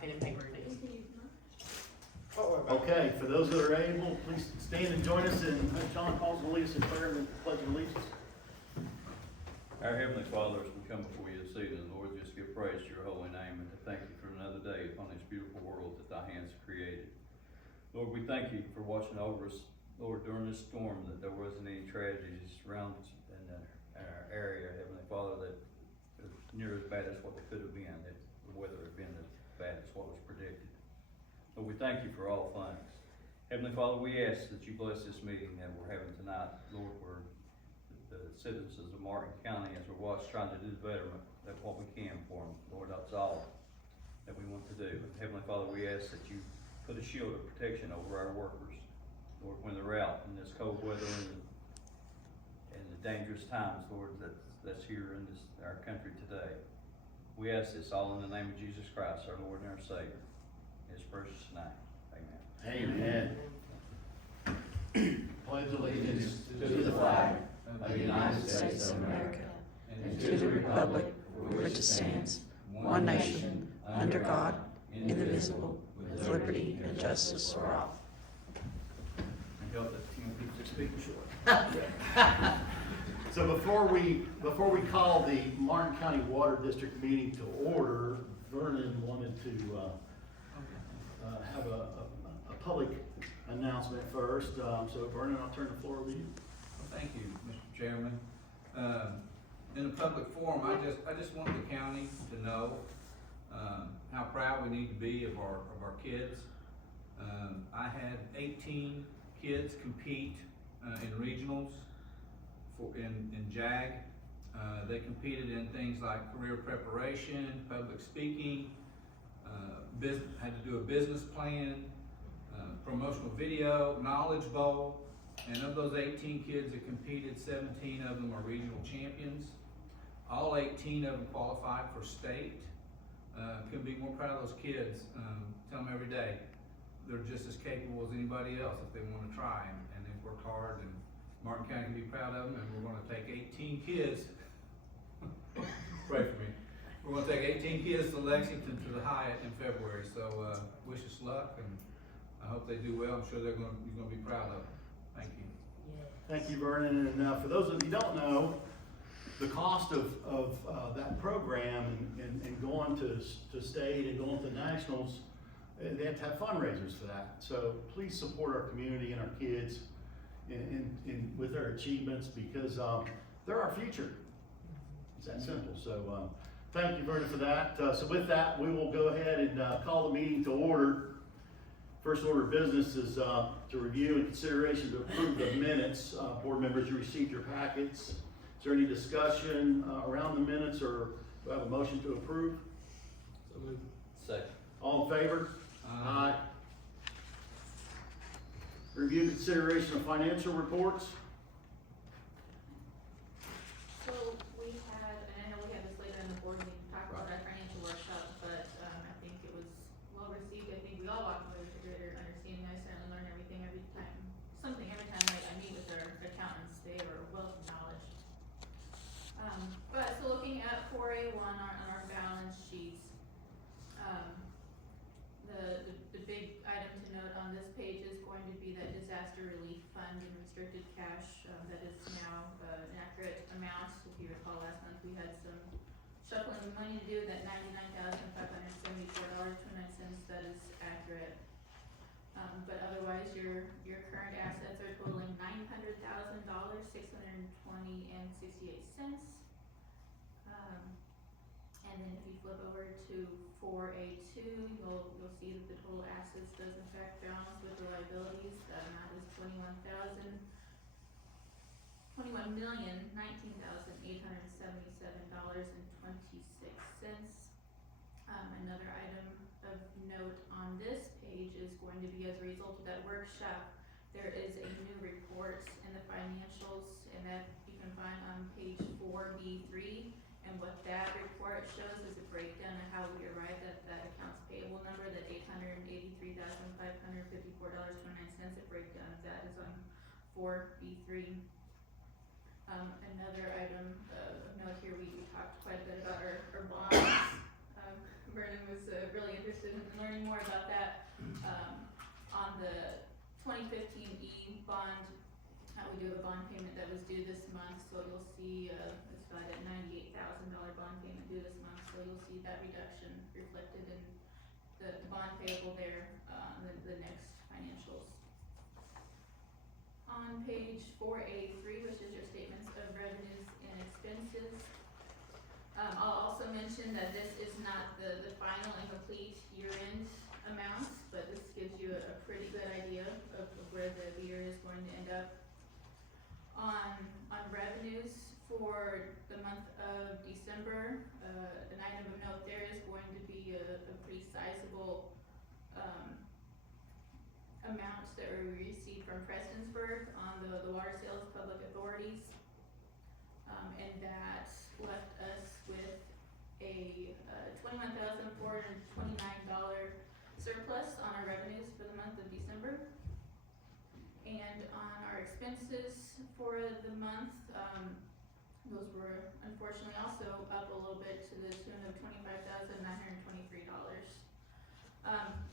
pen and paper, please. Okay, for those that are able, please stand and join us in John Paul's will lead us in prayer and pledge of allegiance. Our Heavenly Father, as we come before you this evening, Lord, just give praise to your holy name and to thank you for another day upon this beautiful world that thy hands have created. Lord, we thank you for watching over us, Lord, during this storm, that there wasn't any tragedies around in our area, Heavenly Father, that was near as bad as what they could have been, if the weather had been as bad as what was predicted. Lord, we thank you for all things. Heavenly Father, we ask that you bless this meeting that we're having tonight. Lord, we're the citizens of Martin County, as we're trying to do the betterment of what we can for them. Lord, that's all that we want to do. And Heavenly Father, we ask that you put a shield of protection over our workers, Lord, when they're out in this cold weather and the dangerous times, Lord, that's here in our country today. We ask this all in the name of Jesus Christ, our Lord and our Savior. In his precious name, amen. Amen. Pledge allegiance to the flag of the United States of America and to the republic for which it stands, one nation, under God, indivisible, with liberty and justice for all. And help that Tim keeps his speaking short. So before we call the Martin County Water District meeting to order, Vernon wanted to have a public announcement first. So Vernon, I'll turn the floor over to you. Well, thank you, Mr. Chairman. In a public forum, I just want the county to know how proud we need to be of our kids. I had 18 kids compete in regionals in JAG. They competed in things like career preparation, public speaking, had to do a business plan, promotional video, knowledge bowl, and of those 18 kids that competed, 17 of them are regional champions. All 18 of them qualified for state. Couldn't be more proud of those kids. Tell them every day they're just as capable as anybody else if they want to try, and they work hard, and Martin County can be proud of them. And we're going to take 18 kids. Pray for me. We're going to take 18 kids to Lexington to the Hyatt in February. So wish us luck, and I hope they do well. I'm sure you're going to be proud of them. Thank you. Thank you, Vernon. And for those of you who don't know, the cost of that program and going to state and going to nationals, they have to have fundraisers for that. So please support our community and our kids in with their achievements, because they're our future. It's that simple. So thank you, Vernon, for that. So with that, we will go ahead and call the meeting to order. First order of business is to review and consideration to approve the minutes. Board members, you received your packets. Is there any discussion around the minutes, or do I have a motion to approve? So moved. Second. All in favor? Aye. Review and consideration of financial reports. So we had, and I know we had this later in the board meeting, talked about our financial workshop, but I think it was well received. I think we all walked away with a greater understanding. I certainly learn everything every time I meet with our accountants. They are a wealth of knowledge. But so looking at 4A1 on our balance sheets, the big item to note on this page is going to be that disaster relief fund and restricted cash. That is now an accurate amount. If you recall, last month we had some shuffling of money to do. That $99,574.29, that is accurate. But otherwise, your current assets are totaling $900,000, $620.68. And then if you flip over to 4A2, you'll see that the total assets does in fact balance with the liabilities. That amount is $21,019,877.26. Another item of note on this page is going to be, as a result of that workshop, there is a new report in the financials, and that you can find on page 4B3. And what that report shows is a breakdown of how we arrived at that accounts payable number, that $883,554.29. A breakdown of that is on 4B3. Another item of note here, we talked quite a bit about our bonds Vernon was really interested in learning more about that. On the 2015 E bond, we do have a bond payment that was due this month, so you'll see it's about a $98,000 bond payment due this month, so you'll see that reduction reflected in the bond payable there, the next financials. On page 4A3, which is your statements of revenues and expenses, I'll also mention that this is not the final and complete year-end amounts, but this gives you a pretty good idea of where the year is going to end up. On revenues for the month of December, an item of note there is going to be a pretty sizable amounts that were received from Prestonsburg on the water sales public authorities. And that left us with a $21,429 surplus on our revenues for the month of December. And on our expenses for the month, those were unfortunately also up a little bit to the tune of $25,923.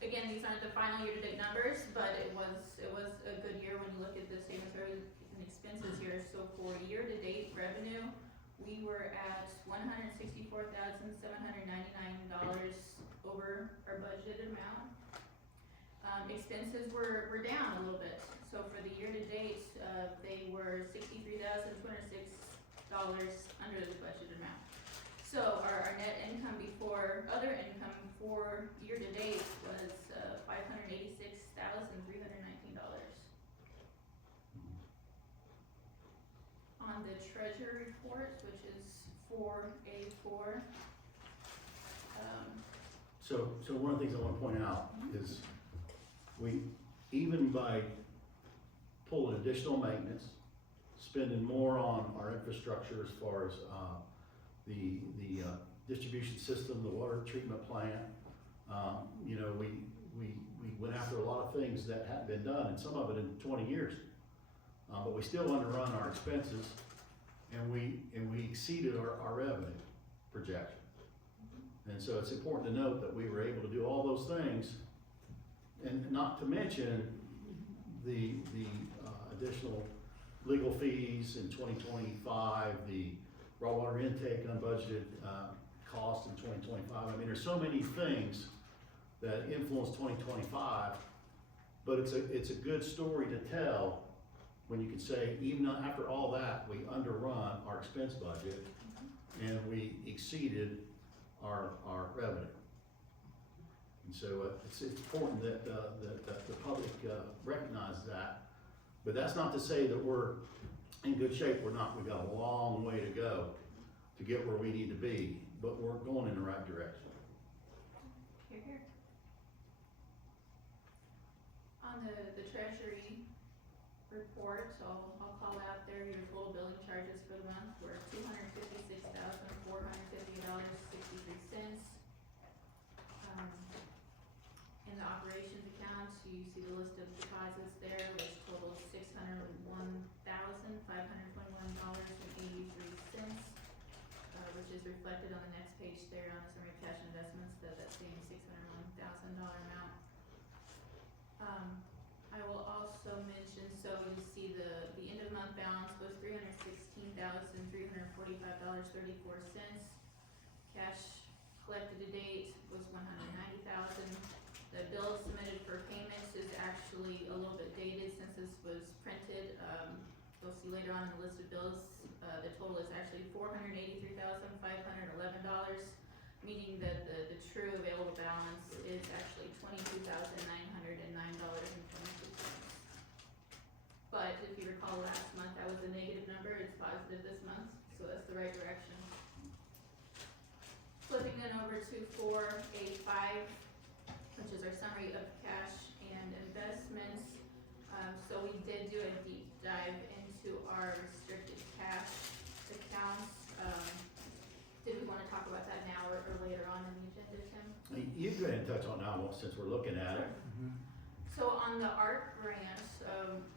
Again, these aren't the final year-to-date numbers, but it was a good year when you look at the statements of revenue and expenses here. So for year-to-date revenue, we were at $164,799 over our budgeted amount. Expenses were down a little bit. So for the year-to-date, they were $63,206 under the budget amount. So our net income before other income for year-to-date was $586,319. On the treasury report, which is 4A4. So one of the things I wanna point out is we, even by pulling additional maintenance, spending more on our infrastructure as far as, the distribution system, the water treatment plant, you know, we went after a lot of things that hadn't been done, and some of it in 20 years. But we still underrun our expenses, and we exceeded our revenue projection. And so it's important to note that we were able to do all those things, and not to mention the additional legal fees in 2025, the raw water intake unbudgeted cost in 2025. I mean, there's so many things that influence 2025, but it's a good story to tell when you can say, even after all that, we underrun our expense budget and we exceeded our revenue. And so it's important that the public recognize that. But that's not to say that we're in good shape. We're not. We've got a long way to go to get where we need to be, but we're going in the right direction. Here, here. On the treasury report, I'll call out there your total billing charges for the month were $256,450.63. In the operations account, you see the list of deposits there, which totals $601,521.83, which is reflected on the next page there on the summary of cash investments, that same $601,000 amount. I will also mention, so you see the end of month balance was $316,345.34. Cash collected to date was $190,000. The bill submitted for payments is actually a little bit dated since this was printed. You'll see later on in the list of bills, the total is actually $483,511, meaning that the true available balance is actually $22,909.22. But if you recall last month, that was a negative number. It's positive this month, so that's the right direction. Flipping then over to 4A5, which is our summary of cash and investments. So we did do a deep dive into our restricted cash accounts. Did we want to talk about that now or later on in the agenda, Tim? You go ahead and touch on that one since we're looking at it. So on the ARC grant,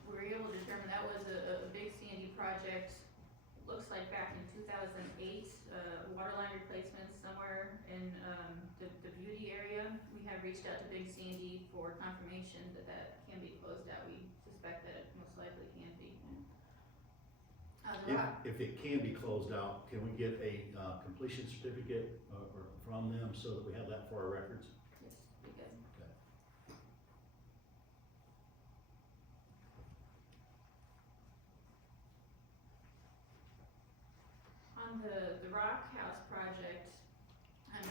we were able to determine that was a big C&D project looks like back in 2008, water line replacements somewhere in, the beauty area. We have reached out to Big Sandy for confirmation that that can be closed out. We suspect that it most likely can be. The rock, If it can be closed out, can we get a, completion certificate, or from them so that we have that for our records? yes, be good. Okay. On the Rock House project,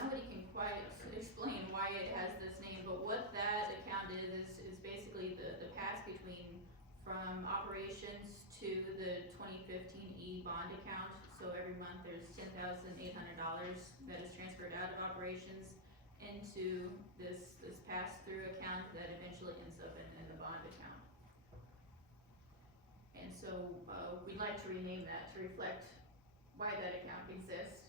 nobody can quite explain why it has this name, but what that account is basically the pass between, from operations to the 2015 bond account. So every month there's $10,800 that is transferred out of operations into this pass-through account that eventually ends up in the bond account. And so, we'd like to rename that to reflect why that account exists.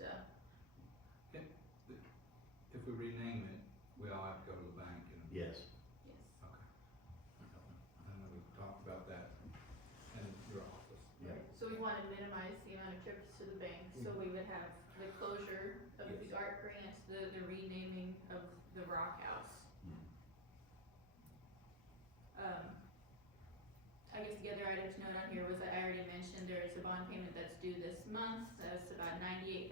If we rename it, we all have to go to the bank and. Yes. Yes. Okay. I know we talked about that in your office. Yeah. So we want to minimize the amount of trips to the bank, so we would have the closure of the Yes. art grant, the renaming of the Rock House. I guess the other item to note on here was that I already mentioned there's a bond payment that's due this month, that's about $98,000,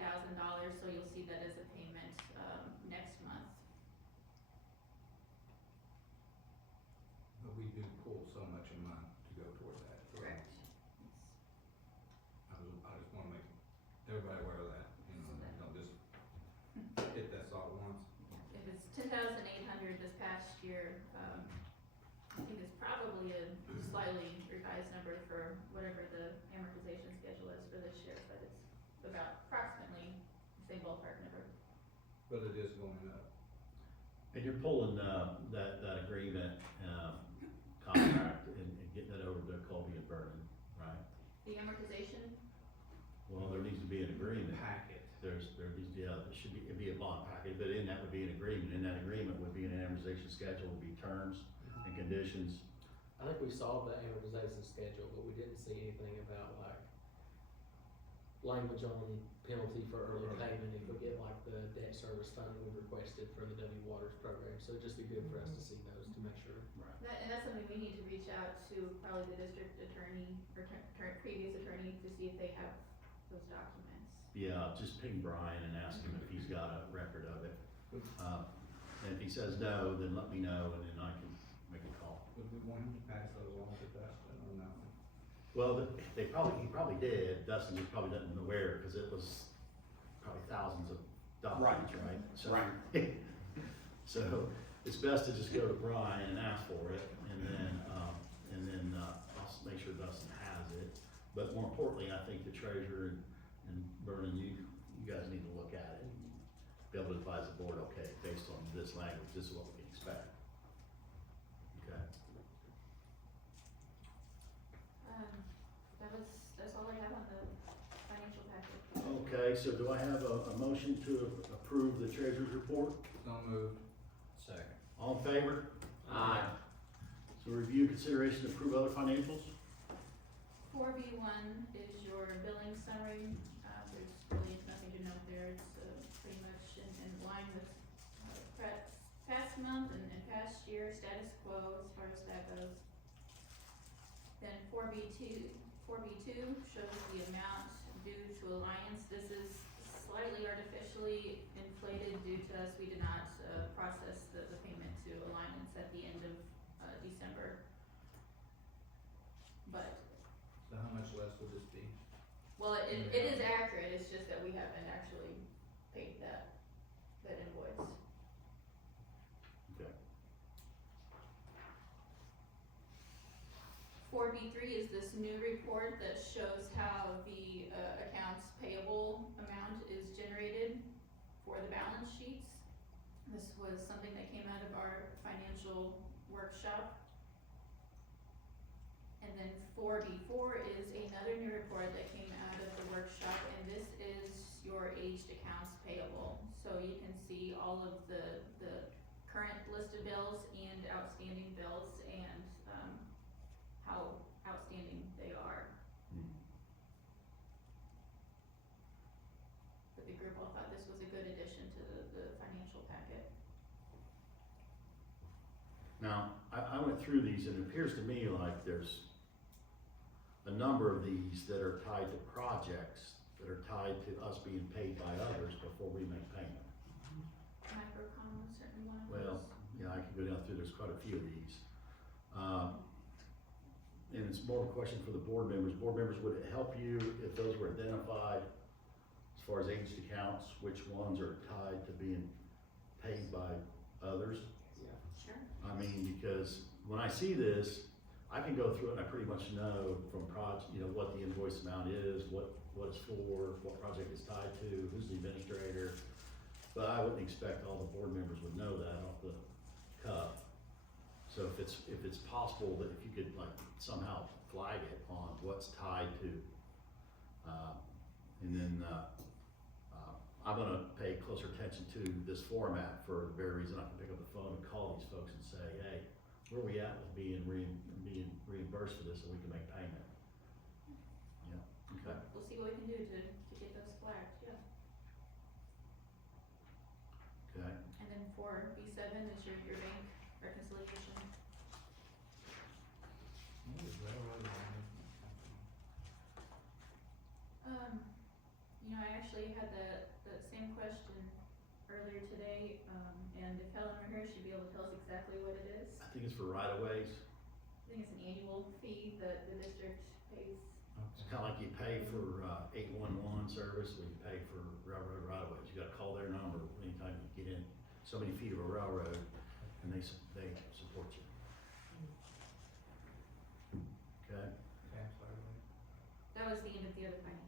so you'll see that as a payment, next month. But we do pull so much a month to go toward that. Correct. I just wanna make everybody aware of that, you know, don't just hit that all at once. If it's 10,800 this past year, I think it's probably a slightly revised number for whatever the amortization schedule is for this year, but it's about approximately the same ballpark number. But it is going up. And you're pulling, that agreement, contract and getting it over to Colby and Vernon, right? The amortization, Well, there needs to be an agreement. Packet. There needs, it'd be a bond packet, but in that would be an agreement. In that agreement would be an amortization schedule, would be terms and conditions. I think we saw the amortization schedule, but we didn't see anything about like language on penalty for early payment if we get like the debt service fund we requested for the W Waters program. So it'd just be good for us to see those to make sure. Right. and that's something we need to reach out to probably the district attorney or previous attorney to see if they have those documents. Yeah, just ping Brian and ask him if he's got a record of it. And if he says no, then let me know and then I can make a call. Would we want him to pass those along to Dustin or no? Well, he probably did. Dustin just probably doesn't aware because it was probably thousands of dollars, right? So, Right. So it's best to just go to Brian and ask for it and then I'll make sure Dustin has it. But more importantly, I think the treasurer and Vernon, you guys need to look at it and be able to advise the board, okay, based on this language, this is what we can expect. Okay. That's all I have on the financial package. Okay, so do I have a motion to approve the treasurer's report? So moved. Second. All in favor? Aye. So review, consideration, approve other financials? 4B1 is your billing summary. There's really nothing to note there. It's pretty much in line with past month and past year, status quo as far as that goes. Then 4B2 shows the amount due to Alliance. This is slightly artificially inflated due to us. We did not process the payment to Alliance at the end of December. But So how much less would this be? well, it is accurate, it's just that we haven't actually paid that invoice. Okay. 4B3 is this new report that shows how the accounts payable amount is generated for the balance sheets. This was something that came out of our financial workshop. And then 4B4 is another new report that came out of the workshop, and this is your aged accounts payable. So you can see all of the current listed bills and outstanding bills and, how outstanding they are. Now, I went through these and it appears to me like there's a number of these that are tied to projects, that are tied to us being paid by others before we make payment. Microcom was certainly one of Well, those. yeah, I could go down through, there's quite a few of these. And it's more of a question for the board members. Board members, would it help you if those were identified as far as aged accounts, which ones are tied to being paid by others? Sure. I mean, because when I see this, I can go through it and I pretty much know from what the invoice amount is, what it's for, what project it's tied to, who's the administrator. But I wouldn't expect all the board members would know that off the cuff. So if it's possible that if you could like somehow flag it on what's tied to, and then, I'm gonna pay closer attention to this format for the very reason I can pick up the phone and call these folks and say, hey, where are we at with being reimbursed for this so we can make payment? Yeah, okay, We'll see what we can do to get those flagged, yeah. okay. And then for B7 is your bank reconciliation. I actually had the same question earlier today, and if Helen were here, she'd be able to tell us exactly what it is. I think it's for right of ways. I think it's an annual fee that the district pays. It's kinda like you pay for, 811 service, or you pay for railroad right of ways. You gotta call their number anytime you get in so many feet of a railroad, and they support you. Okay, That was the end of the other financials.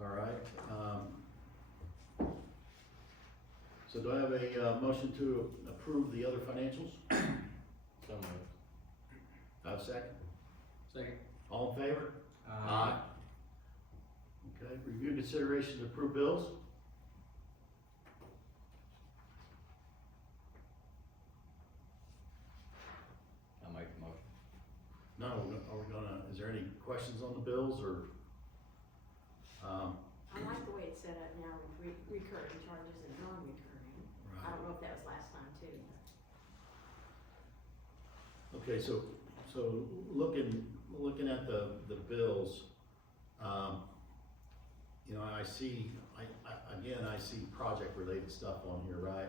all right, so do I have a, motion to approve the other financials? So moved. I have a second? Second. All in favor? Okay, review consideration to approve bills? I'll make the motion. No, are we gonna, is there any questions on the bills, or, I like the way it's set up now with recurring charges and non-recurring. I don't know if that was last time too. Okay, so looking at the bills, I see, I see project-related stuff on here, right?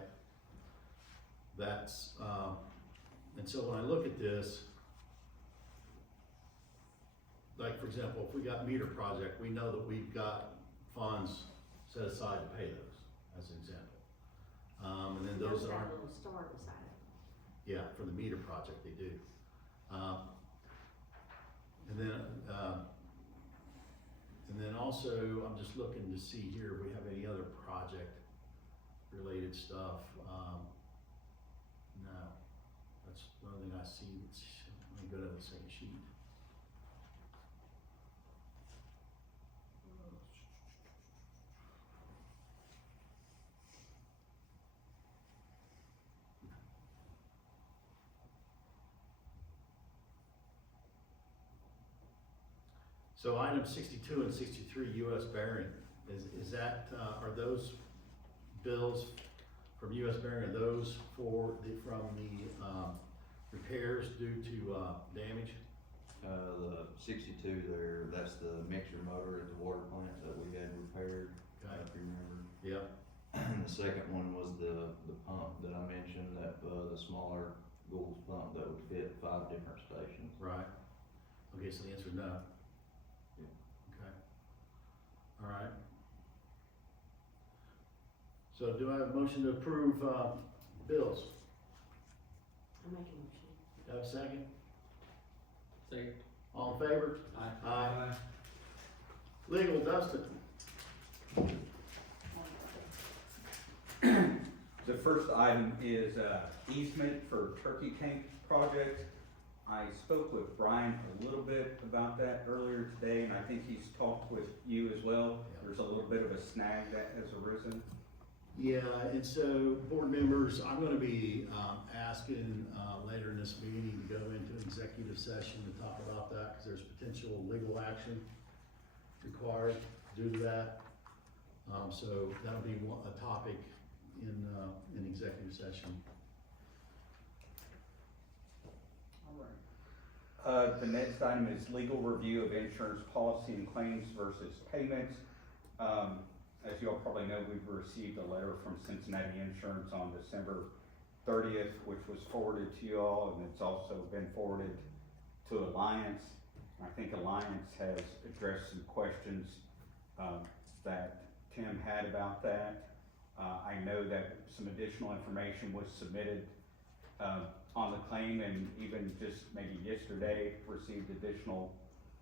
That's, and so when I look at this, like, for example, if we got meter project, we know that we've got funds set aside to pay those, as an example. And then those There's are. that little star beside it. Yeah, for the meter project, they do. And then also, I'm just looking to see here, if we have any other project-related stuff. No, that's the only thing I see. Let me go to the same sheet. So item 62 and 63, US Bearing, is that, are those bills from US Bearing, are those from the repairs due to damage? The 62 there, that's the mixer motor at the water plant that we had repaired, Okay. if you remember. Yep, And the second one was the pump that I mentioned, that, the smaller Gould's pump that would fit 5 different stations. right. Okay, so the answer is no. Yeah. Okay. All right. So do I have a motion to approve, bills? I'm making a motion. Do I have a second? Second. All in favor? Aye. Aye. Legal, Dustin? The first item is easement for turkey tank project. I spoke with Brian a little bit about that earlier today, and I think he's talked with you as well. There's a little bit of a snag that has arisen. Yeah, and so, board members, I'm gonna be, asking, later in this meeting to go into an executive session to talk about that, because there's potential legal action required due to that. So that'll be a topic in executive session. The next item is legal review of insurance policy and claims versus payments. As you all probably know, we've received a letter from Cincinnati Insurance on December 30th, which was forwarded to you all, and it's also been forwarded to Alliance. I think Alliance has addressed some questions that Tim had about that. I know that some additional information was submitted on the claim, and even just maybe yesterday received additional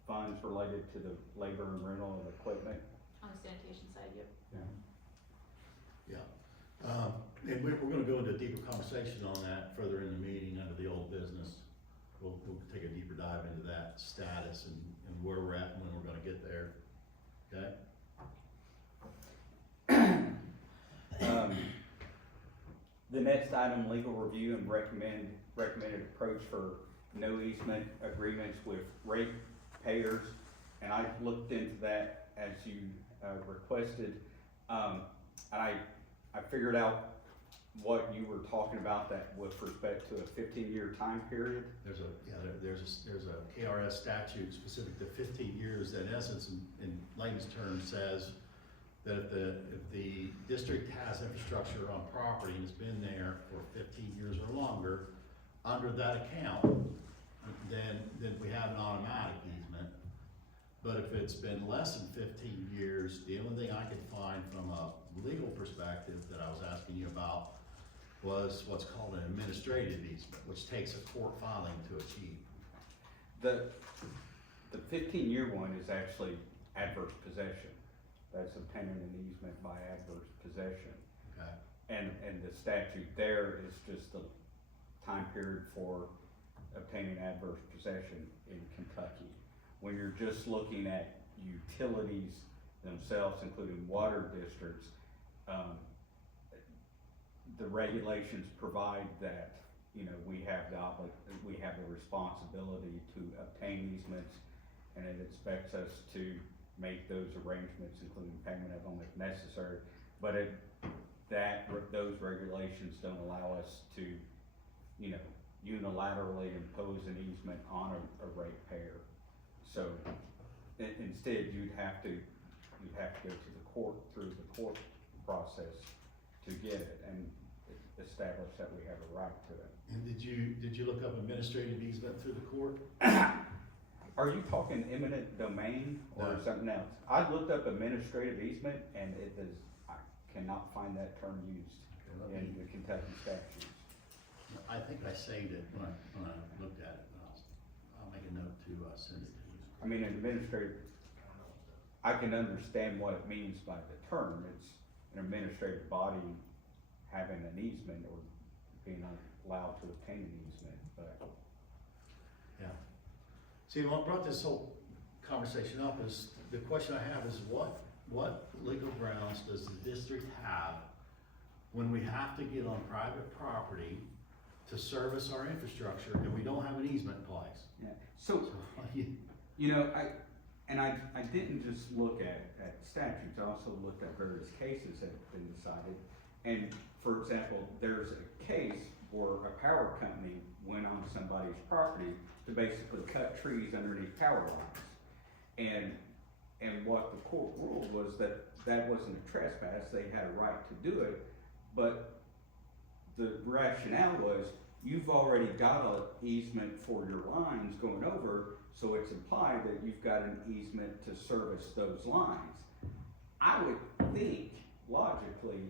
funds related to the labor and rental of equipment. On the sanitation side, yep. And we're gonna go into a deeper conversation on that further in the meeting under the old business. We'll take a deeper dive into that status and where we're at and when we're gonna get there, okay? The next item, legal review and recommended approach for no easement agreements with rate payers. And I looked into that as you requested. And I figured out what you were talking about, that with respect to a 15-year time period. There's a KRS statute specific to 15 years that in essence, in layman's terms, says that if the district has infrastructure on property and it's been there for 15 years or longer, under that account, then we have an automatic easement. But if it's been less than 15 years, the only thing I could find from a legal perspective that I was asking you about was what's called an administrative easement, which takes a court filing to achieve. The 15-year one is actually adverse possession. That's obtaining an easement by adverse possession. Okay. And the statute there is just the time period for obtaining adverse possession in Kentucky. When you're just looking at utilities themselves, including water districts, the regulations provide that, you know, we have the responsibility to obtain easements, and it expects us to make those arrangements, including payment of them if necessary. But those regulations don't allow us to, you know, unilaterally impose an easement on a ratepayer. So instead, you'd have to go to the court, through the court process to get it and establish that we have a right to it. And did you look up administrative easement through the court? Are you talking eminent domain or No. something else? I looked up administrative easement and I cannot find that term used Okay, in the Kentucky statutes. I think I saved it when I looked at it, but I'll make a note to send it to you. I mean, administrative, I can understand what it means by the term. It's an administrative body having an easement or being allowed to obtain an easement, but. Yeah. See, what brought this whole conversation up is, the question I have is what legal grounds does the district have when we have to get on private property to service our infrastructure and we don't have an easement in place? Yeah, so, you know, I didn't just look at statutes, I also looked at various cases that have been decided. And for example, there's a case where a power company went on somebody's property to basically cut trees underneath power lines. And what the court ruled was that wasn't a trespass, they had a right to do it, but the rationale was, you've already got an easement for your lines going over, so it's implied that you've got an easement to service those lines. I would think, logically,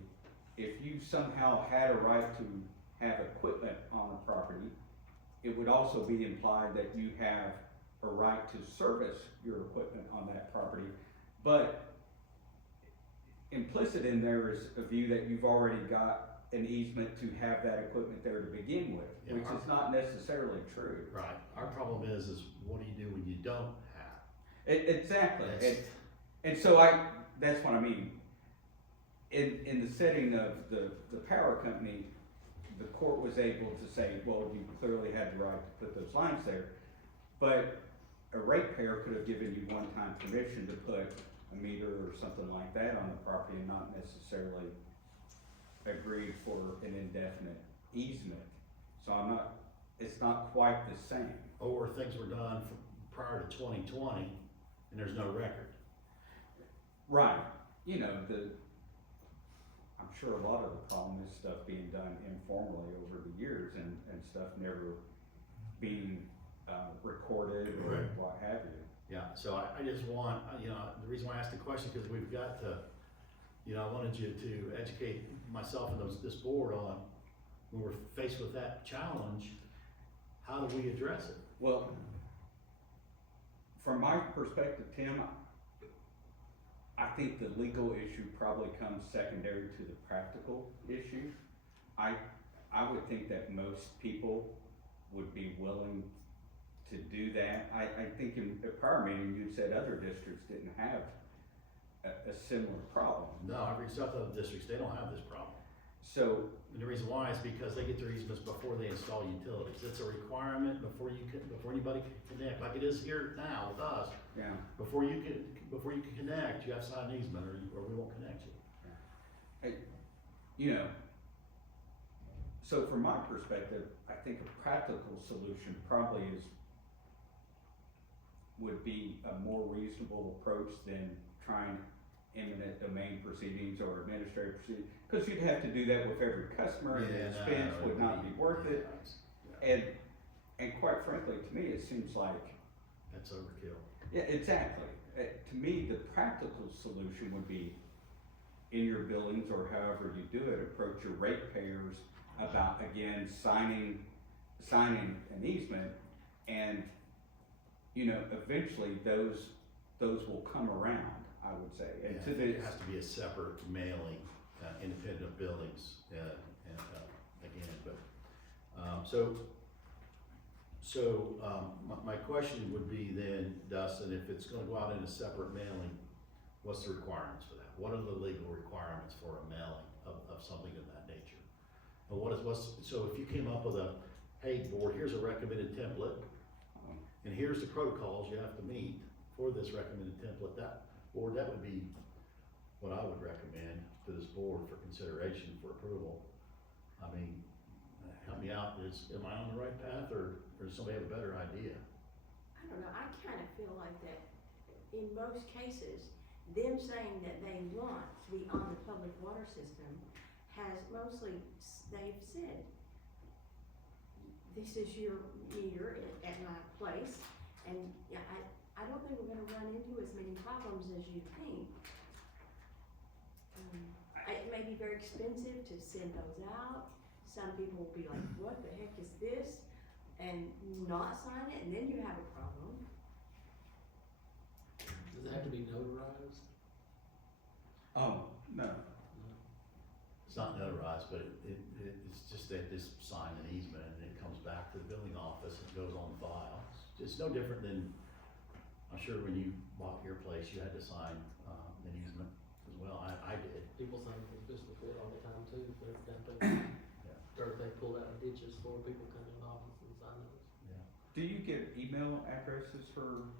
if you somehow had a right to have equipment on a property, it would also be implied that you have a right to service your equipment on that property. But implicit in there is a view that you've already got an easement to have that equipment there to begin with, Yeah, which is not necessarily true. Right. Our problem is what do you do when you don't have? Exactly. That's- And so that's what I mean. In the setting of the power company, the court was able to say, well, you clearly had the right to put those lines there, but a ratepayer could have given you one-time permission to put a meter or something like that on the property and not necessarily agreed for an indefinite easement. So it's not quite the same. or things were done prior to 2020 and there's no record. Right, you know, I'm sure a lot of the problem is stuff being done informally over the years and stuff never being, recorded or Right. what have you. Yeah, so I just want, you know, the reason why I asked the question, because we've got to, you know, I wanted you to educate myself and this board on, when we're faced with that challenge, how do we address it? Well, from my perspective, Tim, I think the legal issue probably comes secondary to the practical issue. I would think that most people would be willing to do that. I think in a prior meeting, you said other districts didn't have a similar problem. No, I reached out to other districts, they don't have this problem. So, And the reason why is because they get their easements before they install utilities. It's a requirement before anybody can connect, like it is here now with us. yeah, Before you can connect, you have to sign an easement or we won't connect you. you know, so from my perspective, I think a practical solution probably would be a more reasonable approach than trying eminent domain proceedings or administrative proceedings, because you'd have to do that with every customer, and the expense would not be worth it. Yeah, And quite frankly, to me, it seems like, that's overkill. yeah, exactly. To me, the practical solution would be in your billings or however you do it, approach your ratepayers about, again, signing an easement, and, you know, eventually those will come around, I would say. And Yeah, to it the, has to be a separate mailing, independent of buildings, again, but, my question would be then, Dustin, if it's gonna go out in a separate mailing, what's the requirements for that? What are the legal requirements for a mailing of something of that nature? And so if you came up with hey, board, here's a recommended template, and here's the protocols you have to meet for this recommended template, that would be what I would recommend to this board for consideration for approval. I mean, help me out, am I on the right path, or does somebody have a better idea? I don't know, I kind of feel like that in most cases, them saying that they want to be on the public water system has mostly, they've said, this is your meter at my place, and yeah, I don't think we're gonna run into as many problems as you think. It may be very expensive to send those out. Some people will be like, what the heck is this? And not sign it, and then you have a problem. Does it have to be notarized? no, No. It's not notarized, but it's just that this sign an easement, and it comes back to the billing office and goes on file. It's no different than, I'm sure when you bought your place, you had to sign, an easement as well, I did. People sign for fiscal court all the time too, if they're done, Yeah. or if they pulled out ditches for people coming in the office and sign those. Yeah. do you get email addresses for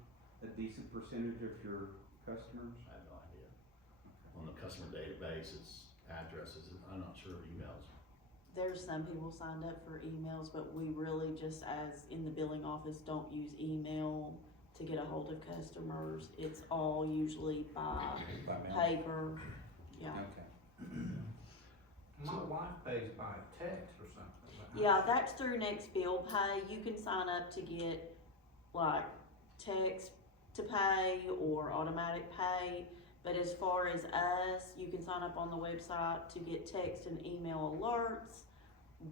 a decent percentage of your customers? I have no idea. On the customer database, it's addresses, I'm not sure of emails. There's some people signed up for emails, but we really just, as in the billing office, don't use email to get a hold of customers. It's all usually by By mail? paper, yeah. Okay. My wife pays by text or something. Yeah, that's through Next Bill Pay. You can sign up to get like text to pay or automatic pay. But as far as us, you can sign up on the website to get text and email alerts.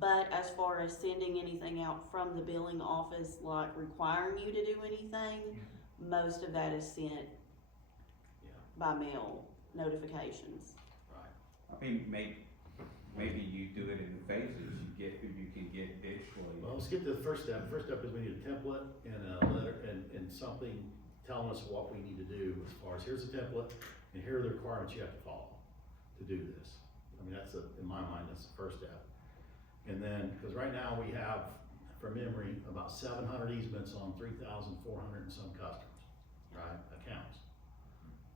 But as far as sending anything out from the billing office, like requiring you to do anything, most of that is sent Yeah, by mail notifications. right. I mean, maybe you do it in phases, you get who you can get digitally. Well, let's get to the first step. First step is we need a template and a letter and something telling us what we need to do as far as here's the template and here are the requirements you have to follow to do this. I mean, in my mind, that's the first step. And then, because right now we have, from memory, about 700 easements on 3,400 and some customers, right, accounts.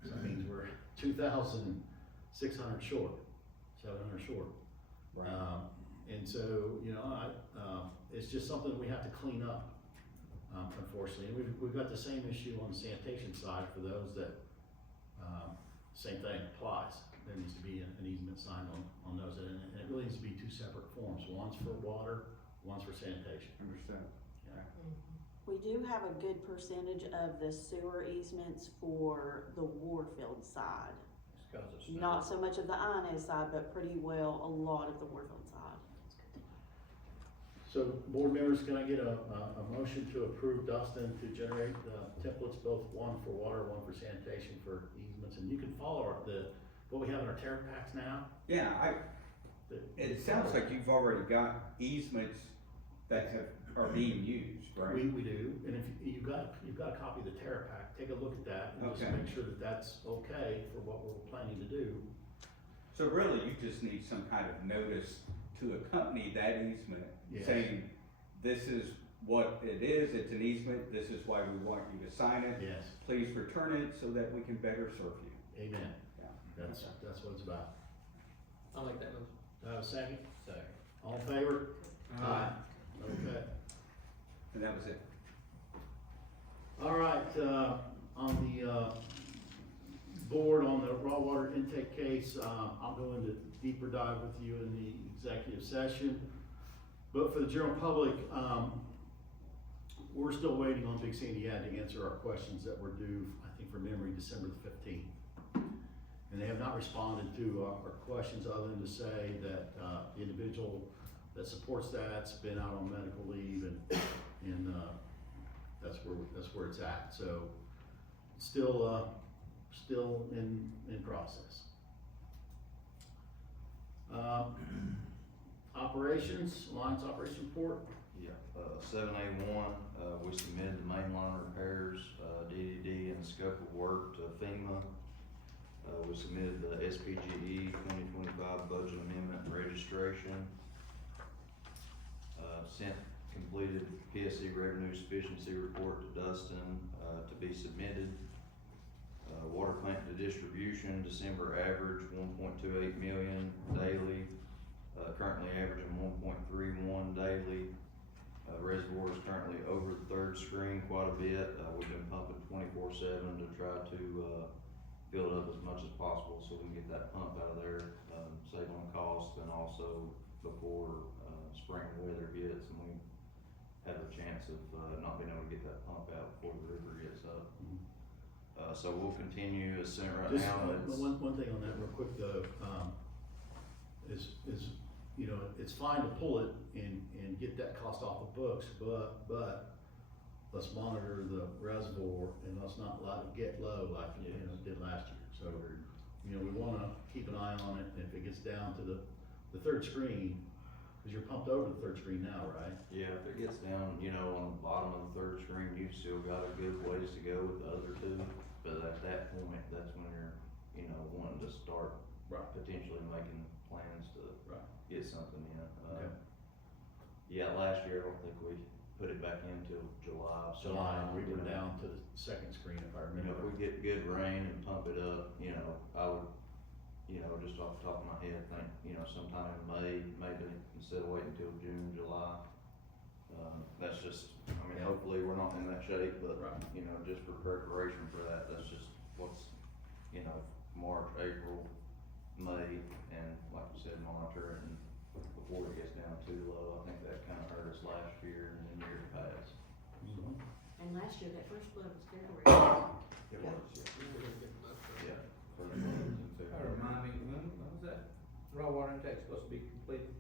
So that means we're 2,600 short, 700 short. And so, you know, it's just something we have to clean up. unfortunately. And we've got the same issue on the sanitation side for those that, same thing applies. There needs to be an easement signed on those, and it really needs to be two separate forms. One's for water, one's for sanitation. Understand. Yeah. We do have a good percentage of the sewer easements for the Warfield side. It's 'cause it's snow. Not so much of the INS side, but pretty well a lot of the Warfield side. So, board members, can I get a motion to approve Dustin to generate the templates, both one for water, one for sanitation for easements? And you can follow what we have in our tear packs now. Yeah, it sounds like you've already got easements that are being used, right? We do, and if you've got a copy of the tear pack, take a look at that and just Okay. make sure that that's okay for what we're planning to do. So really, you just need some kind of notice to accompany that easement, Yes. saying, this is what it is, it's an easement, this is why we want you to sign it. Yes, Please return it so that we can better serve you. amen. Yeah. That's what it's about. I'll make that motion. Second, Second. all in favor? Okay. And that was it. All right, on the, board on the raw water intake case, I'll go into deeper dive with you in the executive session. But for the general public, we're still waiting on Big Sandy Ad to answer our questions that were due, I think from memory, December the 15th. And they have not responded to our questions other than to say that, the individual that supports that's been out on medical leave and that's where it's at. So still in process. Operations, Alliance Operation Report. Yeah, 7A1, we submitted the mainline repairs, DDD and scope of work to FEMA. We submitted the SPGE 2025 budget amendment and registration. Sent completed PSC revenue sufficiency report to Dustin, to be submitted. Water plant to distribution, December average 1.28 million daily, currently averaging 1.31 daily. Reservoir is currently over the third screen quite a bit. We've been pumping 24/7 to try to fill it up as much as possible so we can get that pump out of there, save on cost, and also before spring weather hits and we have a chance of not being able to get that pump out before the river gets up. So we'll continue as soon right Just now. It's- one thing on that real quick though, is, you know, it's fine to pull it and get that cost off the books, but let's monitor the reservoir and let's not let it get low like it did last year. So, you know, we wanna keep an eye on it, and if it gets down to the third screen, cause you're pumped over the third screen now, right? Yeah, if it gets down, you know, on the bottom of the third screen, you've still got a good ways to go with the other two. But at that point, that's when you're, you know, wanting to start Right. potentially making plans to Right. get something in. Okay. Yeah, last year, I don't think we put it back in till July. So, July, we were you know, down to the second screen if I You know, if remember. we get good rain and pump it up, you know, I would, you know, just off the top of my head, think, you know, sometime in May, maybe, instead of waiting until June, July. That's just, I mean, hopefully we're not in that shape, but, Right. you know, just for preparation for that, that's just what's, you know, March, April, May, and like you said, monitor it, and before it gets down too low. I think that kinda hurt us last year and in years past. Mhm. And last year, that first flood was February. It was, yeah. First one was in That February. remind me, when was that raw water intake supposed to be completed?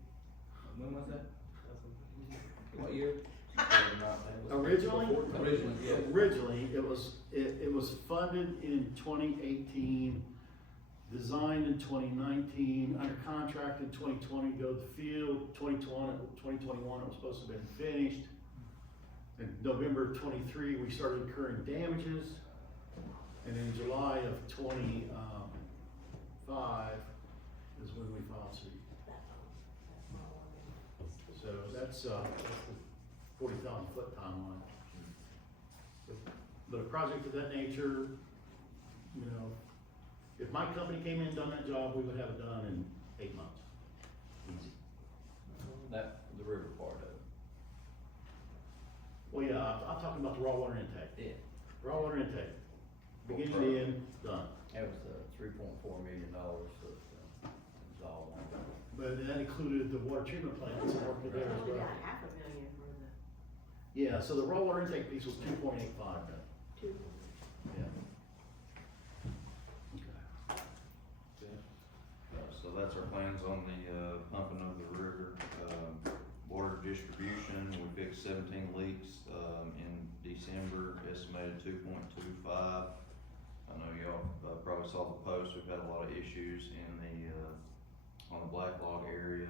When was that? What year? Originally? Originally, yeah. Originally, it was funded in 2018, designed in 2019, under contract in 2020, go to the field, 2021, it was supposed to have been finished. In November 23, we started incurring damages, and in July of 25 is when we filed suit. So that's the 40,000 foot timeline. But a project of that nature, you know, if my company came in and done that job, we would have it done in 8 months. Easy. That, the river part of it. Well, yeah, I'm talking about the raw water intake. Yeah. Raw water intake, beginning to end, done. That was $3.4 million, so it was all one. But that included the water treatment plants and working there as Only well. got $500,000 for the Yeah, so the raw water intake piece was 2.85 million. two. Yeah. So that's our plans on the, pumping of the river. Water distribution, we fixed 17 leaks, in December, estimated 2.25. I know y'all, probably saw the post, we've had a lot of issues in the, on the Black Log area,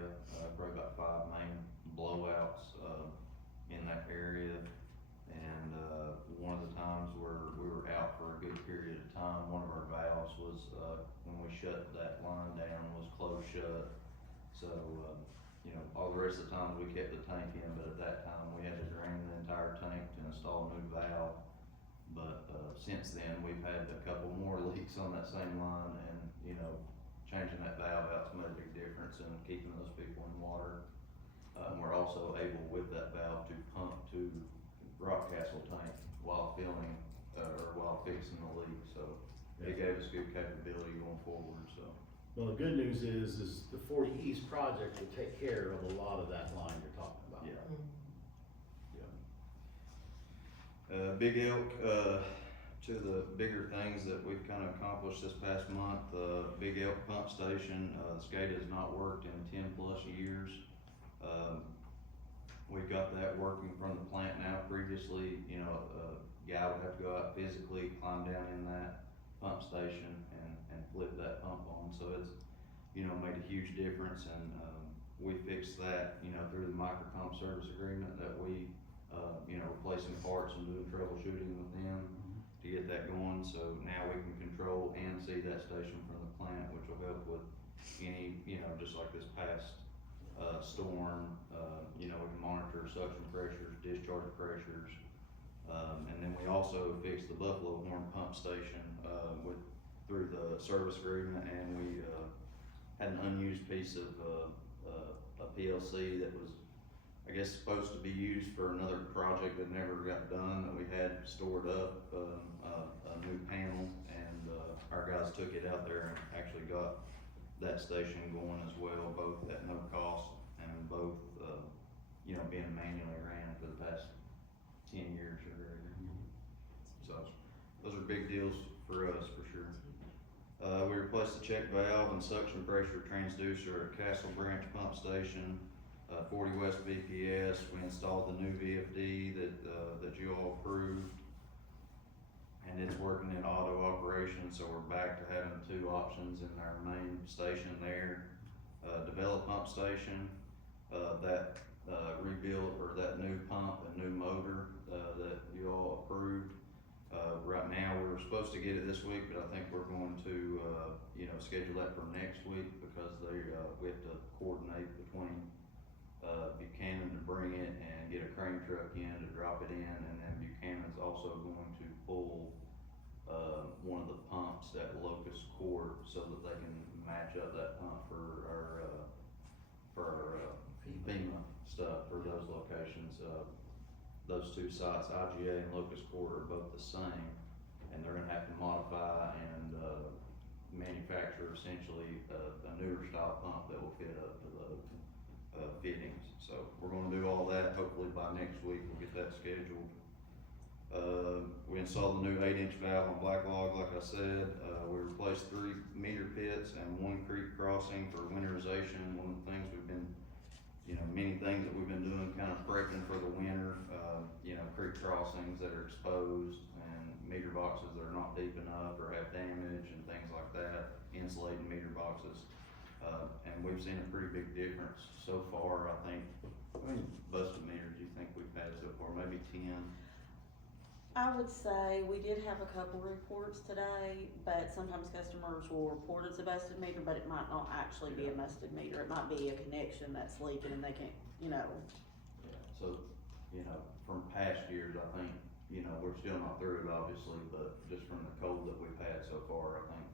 probably about 5 main blowouts, in that area. And, one of the times where we were out for a good period of time, one of our valves was, when we shut that line down, was closed shut. So, you know, all the rest of the times we kept the tank in, but at that time we had to drain the entire tank to install a new valve. But, since then, we've had a couple more leaks on that same line, and, you know, changing that valve out's made a big difference in keeping those people in water. We're also able with that valve to pump to Rockcastle tank while filling, or while fixing the leak, so it gave us good capability going forward, so. Well, the good news is the 40 East project will take care of a lot of that line you're talking about. Yeah. Yeah. Big Elk, to the bigger things that we've kind of accomplished this past month, Big Elk pump station, the SCADA has not worked in 10+ years. We've got that working from the plant now. Previously, you know, a guy would have to go out physically, climb down in that pump station and flip that pump on, so it's, you know, made a huge difference, and, we fixed that, you know, through the microcomp service agreement that we, you know, replacing parts and doing troubleshooting with them to get that going, so now we can control and see that station from the plant, which will help with any, you know, just like this past, storm, you know, we can monitor suction pressures, discharge pressures, and then we also fixed the Buffalo Horn pump station, through the service agreement, and we, had an unused piece of, a PLC that was, I guess, supposed to be used for another project that never got done, that we had stored up, a new panel, and, our guys took it out there and actually got that station going as well, both at no cost, and both, you know, being manually ran for the past 10 years or greater. So, those are big deals for us, for sure. We replaced the check valve and suction pressure transducer at Castle Branch Pump Station, 40 West BPS. We installed the new VFD that you all approved, and it's working in auto operation, so we're back to having 2 options in our main station there. Develop pump station, that rebuild, or that new pump and new motor that you all approved. Right now, we were supposed to get it this week, but I think we're going to, you know, schedule that for next week, because we have to coordinate between Buchanan to bring it and get a crane truck in to drop it in, and then Buchanan's also going to pull one of the pumps at Locust Court so that they can match up that pump for our FEMA stuff for those locations. Those 2 sites, IGA and Locust Court, are both the same, and they're gonna have to modify and manufacture essentially a newer style pump that will fit up to those fittings. So we're gonna do all that. Hopefully by next week we'll get that scheduled. We installed the new 8-inch valve on Black Log, like I said. We replaced 3 meter pits and 1 creek crossing for winterization. One of the things we've been, you know, many things that we've been doing, kind of prepping for the winter, you know, creek crossings that are exposed, and meter boxes that are not deep enough or have damage and things like that, insulating meter boxes. And we've seen a pretty big difference so far. I think, how many busted meters do you think we've had so far? Maybe 10? I would say we did have a couple reports today, but sometimes customers will report it's a busted meter, but it might not actually be a busted meter. It might be a connection that's leaking and they can't, you know. Yeah, so, you know, from past years, I think, you know, we're still not through it obviously, but just from the cold that we've had so far, I think,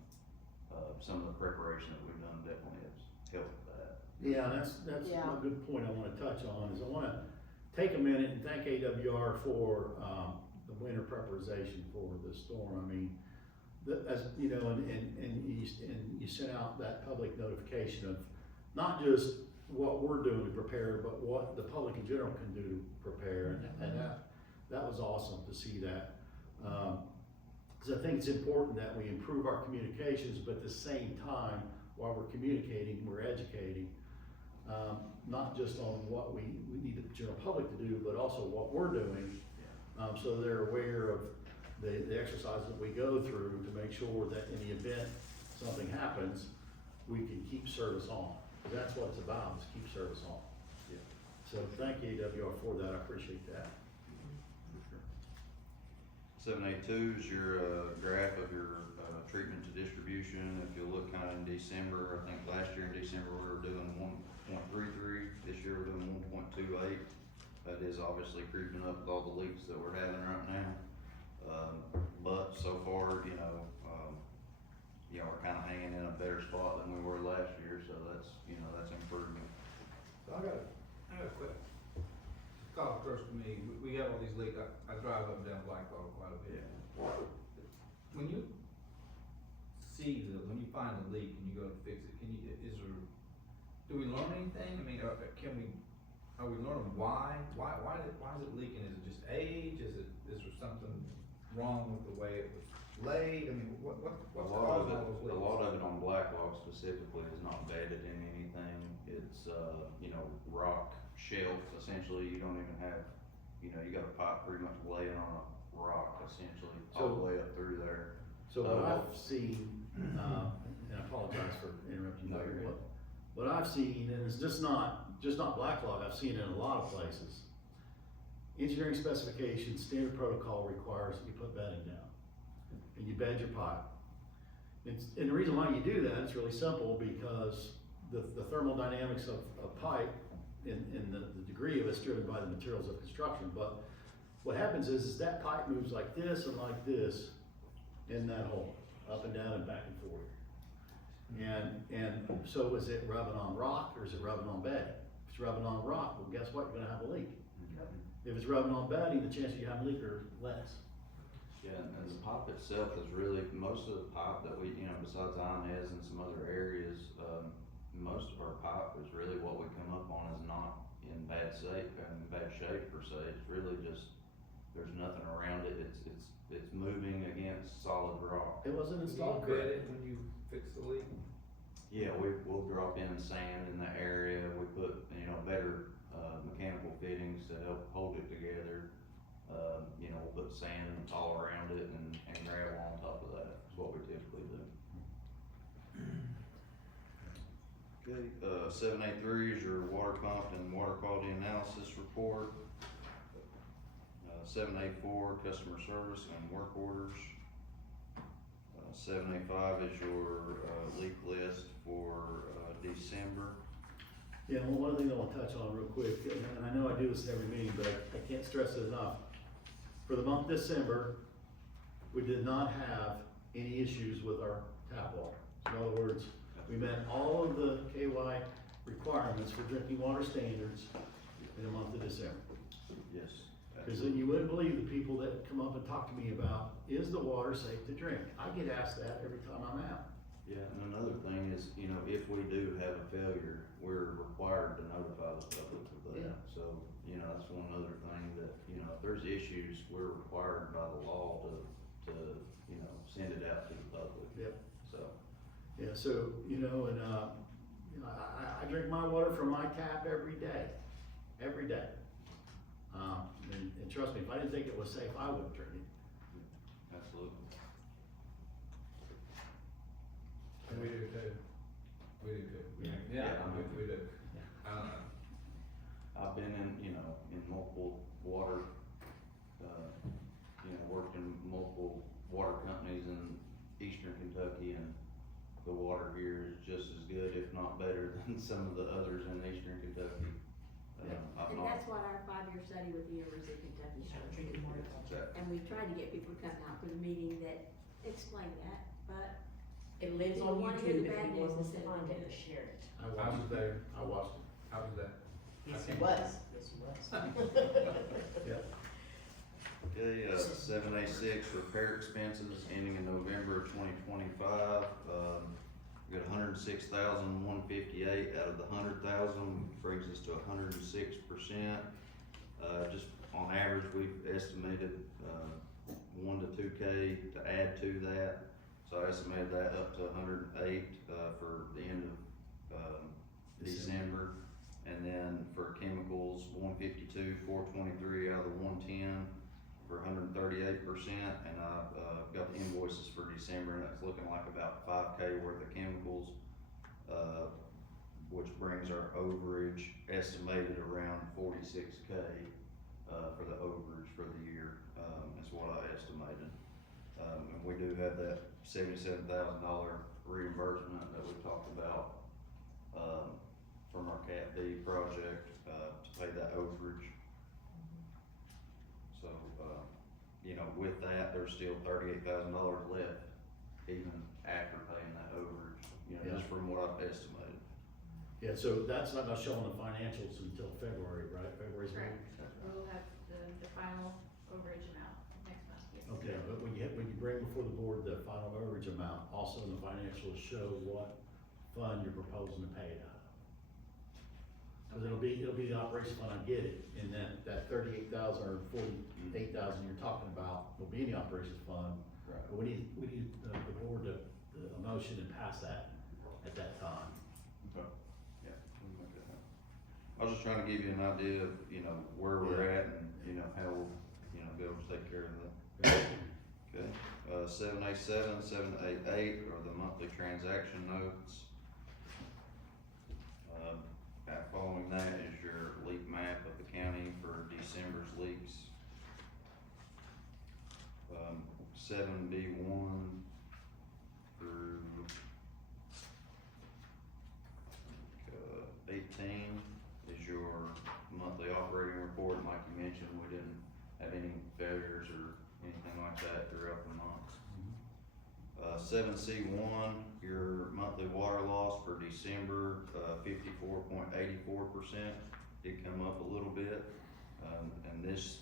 some of the preparation that we've done definitely has helped that. Yeah, that's Yeah. a good point I wanna touch on, is I wanna take a minute and thank AWR for, the winter preparation for the storm. I mean, as, you know, and you sent out that public notification of not just what we're doing to prepare, but what the public in general can do to prepare, and that was awesome to see that. Cause I think it's important that we improve our communications, but at the same time, while we're communicating, we're educating. Not just on what we need the general public to do, but also what we're doing, so they're aware of the exercises that we go through to make sure that in the event something happens, we can keep service on. That's what it's about, is keep service on. Yeah. So thank you, AWR, for that, I appreciate that. 782 is your graph of your treatment to distribution. If you look kind of in December, I think last year in December we were doing 1.33. This year we're doing 1.28. That is obviously creeping up with all the leaks that we're having right now. But so far, you know, we're kind of hanging in a better spot than we were last year. So that's, you know, that's improvement. So I got a question. Call first to me, we have all these leaks, I drive up and down Blackhawk quite a bit. When you when you find a leak and you go to fix it, do we learn anything? I mean, are we learning why is it leaking? Is it just age? Is there something wrong with the way it was laid? I mean, what's causing all those leaks? A lot of it on Blackhawk specifically is not bedded in anything. It's, you know, rock shelf, essentially. You don't even have, you know, you got a pipe pretty much laying on a rock, essentially, all the way up through there. So what I've seen, and I apologize for interrupting you, No, you're good. what I've seen, and it's just not Blacklog, I've seen it in a lot of places. Engineering specifications, standard protocol requires that you put bedding down, and you bed your pipe. And the reason why you do that, it's really simple, because the thermodynamics of pipe and the degree of it's driven by the materials of construction, but what happens is that pipe moves like this and like this in that hole, up and down and back and forth. And so is it rubbing on rock or is it rubbing on bedding? If it's rubbing on rock, well, guess what? You're gonna have a leak. If it's rubbing on bedding, the chances you have a leak are less. Yeah, and the pipe itself is really, most of the pipe that we, you know, besides Inez and some other areas, most of our pipe is really what we come up on is not in bad shape per se. It's really just, there's nothing around it. It's moving against solid rock. It wasn't Do you installed bed correctly. it when you fix the leak? Yeah, we'll drop in sand in the area. We put, you know, better mechanical fittings to help hold it together. You know, we'll put sand all around it and gravel on top of that. Is what we typically do. Okay, 783 is your water pump and water quality analysis report. 784, customer service and work orders. 785 is your leak list for December. Yeah, well, one thing I want to touch on real quick, and I know I do this in every meeting, but I can't stress it enough. For the month of December, we did not have any issues with our tap water. In other words, we met all of the KY requirements for drinking water standards in the month of December. Yes. Because you wouldn't believe the people that come up and talk to me about, is the water safe to drink? I get asked that every time I'm out. Yeah, and another thing is, you know, if we do have a failure, we're required to notify the public of that. Yeah. So, you know, that's one other thing that, you know, if there's issues, we're required by the law to, you know, send it out to the public. Yep. So, Yeah, so, you know, and, you know, I drink my water from my tap every day. And trust me, if I didn't think it was safe, I wouldn't drink it. absolutely. And we do too. We do too. Yeah. We do. I've been in multiple water, worked in multiple water companies in eastern Kentucky, and the water here is just as good, if not better, than some of the others in eastern Kentucky. I've And not, that's what our 5-year study with the University of Kentucky showed. exactly. And we tried to get people to come out for the meeting that explained that, but It lives People on wanna hear YouTube the if bad anyone news wants to instead of find the it good. or share it. I watched it. there. I watched it. How was that? Yes, Okay. he was, yes, he was. Okay, 7A6, repair expenses ending in November of 2025. We got 106,158 out of the 100,000, which brings us to 106%. Just on average, we've estimated 1 to 2K to add to that. So I estimated that up to 108 for the end of December. And then for chemicals, 152, 423 out of the 110 for 138%. And I've got the invoices for December, and that's looking like about 5K worth of chemicals, which brings our overage estimated around 46K for the overage for the year. Is what I estimated. And we do have that $77,000 reimbursement that we talked about from our Cat B project to pay that overage. So, with that, there's still $38,000 left, even after paying that overage, just from what I've estimated. Yeah, so that's not gonna show on the financials until February, right? February's meeting? Correct, we'll have the final overage amount next month, yes. Okay, but when you bring before the board the final overage amount, also in the financials show what fund you're proposing to pay it out of. Cause it'll be the operation fund, I get it, and that 38,000 or 48,000 you're talking about will be in the operations fund. Right. But we need the board to, a motion and pass that at that time. Okay. Yeah, we can make that happen. I was just trying to give you an idea of, where we're at and, how we'll, be able to take care of that. Okay, 7A7, 7A8 are the monthly transaction notes. Following that is your leak map of the county for December's leaks. 7B1 through 18 is your monthly operating report. And like you mentioned, we didn't have any failures or anything like that throughout the month. 7C1, your monthly water loss for December, 54.84%. Did come up a little bit. And this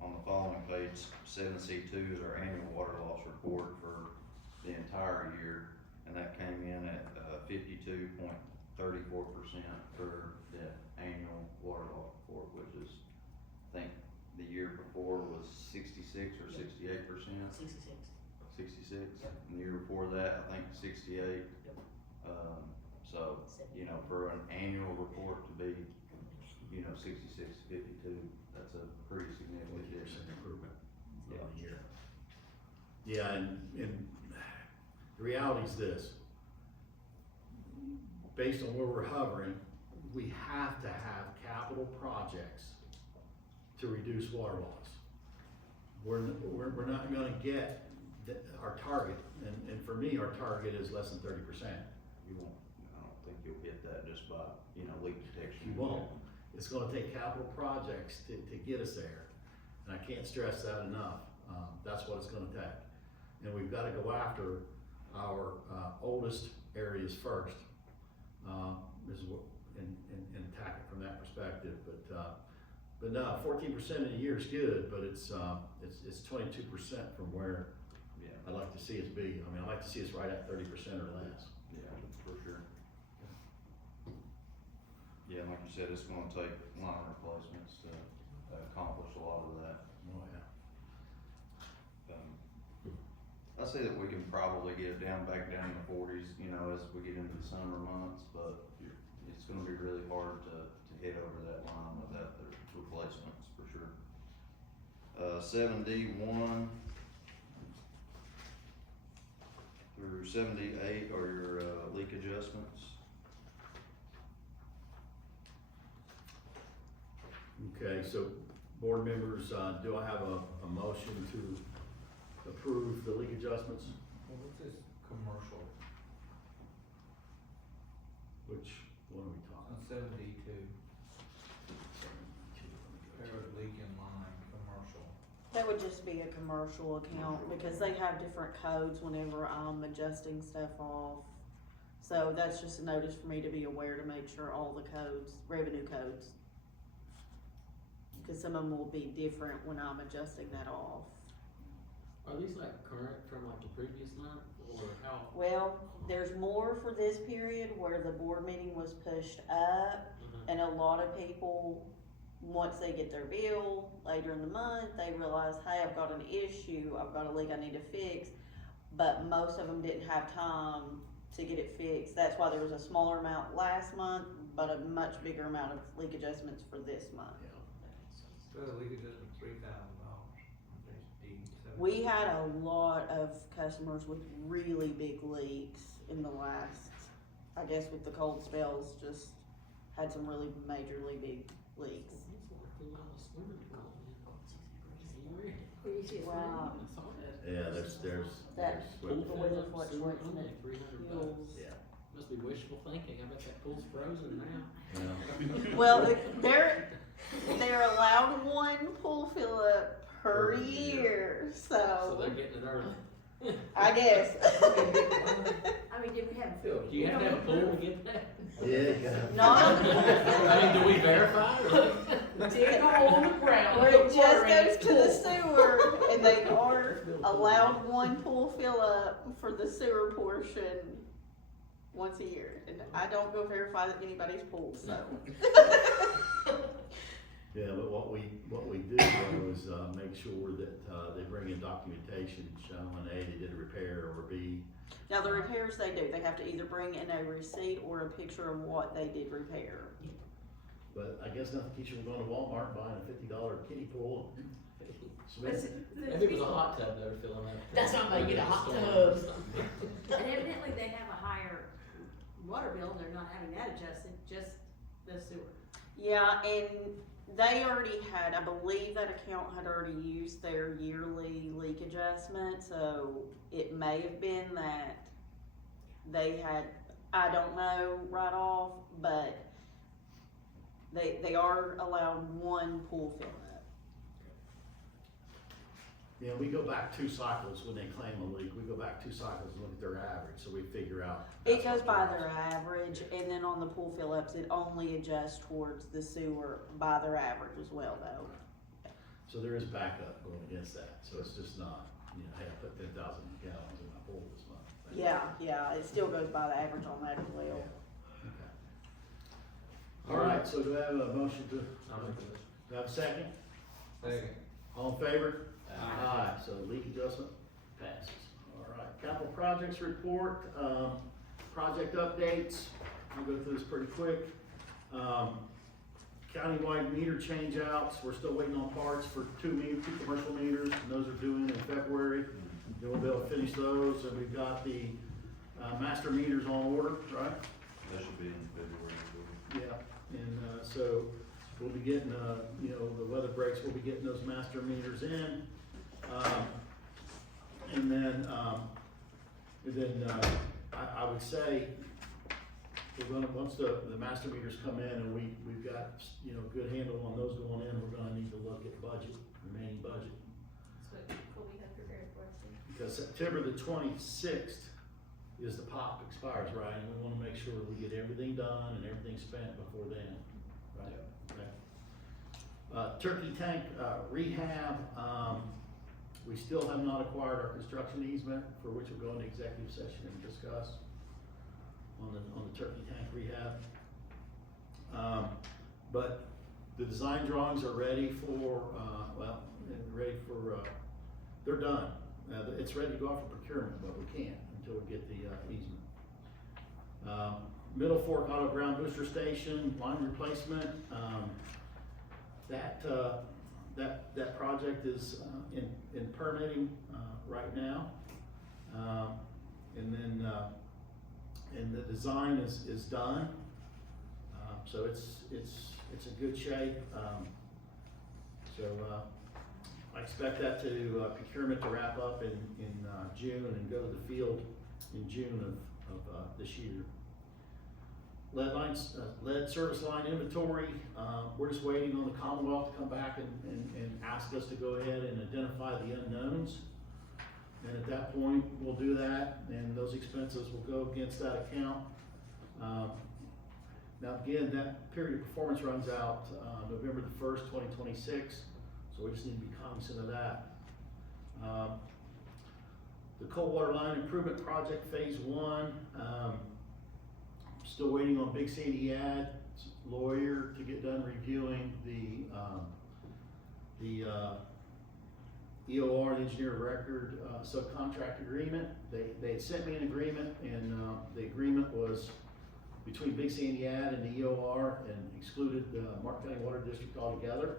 on the following page, 7C2 is our annual water loss report for the entire year. And that came in at 52.34% for the annual water loss report, which is, I think, the year before was 66 or 68%. 66. 66, Yep. and the year before that, I think 68. Yep. So, for an annual report to be, 66 to 52, that's a pretty significant 40% difference. improvement Yeah. on the year. Yeah, and the reality is this. Based on where we're hovering, we have to have capital projects to reduce water loss. We're not gonna get our target, and for me, our target is less than 30%. You won't, I don't think you'll hit that just by, leak detection. You won't. It's gonna take capital projects to get us there, and I can't stress that enough. That's what it's gonna take. And we've gotta go after our oldest areas first, and attack it from that perspective. But no, 14% in a year is good, but it's 22% from where Yeah, I'd like to see us be. I'd like to see us right at 30% or less. yeah, for sure. Yeah, like you said, it's gonna take line replacements to accomplish a lot of that. Oh, yeah. I say that we can probably get it back down in the 40s, as we get into the summer months, but it's gonna be really hard to hit over that line without the replacements, for sure. 7D1 through 7D8 are your leak adjustments. Okay, so board members, do I have a motion to approve the leak adjustments? Well, what's this commercial, Which, what are we talking? on 72, Parrot leak in line, commercial? That would just be a commercial account because they have different codes whenever I'm adjusting stuff off. So that's just a notice for me to be aware to make sure all the codes, revenue codes, cause some of them will be different when I'm adjusting that off. Are these like current from like the previous month, or how? Well, there's more for this period where the board meeting was pushed up, and a lot of people, once they get their bill later in the month, they realize, hey, I've got an issue, I've got a leak I need to fix, but most of them didn't have time to get it fixed. That's why there was a smaller amount last month, but a much bigger amount of leak adjustments for this month. So the leak adjustment, $3,000. We had a lot of customers with really big leaks in the last, I guess with the cold spells, just had some really majorly big leaks. Wow. Yeah, there's That, there's- the weather fluctuation and fuels. Yeah. Must be wishful thinking, I bet that pool's frozen now. Yeah. Well, they're allowed one pool fill up per year, So they're so getting it early. I guess. I mean, did we have? Do you have to have a pool to get that? Yeah. Not on the I mean, do we verify or? Dig a hole in the ground. Well, put it just water in goes it. to the sewer, and they are allowed one pool fill up for the sewer portion once a year. And I don't go verify anybody's pool, so. Yeah, but what we do though is, make sure that, they bring in documentation showing, A, they did a repair, or B. Now, the repairs they do, they have to either bring in a receipt or a picture of what they did repair. But I guess nothing keeps you from going to Walmart and buying a $50 kiddie pool. Maybe it was a hot tub they were filling up. That's not making a hot Storm or tub. something. And evidently they have a higher water bill, and they're not having that adjusted, just the sewer. Yeah, and they already had, I believe that account had already used their yearly leak adjustment, so it may have been that they had, I don't know right off, but they are allowed one pool fill up. Yeah, we go back 2 cycles when they claim a leak, we go back 2 cycles and look at their average, so we figure out. It that's goes what by drives their it. average, and then on the pool fill ups, it only adjusts towards the sewer by their average as well, though. So there is backup going against that, so it's just not, hey, I put 10,000 gallons in my pool this month. Yeah, it still goes by the average on that as well. Yeah. Okay. All right, so do I have a motion to, I'll make a motion. do I have a second? Second. All in favor? Aye. So leak adjustment passes. All right, capital projects report, project updates, I'll go through this pretty quick. Countywide meter change outs, we're still waiting on parts for 2 commercial meters, and those are due in February. Then we'll be able to finish those, and we've got the, master meters on order, right? That should be in February. Yeah, and, so we'll be getting, the weather breaks, we'll be getting those master meters in. And then, I would say, we're gonna, once the master meters come in and we've got, good handle on those going in, we're gonna need to look at budget, remaining budget. That's what Colby had prepared for us. Because September the 26th is the POP expires, right? And we wanna make sure we get everything done and everything spent before then, right? Okay. Turkey tank, rehab, we still have not acquired our construction easement, for which we'll go into executive session and discuss on the turkey tank rehab. But the design drawings are ready for, they're done. It's ready to go out for procurement, but we can't until we get the easement. Middle Fork Auto Ground Booster Station, line replacement, that project is in permitting right now. And the design is done. So it's in good shape. I expect that to procurement to wrap up in June and go to the field in June of this year. Lead service line inventory, we're just waiting on the Commonwealth to come back and ask us to go ahead and identify the unknowns. And at that point, we'll do that, and those expenses will go against that account. Now, again, that period of performance runs out, November the 1st, 2026, so we just need to be cognizant of that. The cold water line improvement project, phase 1, still waiting on Big Sandy Ad's lawyer to get done reviewing the EOR, the engineer of record, subcontract agreement. They had sent me an agreement, and the agreement was between Big Sandy Ad and the EOR, and excluded the Martin County Water District altogether.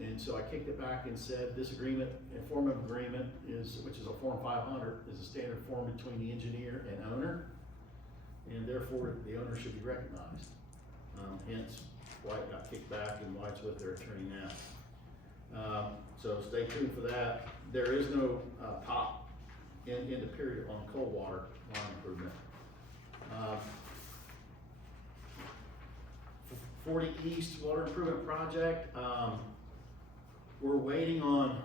And so I kicked it back and said, this agreement, a form of agreement which is a Form 500, is a standard form between the engineer and owner, and therefore the owner should be recognized. Hence why it got kicked back and why it's with their attorney now. So stay tuned for that. There is no top in the period on cold water line improvement. 40 East Water Improvement Project, we're waiting on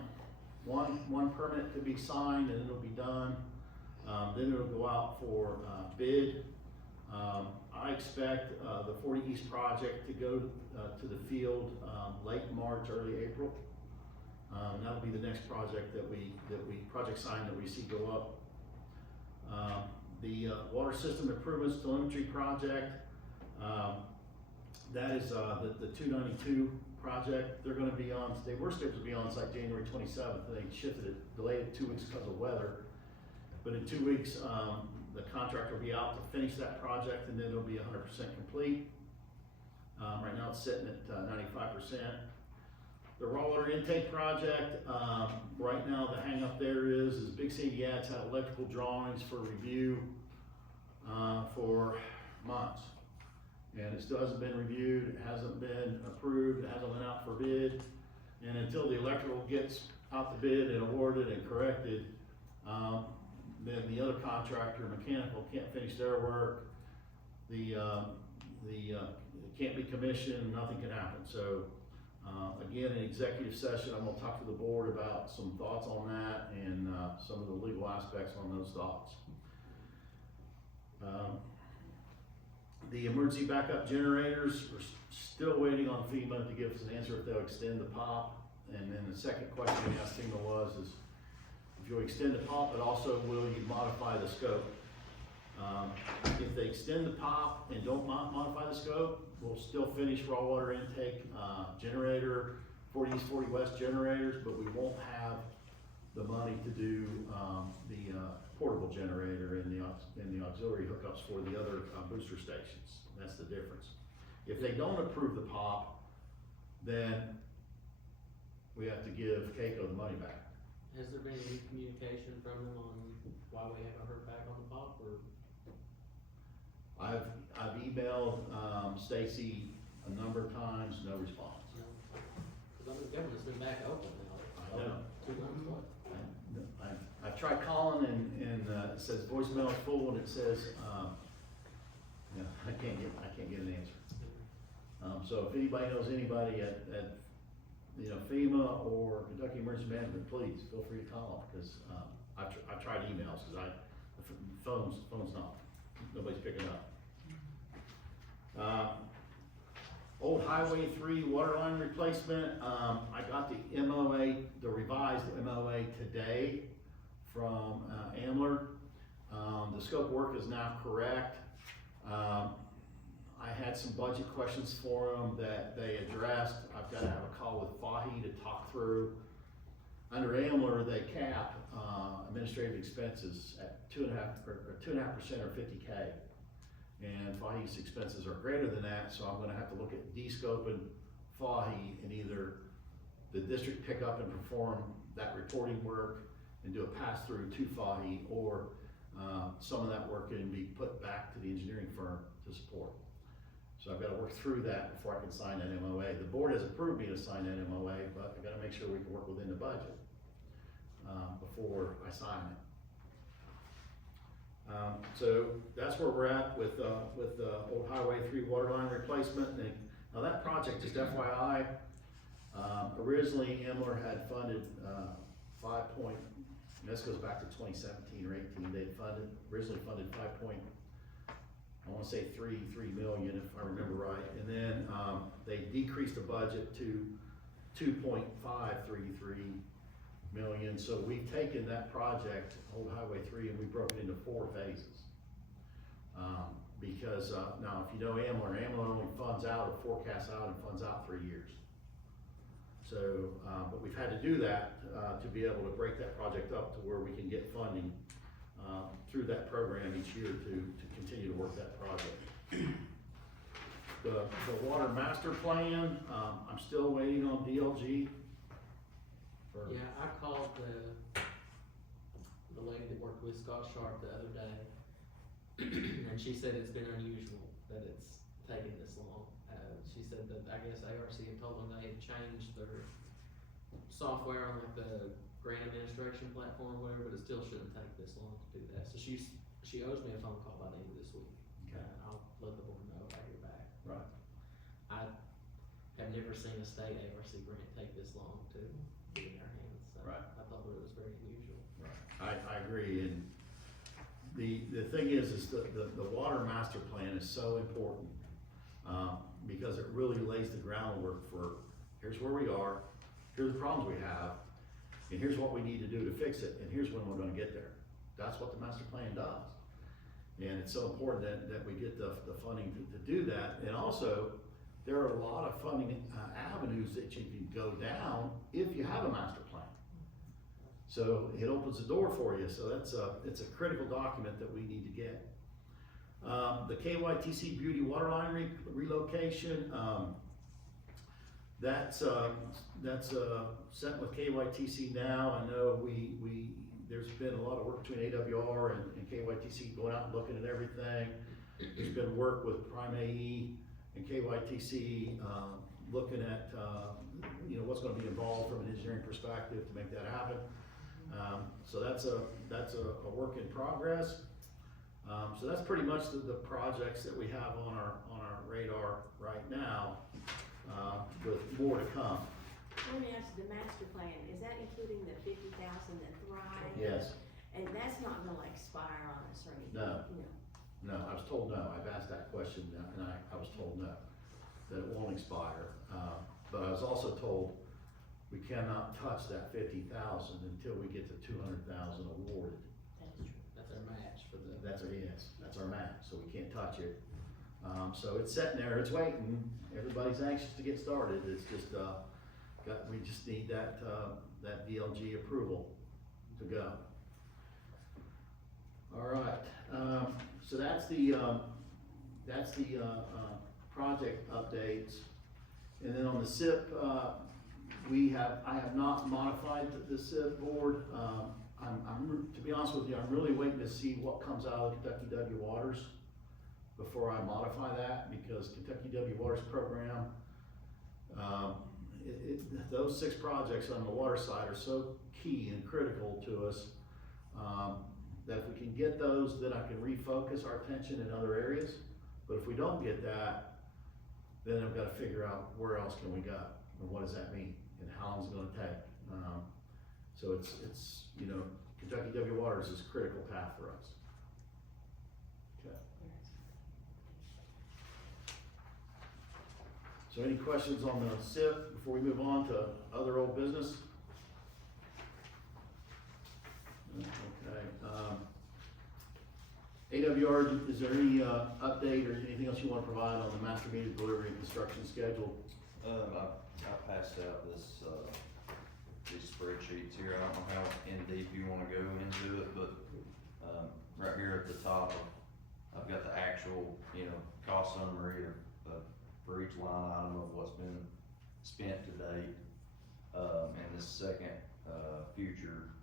one permit to be signed, and it'll be done. Then it'll go out for bid. I expect the 40 East project to go to the field late March, early April. That'll be the next project project sign that we see go up. The water system improvements telemetry project, that is the 292 project. They're going to be on. They were scheduled to be on site January 27th. They shifted it, delayed it 2 weeks because of weather. But in 2 weeks, the contractor will be out to finish that project, and then it'll be 100% complete. Right now, it's sitting at 95%. The raw water intake project, right now the hang up there is Big Sandy Ad's had electrical drawings for review for months. And it still hasn't been reviewed, it hasn't been approved, it hasn't went out for bid. And until the electrical gets out the bid and awarded and corrected, then the other contractor, mechanical, can't finish their work. It can't be commissioned, nothing can happen. So again, in executive session, I'm gonna talk to the board about some thoughts on that and some of the legal aspects on those thoughts. The emergency backup generators, we're still waiting on FEMA to give us an answer if they'll extend the POP. And then the second question we asked FEMA was, if you extend the POP, but also will you modify the scope? If they extend the POP and don't modify the scope, we'll still finish raw water intake generator, 40 East, 40 West generators, but we won't have the money to do the portable generator and the auxiliary hookups for the other booster stations. That's the difference. If they don't approve the POP, then we have to give CAECO the money back. Has there been any communication from them on why we haven't heard back on the POP, or? I've emailed Stacy a number of times, no response. No? Cause I mean, the government's been back open now. I know. 2 months, what? I tried calling and it says voicemail is full, and it says, I can't get an answer. So if anybody knows anybody at FEMA or Kentucky Emergency Management, please feel free to call them, because I've tried emails, because the phone's not, nobody's picking up. Old Highway 3 water line replacement, I got the MOA, the revised MOA today from Ambler. The scope of work is now correct. I had some budget questions for them that they addressed. I've got to have a call with Fahy to talk through. Under Ambler, they cap administrative expenses at 2.5% or 50K. And Fahy's expenses are greater than that, so I'm gonna have to look at de-scoping Fahy and either the district pick up and perform that reporting work and do a pass-through to Fahy, or some of that work can be put back to the engineering firm to support. So I've gotta work through that before I can sign that MOA. The board has approved me to sign that MOA, but I gotta make sure we can work within the budget before I sign it. So that's where we're at with Old Highway 3 water line replacement. And now that project, just FYI, originally Ambler had funded And this goes back to 2017 or 18, they originally funded I wanna say 3 million if I remember right, and then, they decreased the budget to 2.533 million, so we've taken that project, Old Highway 3, and we broke it into 4 phases. Because, now, if you know Amler only funds out or forecasts out and funds out 3 years. So, but we've had to do that, to be able to break that project up to where we can get funding, through that program each year to continue to work that project. The water master plan, I'm still waiting on DLG. Yeah, I called the lady that worked with Scott Sharp the other day, and she said it's been unusual that it's taken this long. She said that, I guess ARC had told them they had changed their software on like the grant administration platform or whatever, but it still shouldn't take this long to do that. So she owes me a phone call by the end of this week. Okay. I'll let the board know if I hear back. Right. I have never seen a state ARC grant take this long to get in our hands, so Right. I thought it was very unusual. Right. I agree, and the thing is the water master plan is so important, because it really lays the groundwork for, here's where we are, here's the problems we have, and here's what we need to do to fix it, and here's when we're gonna get there. That's what the master plan does. And it's so important that we get the funding to do that, and also, there are a lot of funding avenues that you can go down if you have a master plan. So it opens the door for you, so it's a critical document that we need to get. The KYTC Beauty Waterline relocation, that's set with KYTC now. I know there's been a lot of work between AWR and KYTC going out and looking at everything. There's been work with Prime AE and KYTC, looking at, what's gonna be involved from an engineering perspective to make that happen. So that's a work in progress. So that's pretty much the projects that we have on our radar right now, with more to come. Let me ask you, the master plan, is that including the 50,000 that Thrive? Yes. And that's not gonna expire on us or anything? No. No, I was told no. I've asked that question, and I was told no, that it won't expire. But I was also told we cannot touch that 50,000 until we get the 200,000 awarded. That is true. That's our match for the. That's our match, so we can't touch it. So it's sitting there, it's waiting. Everybody's anxious to get started. It's just, we just need that DLG approval to go. All right, so that's the project updates. And then on the SIP, I have not modified the SIP board. To be honest with you, I'm really waiting to see what comes out of Kentucky W Waters before I modify that, because Kentucky W Waters program, those 6 projects on the water side are so key and critical to us, that if we can get those, then I can refocus our attention in other areas. But if we don't get that, then I've got to figure out where else can we go, and what does that mean, and how long is it gonna take. So it's Kentucky W Waters is a critical path for us. Okay. So any questions on the SIP before we move on to other old business? Okay. AWR, is there any update or anything else you want to provide on the master meter delivery and construction schedule? I passed out these spreadsheets here. I don't know how in deep you wanna go into it, but, right here at the top, I've got the actual, cost summary of for each line item of what's been spent to date. And this second, future,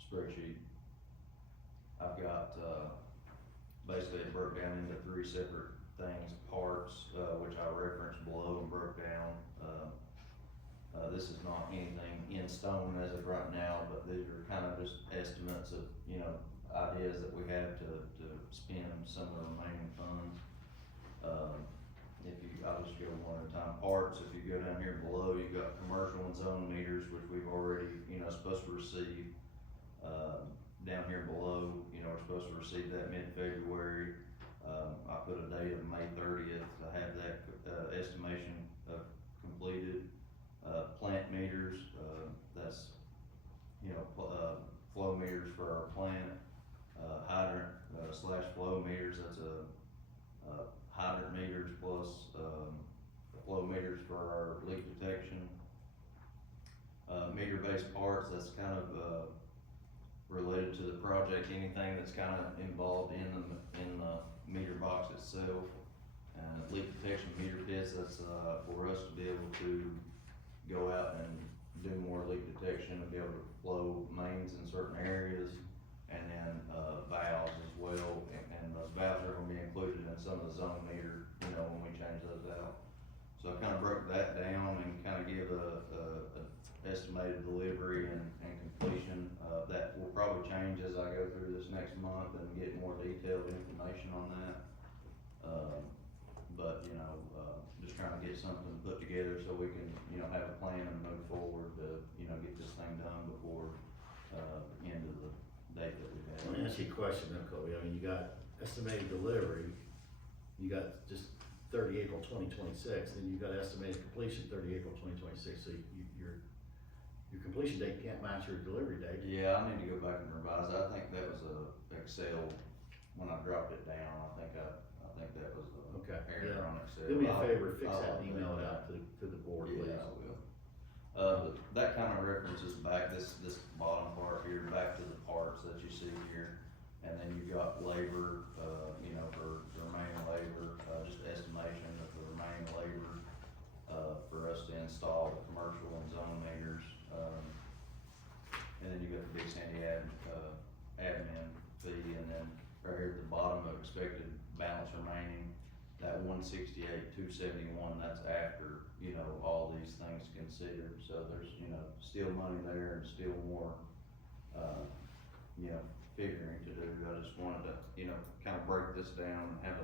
spreadsheet, I've got, basically it broke down into 3 separate things, parts, which I referenced below and broke down. This is not anything in stone as of right now, but these are kind of just estimates of, ideas that we have to spend some of the remaining funds. I'll just go one at a time. Parts, if you go down here below, you've got commercial and zone meters, which we've already, supposed to receive. down here below, you know, we're supposed to receive that mid-February. I put a date of May 30th to have that, estimation, completed. Plant meters, that's, you know, flow meters for our plant. Hydrant, slash flow meters, that's hydrant meters plus, flow meters for our leak detection. Meter-based parts, that's kind of, related to the project, anything that's kind of involved in the meter box itself. And leak detection meter pits, that's, for us to be able to go out and do more leak detection and be able to flow mains in certain areas. And then, valves as well, and those valves are gonna be included in some of the zone meter, you know, when we change those out. So I kinda broke that down and kinda give a estimated delivery and completion. That will probably change as I go through this next month and get more detailed information on that. But, you know, just trying to get something put together so we can, you know, have a plan and move forward to, you know, get this thing done before, the end of the date that we've Let me had. ask you a question though, Kobe. I mean, you got estimated delivery, you got just 30 April 2026, then you got estimated completion 30 April 2026, so your completion date can't match your delivery date. Yeah, I need to go back and revise. I think that was a Excel, when I dropped it down, I think that was a Okay, error yeah. on Excel. Do me a favor, fix I'll that and email it update out to the board, please. Yeah, I will. That kind of references back, this bottom part here, back to the parts that you see here. And then you've got labor, you know, for the remaining labor, just estimation of the remaining labor, for us to install the commercial and zone meters. And then you've got the Big Sandy admin fee, and then right here at the bottom of expected balance remaining, that 168,271, that's after, you know, all these things considered. So there's, you know, still money there and still more, you know, figuring to do. I just wanted to, you know, kind of break this down and have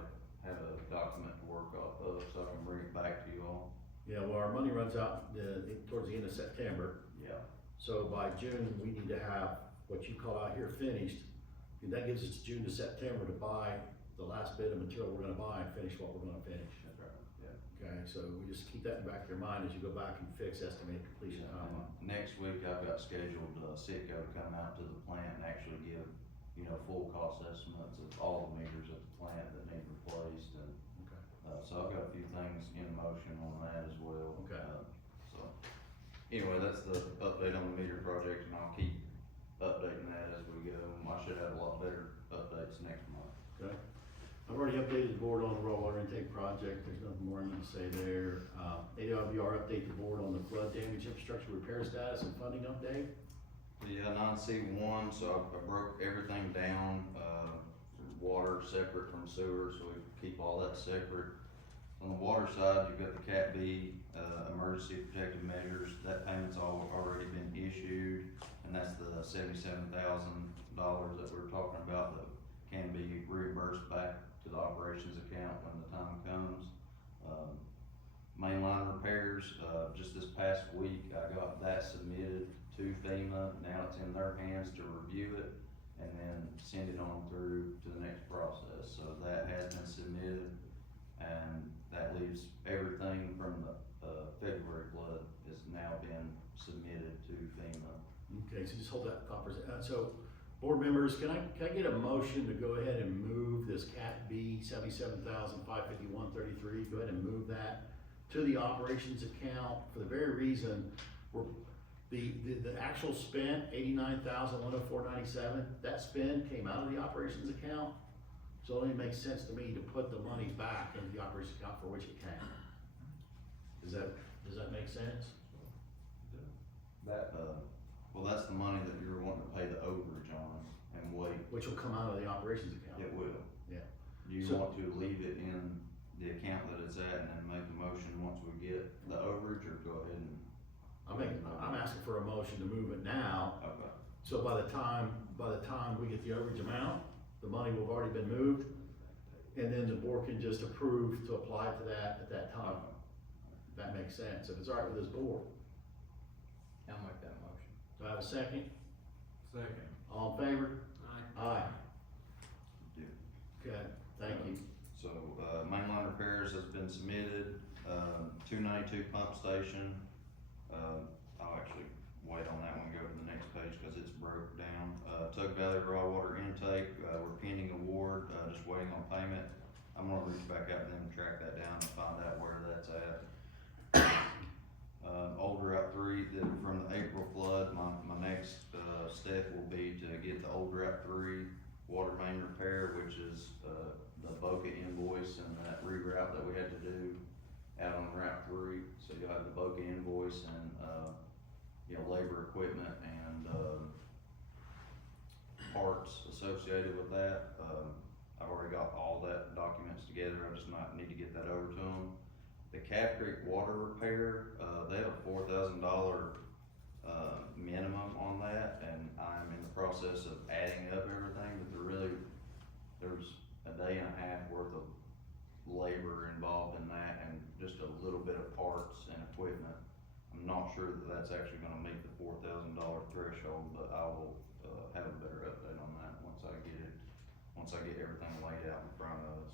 a document to work off of so I can bring it back to you all. Yeah, well, our money runs out, towards the end of September, Yeah. so by June, we need to have what you call out here finished. And that gives us June to September to buy the last bit of material we're gonna buy and finish what we're gonna finish. That's right, yeah. Okay, so we just keep that in the back of your mind as you go back and fix estimated completion timeline. And next week, I've got scheduled, Sitco to come out to the plant and actually give, you know, full cost estimates of all the meters at the plant that need replaced, and, Okay. so I've got a few things in motion on that as well. Okay. So, anyway, that's the update on the meter project, and I'll keep updating that as we go. I should have a lot better updates next month. Okay. I've already updated the board on the raw water intake project, there's nothing more I need to say there. AWR update the board on the flood damage infrastructure repair status and funding update. Yeah, 9C1, so I broke everything down, water separate from sewer, so we keep all that separate. On the water side, you've got the Cat B, emergency protective measures, that payment's already been issued, and that's the $77,000 that we're talking about that can be reimbursed back to the operations account when the time comes. Mainline repairs, just this past week, I got that submitted to FEMA, now it's in their hands to review it and then send it on through to the next process. So that has been submitted, and that leaves everything from the, February flood has now been submitted to FEMA. Okay, so just hold that thought for a second. So, board members, can I get a motion to go ahead and move this Cat B 77,551.33, go ahead and move that to the operations account for the very reason the actual spend, 89,104.97, that spend came out of the operations account. So it only makes sense to me to put the money back into the operations account for which it came. Does that make sense? That, well, that's the money that you're wanting to pay the overage on and wait. Which will come out of the operations account. It will. Yeah. Do you So- want to leave it in the account that it's at and then make a motion once we get the overage, or go ahead and? I'm asking for a motion to move it now, Okay. so by the time we get the overage amount, the money will have already been moved, and then the board can just approve to apply to that at that time. If that makes sense, if it's all right with this board. I'll make that motion. Do I have a second? Second. All in favor? Aye. Aye. Do. Okay, thank you. So, mainline repairs has been submitted, 292 pump station, I'll actually wait on that one, go to the next page, cause it's broke down. Tug Valley raw water intake, we're pending award, just waiting on payment. I'm gonna reach back out to them and track that down and find out where that's at. Old Route 3, from the April flood, my next, step will be to get the Old Route 3 water main repair, which is, the Boca invoice and that reroute that we had to do out on Route 3. So you'll have the Boca invoice and, labor, equipment, and, parts associated with that. I've already got all that documents together, I just need to get that over to them. The Calf Creek water repair, they have a $4,000, minimum on that, and I'm in the process of adding up everything, but there's a day and a half worth of labor involved in that, and just a little bit of parts and equipment. I'm not sure that that's actually gonna meet the $4,000 threshold, but I will, have a better update on that once I get everything laid out in front of us.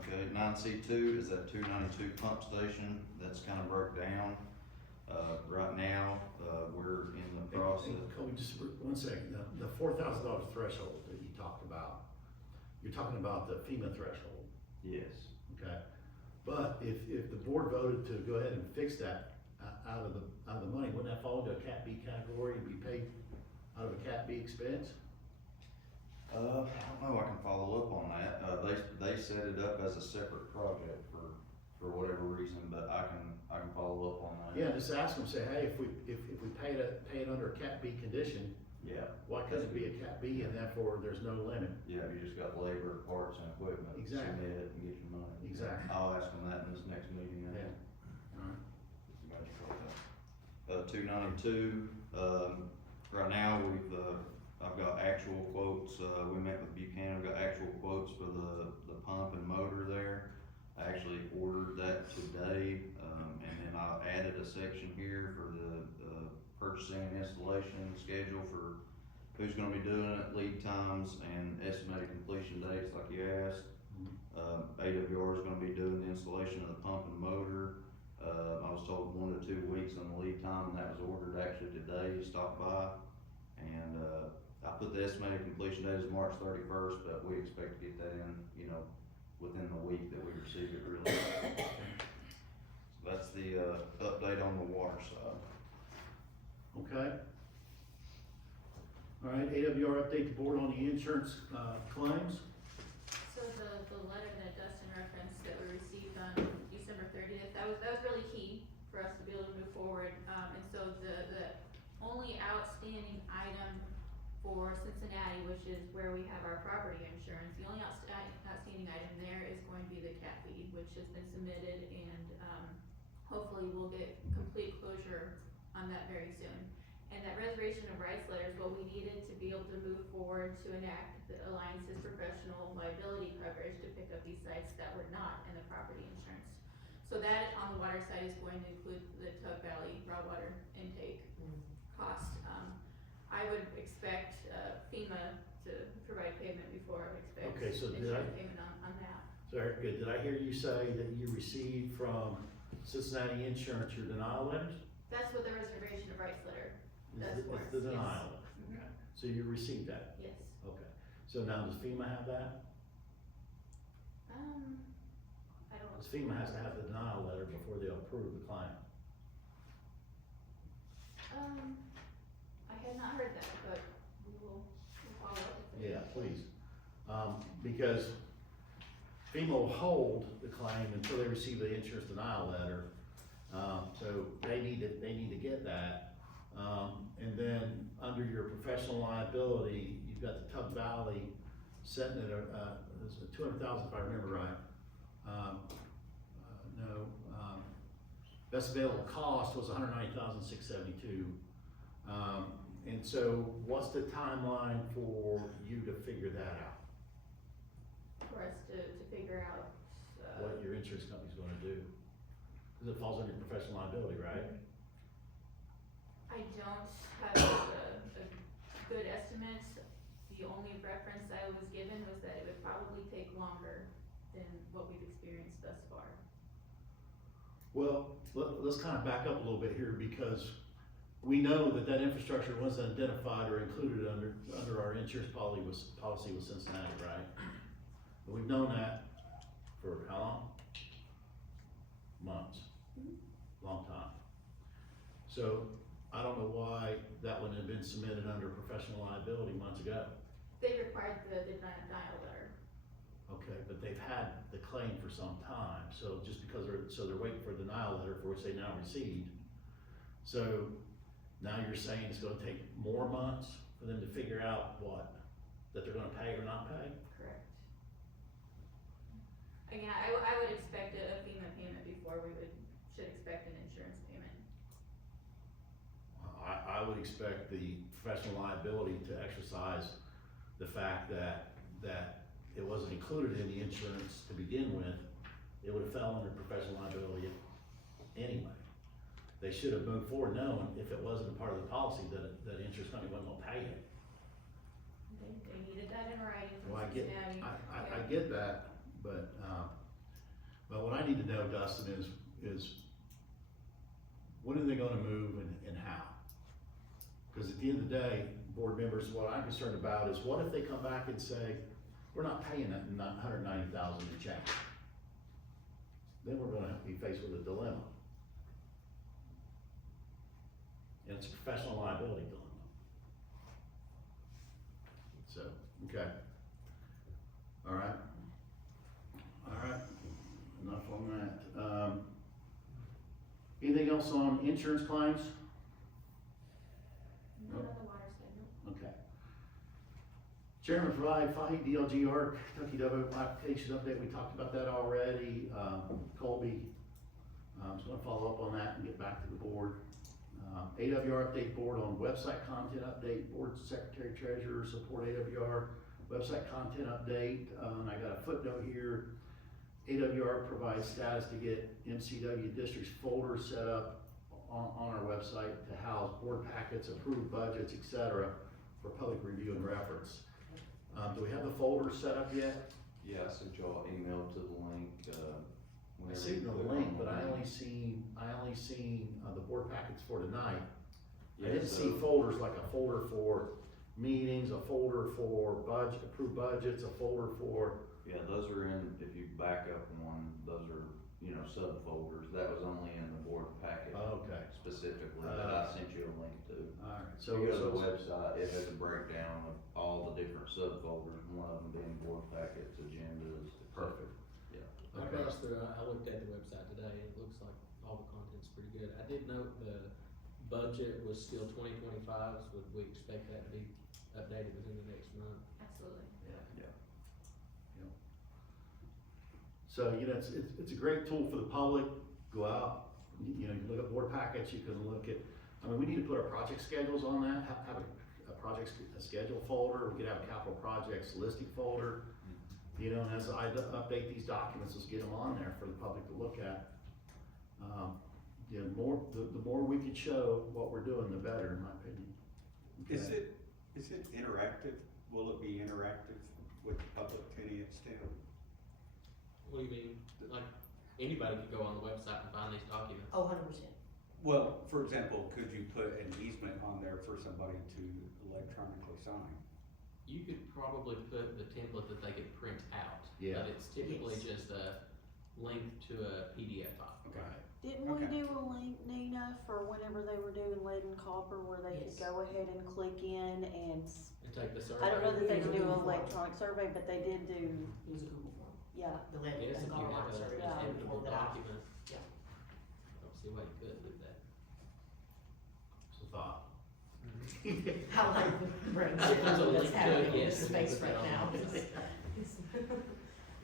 Okay, 9C2 is that 292 pump station, that's kinda broke down. Right now, we're in the process. Kobe, just for 1 second, the $4,000 threshold that you talked about, you're talking about the FEMA threshold, Yes. okay? But if the board voted to go ahead and fix that out of the money, wouldn't that fall into a Cat B category and be paid out of a Cat B expense? I don't know, I can follow up on that. They set it up as a separate project for whatever reason, but I can follow up on that. Yeah, just ask them, say, hey, if we pay it under a Cat B condition, Yeah, why couldn't it be a Cat B and therefore there's no limit? yeah, you just got labor, parts, and equipment. Exactly. Submit it and get your money. Exactly. I'll ask them that in this next meeting. Yeah. Alright. Glad you caught that. 292, right now, I've got actual quotes, we met with Buchanan, I've got actual quotes for the pump and motor there. I actually ordered that today, and then I added a section here for the purchasing and installation schedule for who's gonna be doing it, lead times, and estimated completion dates like you asked. AWR is gonna be doing the installation of the pump and motor. I was told 1 to 2 weeks on the lead time, and that was ordered actually today, he stopped by. And, I put the estimated completion date as March 31st, but we expect to get that in, within the week that we receive it really. So that's the, update on the water side. Okay. All right, AWR update the board on the insurance, claims. So the letter that Dustin referenced that we received on December 30th, that was really key for us to be able to move forward. And so the only outstanding item for Cincinnati, which is where we have our property insurance, the only outstanding item there is going to be the Cat B, which has been submitted, and hopefully we'll get complete closure on that very soon. And that reservation of rights letter is what we needed to be able to move forward to enact the Alliance's professional liability coverage to pick up these sites that were not in the property insurance. So that on the water side is going to include the Tug Valley raw water intake cost. I would expect FEMA to provide payment before I would expect Okay, so did insurance payment on that. Very good. Did I hear you say that you received from Cincinnati Insurance your denial letters? That's what the reservation of rights letter does Is for the us, yes. denial letter? Mhm. Okay. So you received that? Yes. Okay. So now does FEMA have that? I don't. Because FEMA has to have the denial letter before they'll approve the claim. I had not heard that, but we'll follow up with it. Yeah, please. Because FEMA will hold the claim until they receive the insurance denial letter. So they need to get that. And then under your professional liability, you've got the Tug Valley setting at it's $200,000 if I remember right. Best available cost was $190,672. And so what's the timeline for you to figure that out? For us to figure out, What your insurance company's gonna do? Cause it falls under professional liability, right? I don't have a good estimate. The only reference I was given was that it would probably take longer than what we've experienced thus far. Well, let's kind of back up a little bit here, because we know that infrastructure wasn't identified or included under our insurance policy with Cincinnati, right? And we've known that for how long? Months, long time. So I don't know why that wouldn't have been submitted under professional liability months ago. They required the denial letter. Okay, but they've had the claim for some time, so just because they're waiting for a denial letter for which they now received. So now you're saying it's gonna take more months for them to figure out what, that they're gonna pay or not pay? Correct. Again, I would expect a FEMA payment before should expect an insurance payment. I would expect the professional liability to exercise the fact that it wasn't included in the insurance to begin with. It would have fell under professional liability anyway. They should have moved forward knowing if it wasn't a part of the policy that the insurance company wasn't gonna pay it. They needed that in writing from Well, Cincinnati. I get that, but what I need to know, Dustin, is when are they gonna move and how? Cause at the end of the day, board members, what I'm concerned about is what if they come back and say, we're not paying that $190,000 to change? Then we're gonna be faced with a dilemma. And it's a professional liability dilemma. So, okay. All right. Enough on that. Anything else on insurance claims? Not on the water side, no. Okay. Chairman provide Fahey DLGR Kentucky W application update. We talked about that already. Colby, I was gonna follow up on that and get back to the board. AWR update board on website content update, board secretary treasurer support AWR website content update. And I got a footnote here. AWR provides status to get MCW districts folders set up on our website to house board packets, approved budgets, etc. for public review and reference. Do we have the folders set up yet? Yeah, I sent y'all an email to the link, I seen the link, but I only seen the board packets for tonight. I didn't see folders like a folder for meetings, a folder for approved budgets, a folder for. Yeah, those are in, if you back up one, those are, subfolders. That was only in the board packet Okay. specifically that I sent you a link to. Alright, So you go to the website, it has a breakdown of all the different subfolders, one of them being board packets, agendas. etc. Perfect. Yeah. I Okay. browsed through, I looked at the website today, and it looks like all the content's pretty good. I did note the budget was still 2025, so would we expect that to be updated within the next month? Absolutely. So, it's a great tool for the public. Go out, you look at board packets, you can look at, we need to put our project schedules on that, have a schedule folder, we could have a capital projects listing folder. And as I update these documents, let's get them on there for the public to look at. The more we can show what we're doing, the better, in my opinion. Okay. Is it interactive? Will it be interactive with the public to any extent? What do you mean? Like, anybody could go on the website and find these documents? Oh, 100%. Well, for example, could you put an easement on there for somebody to electronically sign? You could probably put the template that they could print out. Yeah. But it's typically Yes. just a link to a PDF file. Right. Didn't we Okay. do a link, Nina, for whenever they were doing lead and copper where they could Yes. go ahead and click in and, And take the survey. I don't know that they Yeah, can do Google an form. electronic survey, but they did do, It was a Google form. yeah. The lead Yes, if and you all have water survey. a Yeah. editable document. Yeah. I don't see why you couldn't do that. It's a thought. How like brings There's a it, link what's to it, happening in yes, this we can space put that right on now. the website.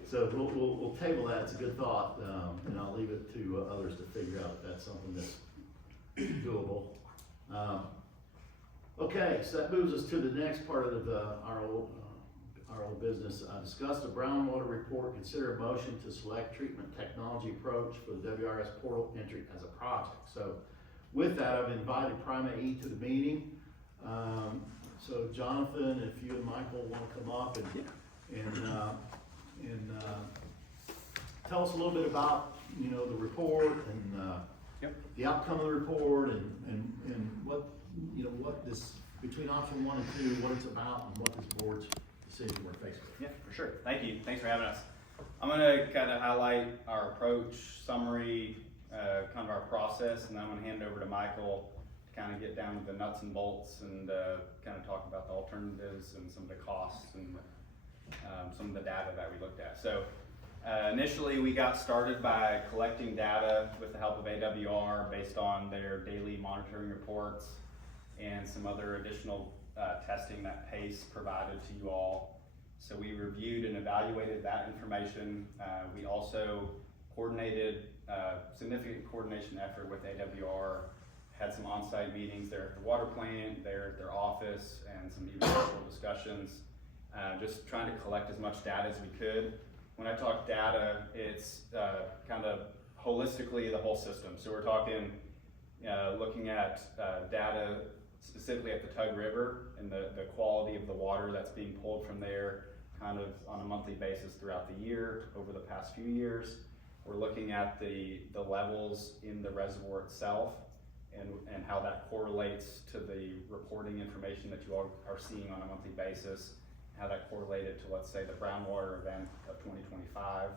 So we'll table that, it's a good thought, and I'll leave it to others to figure out if that's something that's doable. Okay, so that moves us to the next part of our old business. Discuss the groundwater report, consider a motion to select treatment technology approach for the WRS portal entry as a project. So with that, I've invited Primate E to the meeting. So Jonathan, if you and Michael wanna come up and tell us a little bit about, you know, the report and, Yep. the outcome of the report and what, you know, what this, between option 1 and 2, what it's about and what this board's decision we're faced with. Yeah, for sure. Thank you. Thanks for having us. I'm gonna kind of highlight our approach, summary, kind of our process, and then I'm gonna hand it over to Michael to kind of get down to the nuts and bolts and kind of talk about the alternatives and some of the costs and some of the data that we looked at. So initially, we got started by collecting data with the help of AWR based on their daily monitoring reports and some other additional testing that PACE provided to you all. So we reviewed and evaluated that information. We also coordinated significant coordination effort with AWR, had some on-site meetings there at the water plant, there at their office, and some even virtual discussions, just trying to collect as much data as we could. When I talk data, it's kind of holistically the whole system. So we're talking, looking at data specifically at the Tug River and the quality of the water that's being pulled from there kind of on a monthly basis throughout the year over the past few years. We're looking at the levels in the reservoir itself and how that correlates to the reporting information that you all are seeing on a monthly basis, how that correlated to, let's say, the groundwater event of 2025.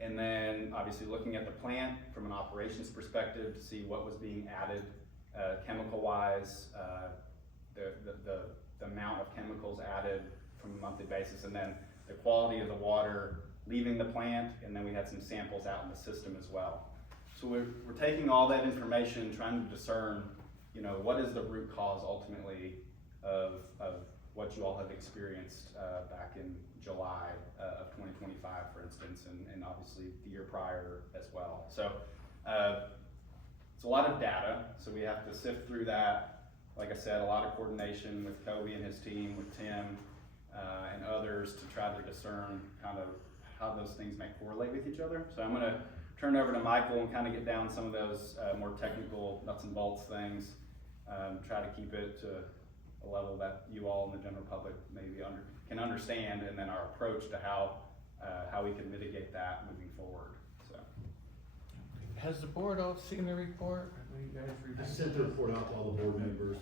And then obviously looking at the plant from an operations perspective to see what was being added chemical wise, the amount of chemicals added from a monthly basis, and then the quality of the water leaving the plant, and then we had some samples out in the system as well. So we're taking all that information, trying to discern, you know, what is the root cause ultimately of what you all have experienced back in July of 2025, for instance, and obviously the year prior as well. So it's a lot of data, so we have to sift through that. Like I said, a lot of coordination with Kobe and his team, with Tim and others to try to discern kind of how those things may correlate with each other. So I'm gonna turn it over to Michael and kind of get down some of those more technical nuts and bolts things, try to keep it to a level that you all in the general public maybe can understand, and then our approach to how we can mitigate that moving forward. So. Has the board all seen the report? Have you guys reviewed I sent the report out to all the board members.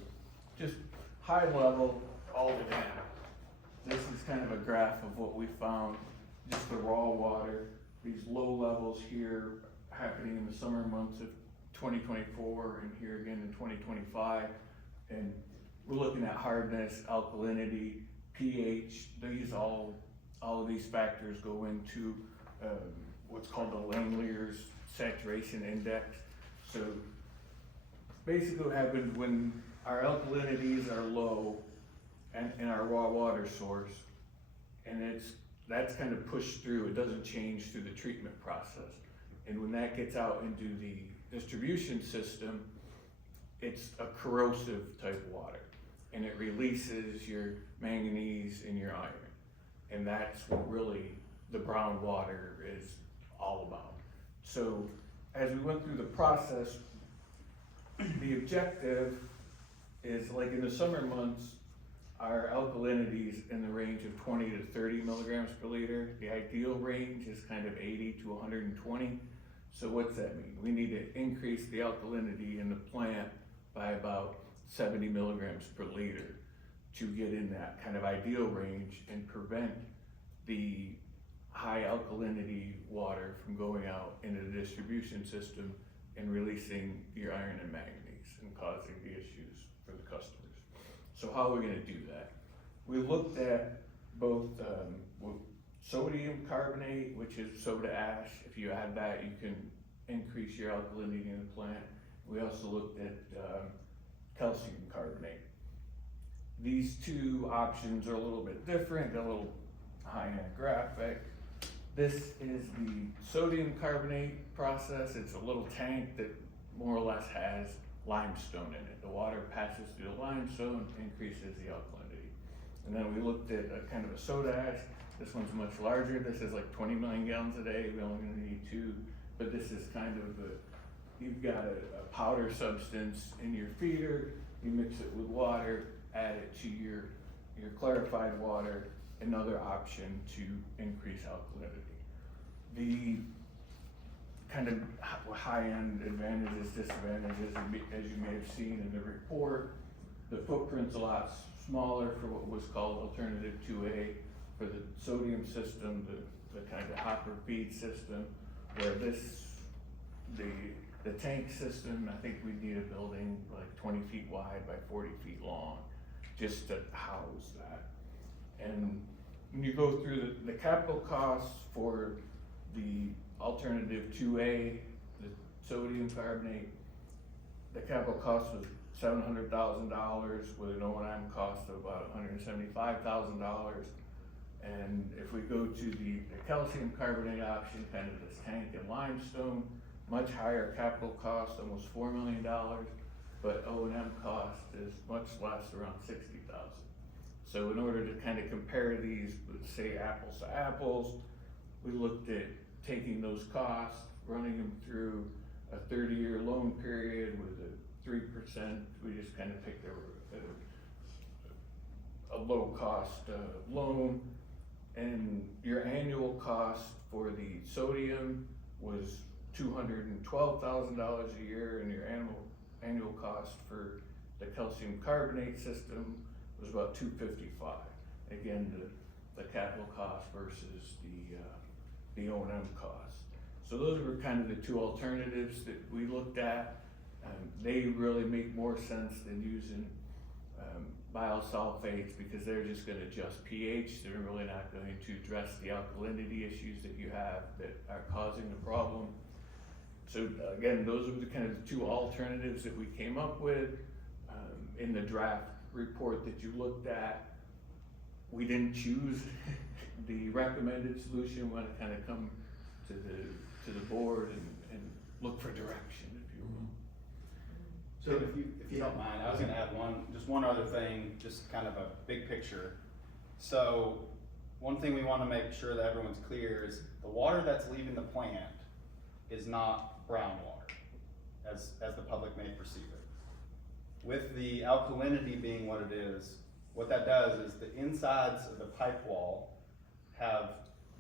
Just high level, all the data. This is kind of a graph of what we found, just the raw water, these low levels here happening in the summer months of 2024 and here again in 2025. And we're looking at hardness, alkalinity, pH. These all of these factors go into what's called the Langmuir's saturation index. So basically what happens when our alkalinities are low and in our raw water source, and that's kind of pushed through, it doesn't change through the treatment process. And when that gets out into the distribution system, it's a corrosive type water, and it releases your manganese and your iron. And that's what really the brown water is all about. So as we went through the process, the objective is, like in the summer months, our alkalinity is in the range of 20 to 30 milligrams per liter. The ideal range is kind of 80 to 120. So what's that mean? We need to increase the alkalinity in the plant by about 70 milligrams per liter to get in that kind of ideal range and prevent the high alkalinity water from going out into the distribution system and releasing your iron and manganese and causing the issues for the customers. So how are we gonna do that? We looked at both sodium carbonate, which is soda ash. If you add that, you can increase your alkalinity in the plant. We also looked at calcium carbonate. These two options are a little bit different, a little high in a graphic. This is the sodium carbonate process. It's a little tank that more or less has limestone in it. The water passes through the limestone, increases the alkalinity. And then we looked at a kind of a soda ash. This one's much larger. This is like 20 million gallons a day. We only need 2, but this is kind of you've got a powder substance in your feeder, you mix it with water, add it to your clarified water, another option to increase alkalinity. The kind of high-end advantages, disadvantages, as you may have seen in the report, the footprint's a lot smaller for what was called alternative 2A for the sodium system, the kind of hopper feed system, where the tank system, I think we need a building like 20 feet wide by 40 feet long, just to house that. And when you go through the capital costs for the alternative 2A, the sodium carbonate, the capital cost was $700,000 with an O&M cost of about $175,000. And if we go to the calcium carbonate option, kind of this tank and limestone, much higher capital cost, almost $4 million, but O&M cost is much less, around $60,000. So in order to kind of compare these, say apples to apples, we looked at taking those costs, running them through a 30-year loan period with a 3%. We just kind of picked a low-cost loan, and your annual cost for the sodium was $212,000 a year, and your annual cost for the calcium carbonate system was about $255,000. Again, the capital cost versus the O&M cost. So those were kind of the two alternatives that we looked at. They really make more sense than using biosulfates, because they're just going to adjust pH. They're really not going to address the alkalinity issues that you have that are causing the problem. So again, those are the kind of the two alternatives that we came up with. In the draft report that you looked at, we didn't choose the recommended solution. We want to kind of come to the board and look for direction, if you will. So if you don't mind, I was gonna add one other thing, just kind of a big picture. So one thing we wanna make sure that everyone's clear is the water that's leaving the plant is not brown water, as the public may perceive it. With the alkalinity being what it is, what that does is the insides of the pipe wall have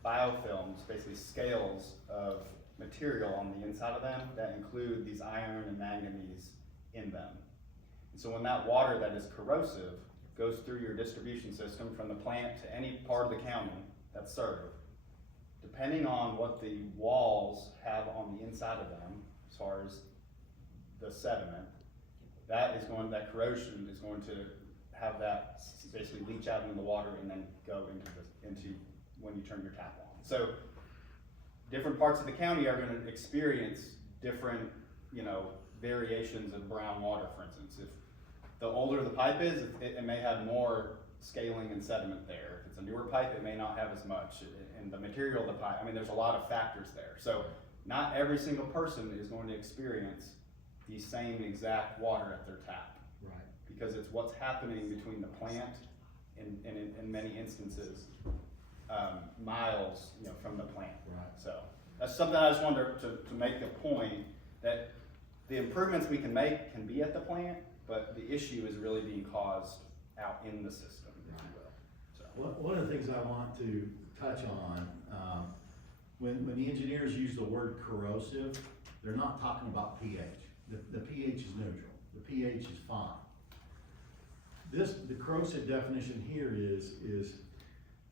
biofilms, basically scales of material on the inside of them that include these iron and manganese in them. And so when that water that is corrosive goes through your distribution system from the plant to any part of the county that's served, depending on what the walls have on the inside of them, as far as the sediment, that corrosion is going to have that basically leach out into the water and then go into when you turn your tap on. So different parts of the county are going to experience different, variations of brown water, for instance. If the older the pipe is, it may have more scaling and sediment there. If it's a newer pipe, it may not have as much. And the material of the pipe, there's a lot of factors there. So not every single person is going to experience the same exact water at their tap. Right. Because it's what's happening between the plant and in many instances, miles, from the plant. Right. So that's something I just wanted to make the point that the improvements we can make can be at the plant, but the issue is really being caused out in the system, if you will. So. One of the things I want to touch on, when the engineers use the word corrosive, they're not talking about pH. The pH is neutral. The pH is fine. The corrosive definition here is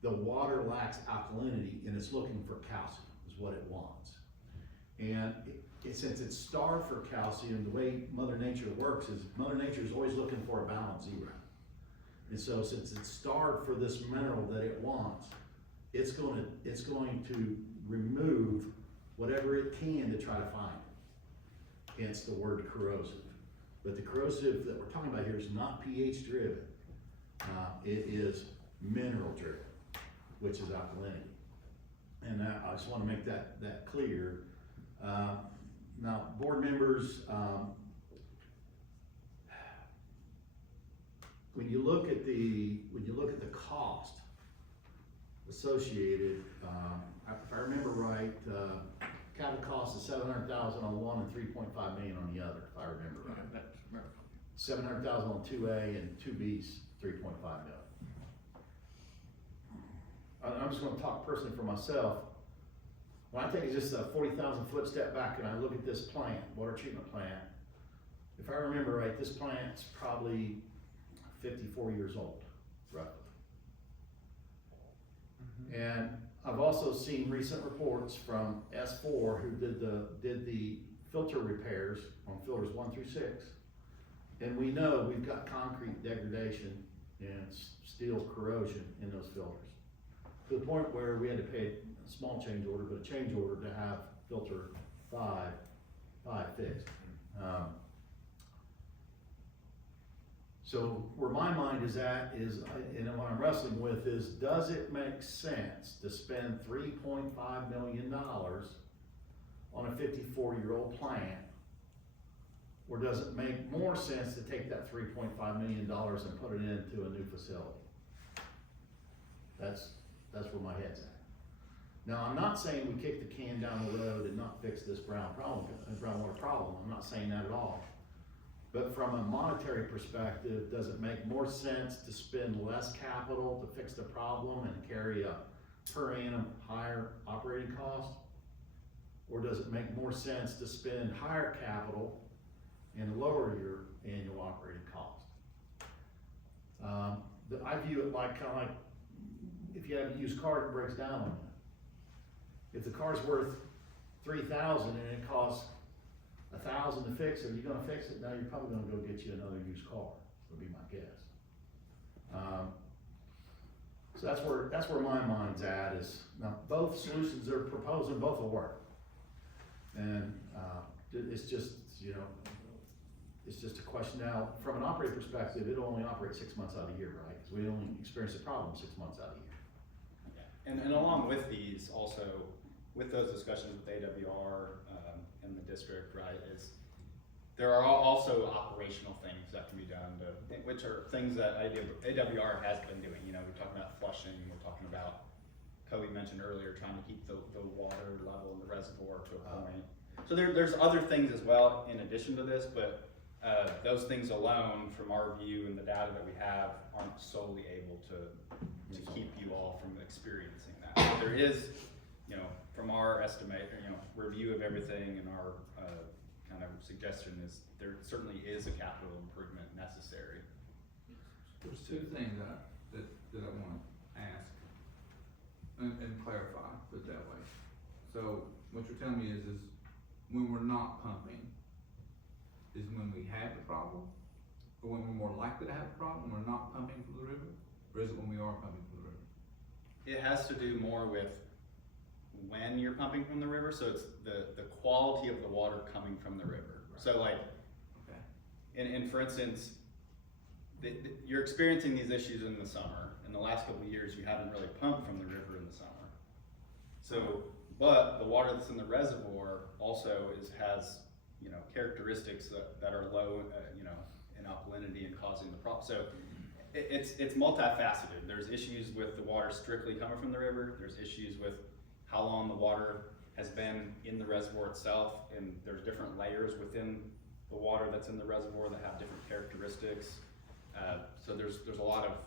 the water lacks alkalinity and it's looking for calcium, is what it wants. And since it's starved for calcium, the way Mother Nature works is Mother Nature is always looking for a balanced zero. And so since it's starved for this mineral that it wants, it's going to remove whatever it can to try to find it. Hence the word corrosive. But the corrosive that we're talking about here is not pH driven. It is mineral driven, which is alkalinity. And I just want to make that clear. Now, board members, when you look at the cost associated, if I remember right, capital cost is 700,000 on one and 3.5 million on the other, if I remember right. That's right. 700,000 on 2A and 2B's 3.5 million. I'm just gonna talk personally for myself. When I take just a 40,000 foot step back and I look at this plant, water treatment plant, if I remember right, this plant's probably 54 years old, roughly. And I've also seen recent reports from S4 who did the filter repairs on filters 1 through 6. And we know we've got concrete degradation and steel corrosion in those filters. To the point where we had to pay a small change order, but a change order to have filter 5 fixed. So where my mind is at is, and what I'm wrestling with is, does it make sense to spend $3.5 million on a 54-year-old plant? Or does it make more sense to take that $3.5 million and put it into a new facility? That's where my head's at. Now, I'm not saying we kick the can down the road and not fix this groundwater problem. I'm not saying that at all. But from a monetary perspective, does it make more sense to spend less capital to fix the problem and carry a per annum higher operating cost? Or does it make more sense to spend higher capital and lower your annual operating cost? I view it like kind of like if you have a used car that breaks down on you. If the car's worth $3,000 and it costs $1,000 to fix it, are you gonna fix it? No, you're probably gonna go get you another used car, would be my guess. So that's where my mind's at is, now both solutions they're proposing, both will work. And it's just, it's just a question now, from an operating perspective, it'll only operate 6 months out of the year, right? Because we only experience a problem 6 months out of the year. And along with these, also, with those discussions with AWR and the district, right, is there are also operational things that can be done, which are things that AWR has been doing. We're talking about flushing, we're talking about, Cody mentioned earlier, trying to keep the water level in the reservoir to a point. So there's other things as well in addition to this, but those things alone, from our view and the data that we have, aren't solely able to keep you all from experiencing that. So there is, from our estimate, review of everything and our kind of suggestion is there certainly is a capital improvement necessary. There's two things that I want to ask and clarify, put it that way. So what you're telling me is when we're not pumping, is when we have the problem, or when we're more likely to have a problem, we're not pumping from the river, or is it when we are pumping from the river? It has to do more with when you're pumping from the river, so it's the quality of the water coming from the river. Right. So like, okay. And for instance, you're experiencing these issues in the summer. In the last couple of years, you haven't really pumped from the river in the summer. So, but the water that's in the reservoir also has characteristics that are low, in alkalinity and causing the problem. So it's multifaceted. There's issues with the water strictly coming from the river. There's issues with how long the water has been in the reservoir itself, and there's different layers within the water that's in the reservoir that have different characteristics. So there's a lot of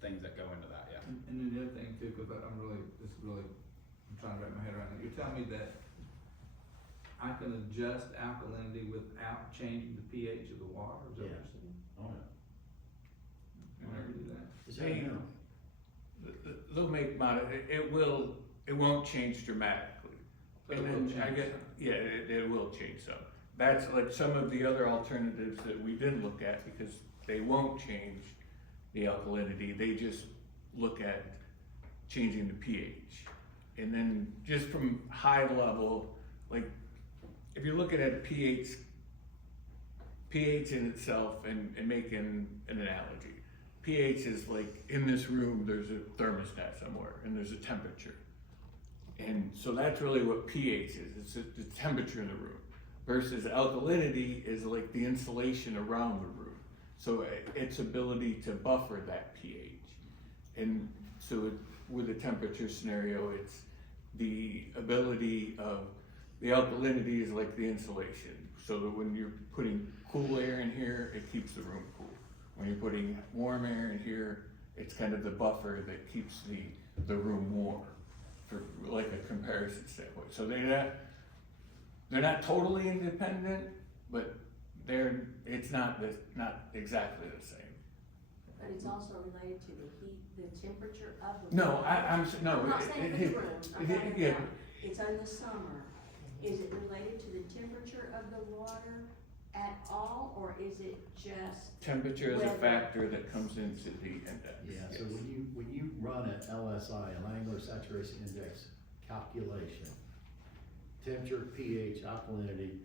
things that go into that, yeah. And then the other thing too, because I'm trying to wrap my head around it. You're telling me that I can adjust alkalinity without changing the pH of the water? Is that what you're saying? Oh, Can I do that? They'll make it won't change dramatically. But And it will then change I guess, yeah, it will change some. That's like some of the other alternatives that we didn't look at because they won't change the alkalinity. They just look at changing the pH. And then just from high level, like if you're looking at pH in itself and making an analogy, pH is like in this room, there's a thermostat somewhere and there's a temperature. And so that's really what pH is, it's the temperature in the room. Versus alkalinity is like the insulation around the room. So its ability to buffer that pH. And so with a temperature scenario, it's the ability of the alkalinity is like the insulation, so that when you're putting cool air in here, it keeps the room cool. When you're putting warm air in here, it's kind of the buffer that keeps the room warm, for like a comparison standpoint. So they're not totally independent, but it's not exactly the same. But it's also related to the heat, the temperature of the. No, room. no. I'm not saying for the rooms, I'm talking yeah. about, it's in the summer. Is it related to the temperature of the water at all, or is it just? Temperature is a weather? factor that comes into the index. Yeah, so yes. when you run an LSI, a Language Saturation Index calculation, temperature, pH, alkalinity,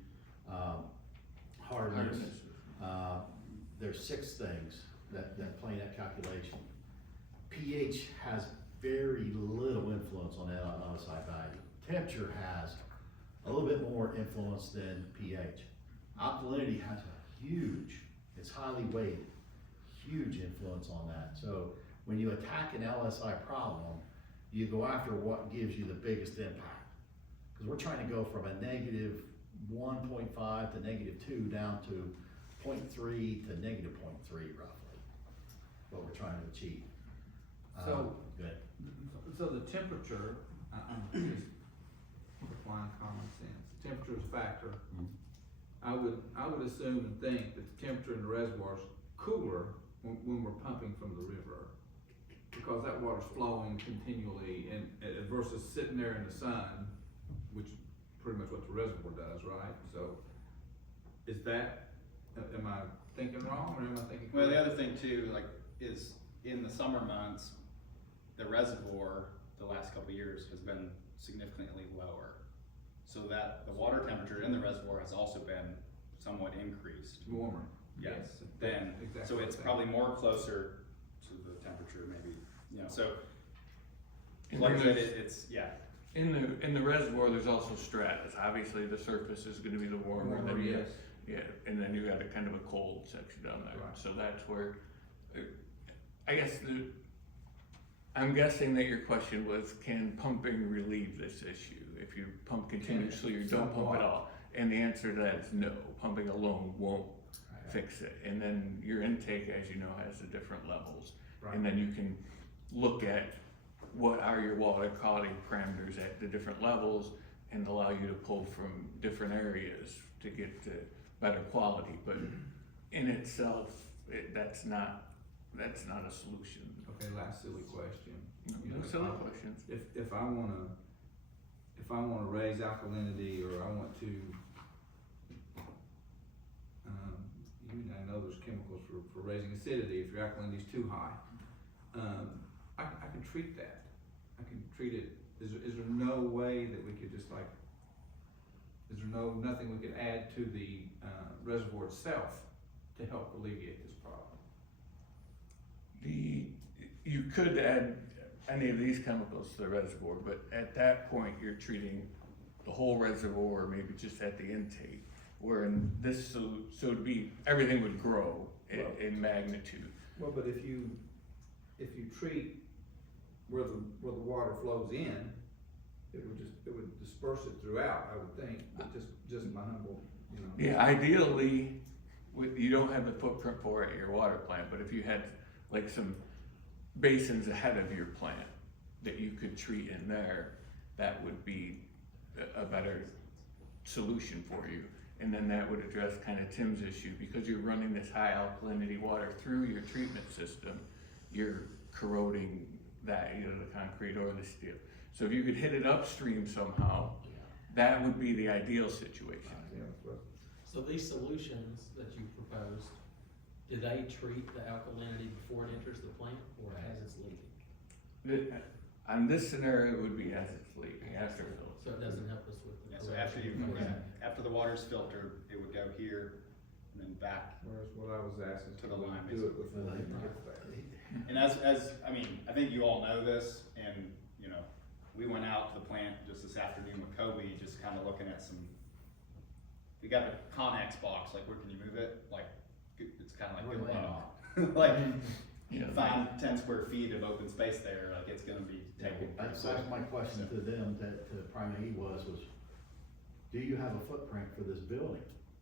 hardness, there's 6 things that play in that calculation. pH has very little influence on that LSI value. Temperature has a little bit more influence than pH. Alkalinity has a huge, it's highly weighted, huge influence on that. So when you attack an LSI problem, you go after what gives you the biggest impact. Because we're trying to go from a negative 1.5 to negative 2 down to 0.3 to negative 0.3 roughly, what we're trying to achieve. So- Good. So the temperature, I'm just applying common sense, temperature is a factor. Mhm. I would assume and think that the temperature in the reservoir is cooler when we're pumping from the river, because that water's flowing continually and versus sitting there in the sun, which is pretty much what the reservoir does, right? So, is that, am I thinking wrong or am I thinking correct? Well, the other thing too, like, is in the summer months, the reservoir, the last couple of years, has been significantly lower. So that the water temperature in the reservoir has also been somewhat increased. Warmer. Yes, then, Exactly so it's what I'm probably more closer to the temperature maybe, you know, so. And Like I said, there's- it's, yeah, In the reservoir, there's also stratus. Obviously, the surface is gonna be the warmer. Warmer, than yes. Yeah, and then you got a kind of a cold section down there. Right. So that's where, I guess I'm guessing that your question was, can pumping relieve this issue? If you pump continuously or don't pump at all? And the answer to that is no. Pumping alone won't fix it. And then your intake, as you know, has the different levels. And then you can look at what are your water quality parameters at the different levels and allow you to pull from different areas to get to better quality. But in itself, that's not a solution. Okay, last silly question. You No know, silly questions. If I wanna raise alkalinity, or I want to, I know there's chemicals for raising acidity if your alkalinity is too high. I can treat that. I can treat it, is there no way that we could just like, is there nothing we could add to the, reservoir itself to help alleviate this problem? You could add any of these chemicals to the reservoir, but at that point, you're treating the whole reservoir, maybe just at the intake. Where in this, so to be, everything would grow in magnitude. Well, but if you treat where the water flows in, it would disperse it throughout, I would think, but just my humble, you know. Yeah, ideally, you don't have the footprint for it at your water plant, but if you had like some basins ahead of your plant that you could treat in there, that would be a better solution for you. And then that would address kind of Tim's issue, because you're running this high alkalinity water through your treatment system, you're corroding that, either the concrete or the steel. So if you could hit it upstream somehow, that would be the ideal situation. So these solutions that you proposed, do they treat the alkalinity before it enters the plant or as it's leaving? On this scenario, it would be as it's leaving, after. So it doesn't help us with the. yeah, so after the water's filtered, it would go here and then back. Whereas what I was asking, To the line, do it before they get there. And I mean, I think you all know this, and, you know, we went out to the plant just this afternoon with Kobe, just kind of looking at we got a Connex box, like, where can you move it? Like, it's kind of like good luck. Like, Yeah. 10 square feet of open space there, like, it's gonna be taken. That's my question to them, to Prime was, do you have a footprint for this building?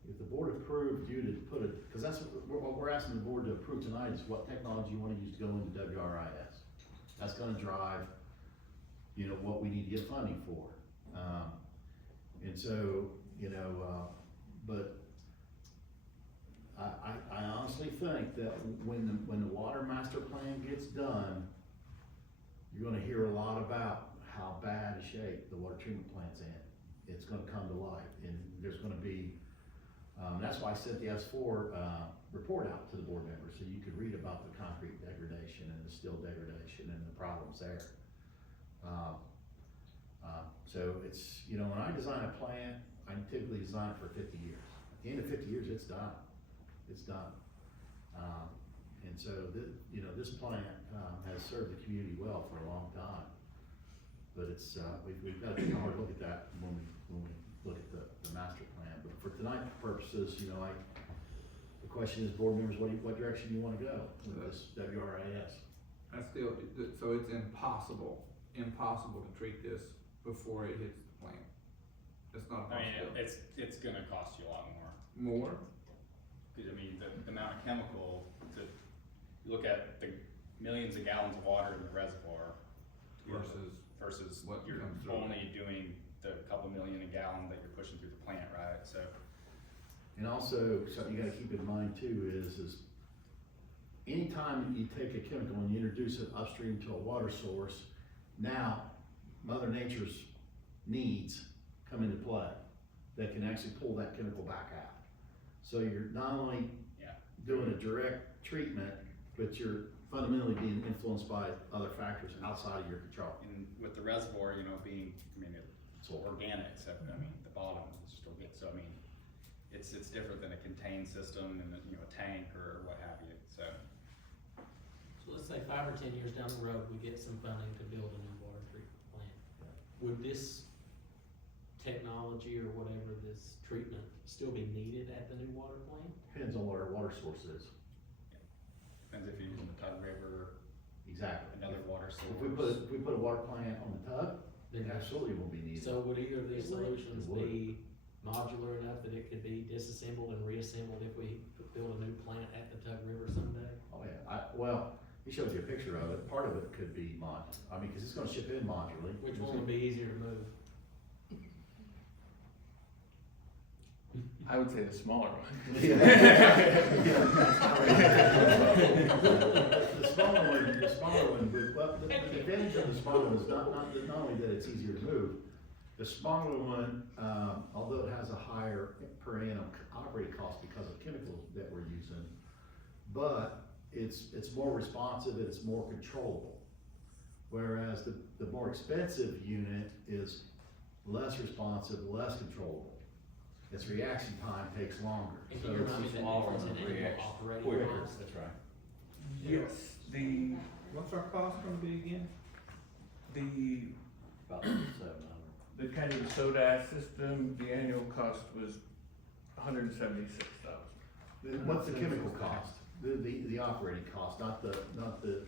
If the board approved you to put it, cause that's what we're asking the board to approve tonight is what technology you wanna use to go into WRIS. That's gonna drive, you know, what we need to get funding for. And so, you know, but I honestly think that when the water master plan gets done, you're gonna hear a lot about how bad a shape the water treatment plant's in. It's gonna come to light, and there's gonna be, that's why I sent the S4, report out to the board members, so you could read about the concrete degradation and the steel degradation and the problems there. So it's, you know, when I design a plant, I typically design it for 50 years. At the end of 50 years, it's done. It's done. And so, you know, this plant, has served the community well for a long time. But it's, we've got to take a hard look at that when we look at the master plan. But for tonight's purposes, you know, the question is, board members, what direction you wanna go with this WRIS? I still, so it's impossible to treat this before it hits the plant. It's not a I mean, possibility. it's gonna cost you a lot more. More? Cause I mean, the amount of chemical, to look at the millions of gallons of water in the reservoir versus what you're comes through. only doing the couple million a gallon that you're pushing through the plant, right? So, And also, something you gotta keep in mind too is anytime you take a chemical and you introduce it upstream to a water source, now Mother Nature's needs come into play that can actually pull that chemical back out. So you're not only doing a direct treatment, but you're fundamentally being influenced by other factors outside of your control. and with the reservoir, you know, being, I mean, it's organic, so, I mean, the bottom is just organic, so I mean, it's different than a contained system and, you know, a tank or what have you, so. So let's say 5 or 10 years down the road, we get some funding to build a new water treatment plant. Would this technology or whatever, this treatment, still be needed at the new water plant? Depends on what our water source is. Depends if you're using the Tug River, Exactly. another water source. If we put a water plant on the tub, then absolutely will be needed. So would either of these It would. solutions It would. be modular enough that it could be disassembled and reassembled if we build a new plant at the Tug River someday? Oh, yeah, well, he showed you a picture of it, part of it could be I mean, cause it's gonna ship in modularly. Which one would be easier to move? I would say the smaller one. The smaller one, well, the advantage of the smaller one is not only that it's easier to move, the smaller one, although it has a higher per annum operating cost because of chemicals that we're using, but it's more responsive and it's more controllable. Whereas the more expensive unit is less responsive, less controllable. Its reaction time takes longer. And So can you it's remind me a the smaller difference one in annual reacts operating quicker. costs? That's right. Yes, What's our cost gonna be again? About 700. the kind of soda ash system, the annual cost was $176,000. What's the chemical cost? The operating cost, not the Not the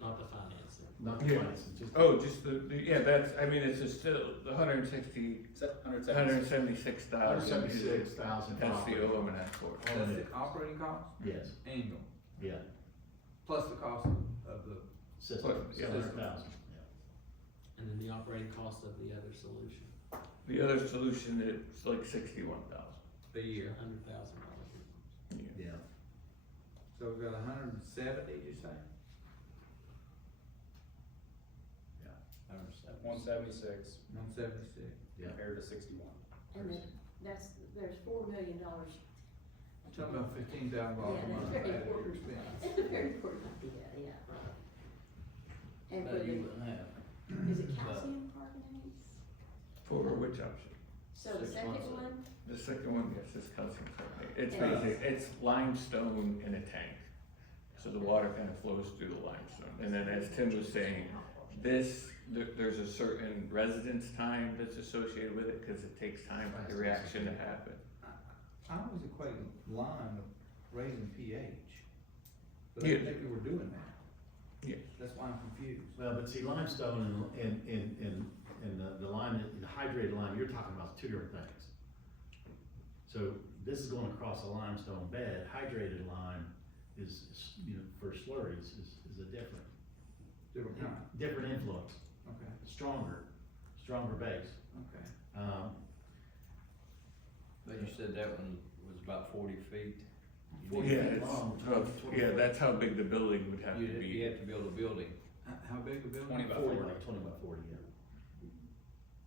financing. Yeah. financing, just. Oh, just yeah, that's, I mean, it's just still, the $176,000 $176,000. That's the aluminum for it. That's the operating cost, Yes, annual, yeah, plus the cost of the, system, Yeah. 700,000, And then the operating cost of the other solution, The other solution, it's like 61,000. the year. $100,000. yeah. So we've got 170, you say? 176 176. Yeah. compared to 61. And then there's $4 million. Talking about $15,000 a Yeah, month that's very added important. expense. It's a very important idea, yeah. And for the, is it calcium carbonates? For which option? So the second one, The second one, yes, is calcium carbonate. It's Yeah. basic, it's limestone in a tank. So the water kind of flows through the limestone. And then as Tim was saying, there's a certain residence time that's associated with it because it takes time for the reaction to happen. I was equating lime with raising pH, but I Yeah. didn't think we were doing that. Yeah. That's why I'm confused. Well, but see, limestone and the lime, the hydrated lime, you're talking about two different things. So this is going across a limestone bed. Hydrated lime is, you know, for slurries is a different different influence, Okay, stronger base. okay. But you said that one was about 40 feet. 40 Yeah, feet it's long, about, 20 yeah, that's how big the building would have to You be. have to build a building. How big a building? 20 by 40 40. by 20 by 40, yeah.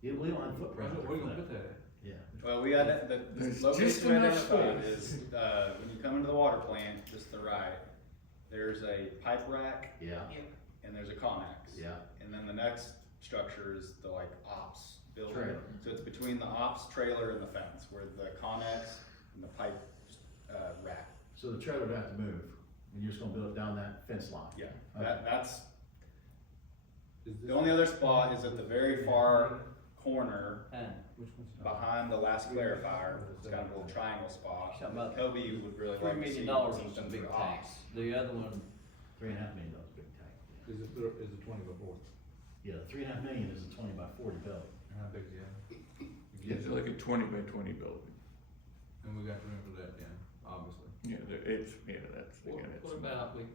Yeah, we don't have footprint. Where you gonna put that at? Yeah. Well, we got, the There's location just we enough identified space. is, when you come into the water plant, just to the right, there's a pipe rack Yeah, and there's a Connex. yeah, And then the next structure is the like ops building. Trailer. So it's between the ops trailer and the fence, where the Connex and the pipe, rack. so the trailer would have to move, and you're just gonna build it down that fence line. Yeah, Okay. that's, the only other spot is at the very far corner Which one's? behind the last clarifier. It's kind of a little triangle spot. Something about Kobe would really $3 like to million see for something some big for tanks. ops. The other one, $3.5 million big tank. Is it 20 by 40? Yeah, $3.5 million is a 20 by 40 building. And how big is it? Yeah, it's like a 20 by 20 building. And we got room for that then, obviously. Yeah, that's, What, again, it's. what about, we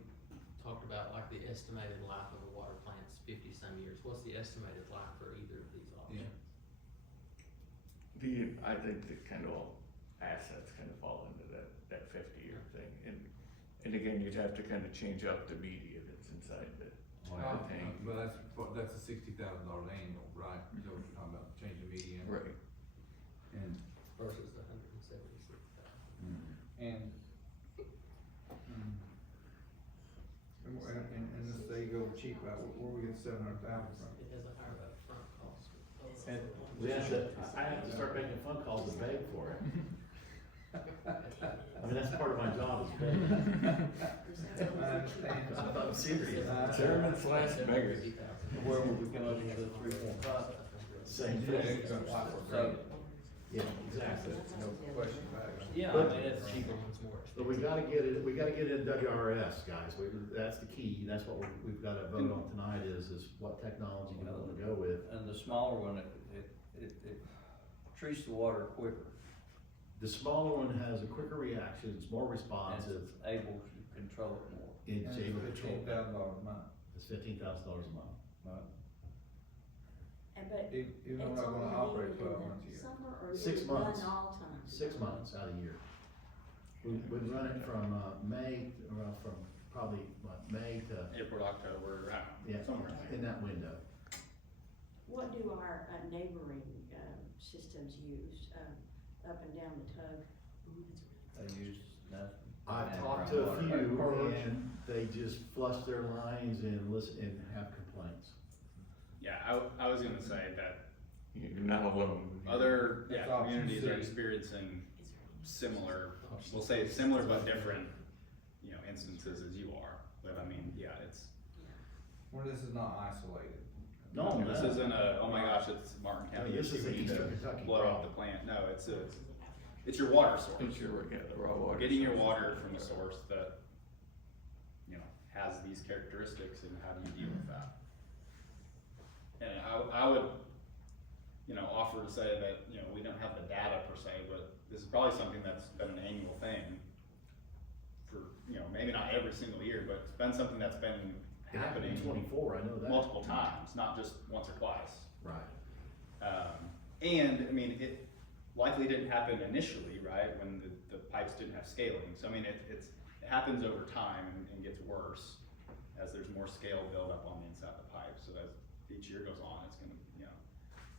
talked about like the estimated life of a water plant's 50-some years, what's the estimated life for either of these options? I think that kind of all assets kind of fall into that 50-year thing, and again, you'd have to kind of change up the media that's inside the tank. But that's a $60,000 annual, right? Is that what you're talking about, change the median? Right. And, Versus the 176,000. and, and let's say you go cheap out, where we get 700,000 from? It has a higher upfront cost. And I have to start making phone calls to beg for it. I mean, that's part of my job is begging. I'm serious. Chairman's last beggar. where would we come up with the 3.5? Same Yeah, thing. it's gonna pop for So, Yeah, exactly. no question about it. Yeah, I mean, it's cheaper when it's more expensive. But we gotta get it in WRS, guys, that's the key, that's what we've gotta vote on tonight is what technology we want to go with. and the smaller one, it treats the water quicker. The smaller one has a quicker reaction, it's more And responsive, it's able to control it more. it's able to control. $15,000 a month. It's $15,000 a month. But Even it's though we're not only gonna operate needed 12 in months a the year. summer, or is 6 it run months. all times? 6 months out of the year. We'd run it from, May, from probably, May to, April, October, around, yeah, somewhere in in there. that window. What do our neighboring, systems use, up and down the tug? They use nothing. I've And talked to a groundwater. few and they just flush their lines and listen, and have complaints. Yeah, I was gonna say that You're not alone. other, That's yeah, option communities are C. experiencing similar, we'll say similar but different, you know, instances as you are. But I mean, yeah, it's, Where this is not isolated. No, this isn't a, oh my gosh, it's Martin County, This is we a need to Eastern Kentucky blow off the problem. plant. No, it's your water source. It's your, the raw water. Getting your water from a source that, you know, has these characteristics, and how do you deal with that? And I would, you know, offer to say that, you know, we don't have the data per se, but this is probably something that's been an annual thing for, you know, maybe not every single year, but it's been something that's been It happened in happening 24, I know that. multiple times, not just once or twice. Right. And, I mean, it likely didn't happen initially, right, when the pipes didn't have scaling. So, I mean, it happens over time and gets worse as there's more scale build up on the inside of the pipe. So as each year goes on, it's gonna, you know,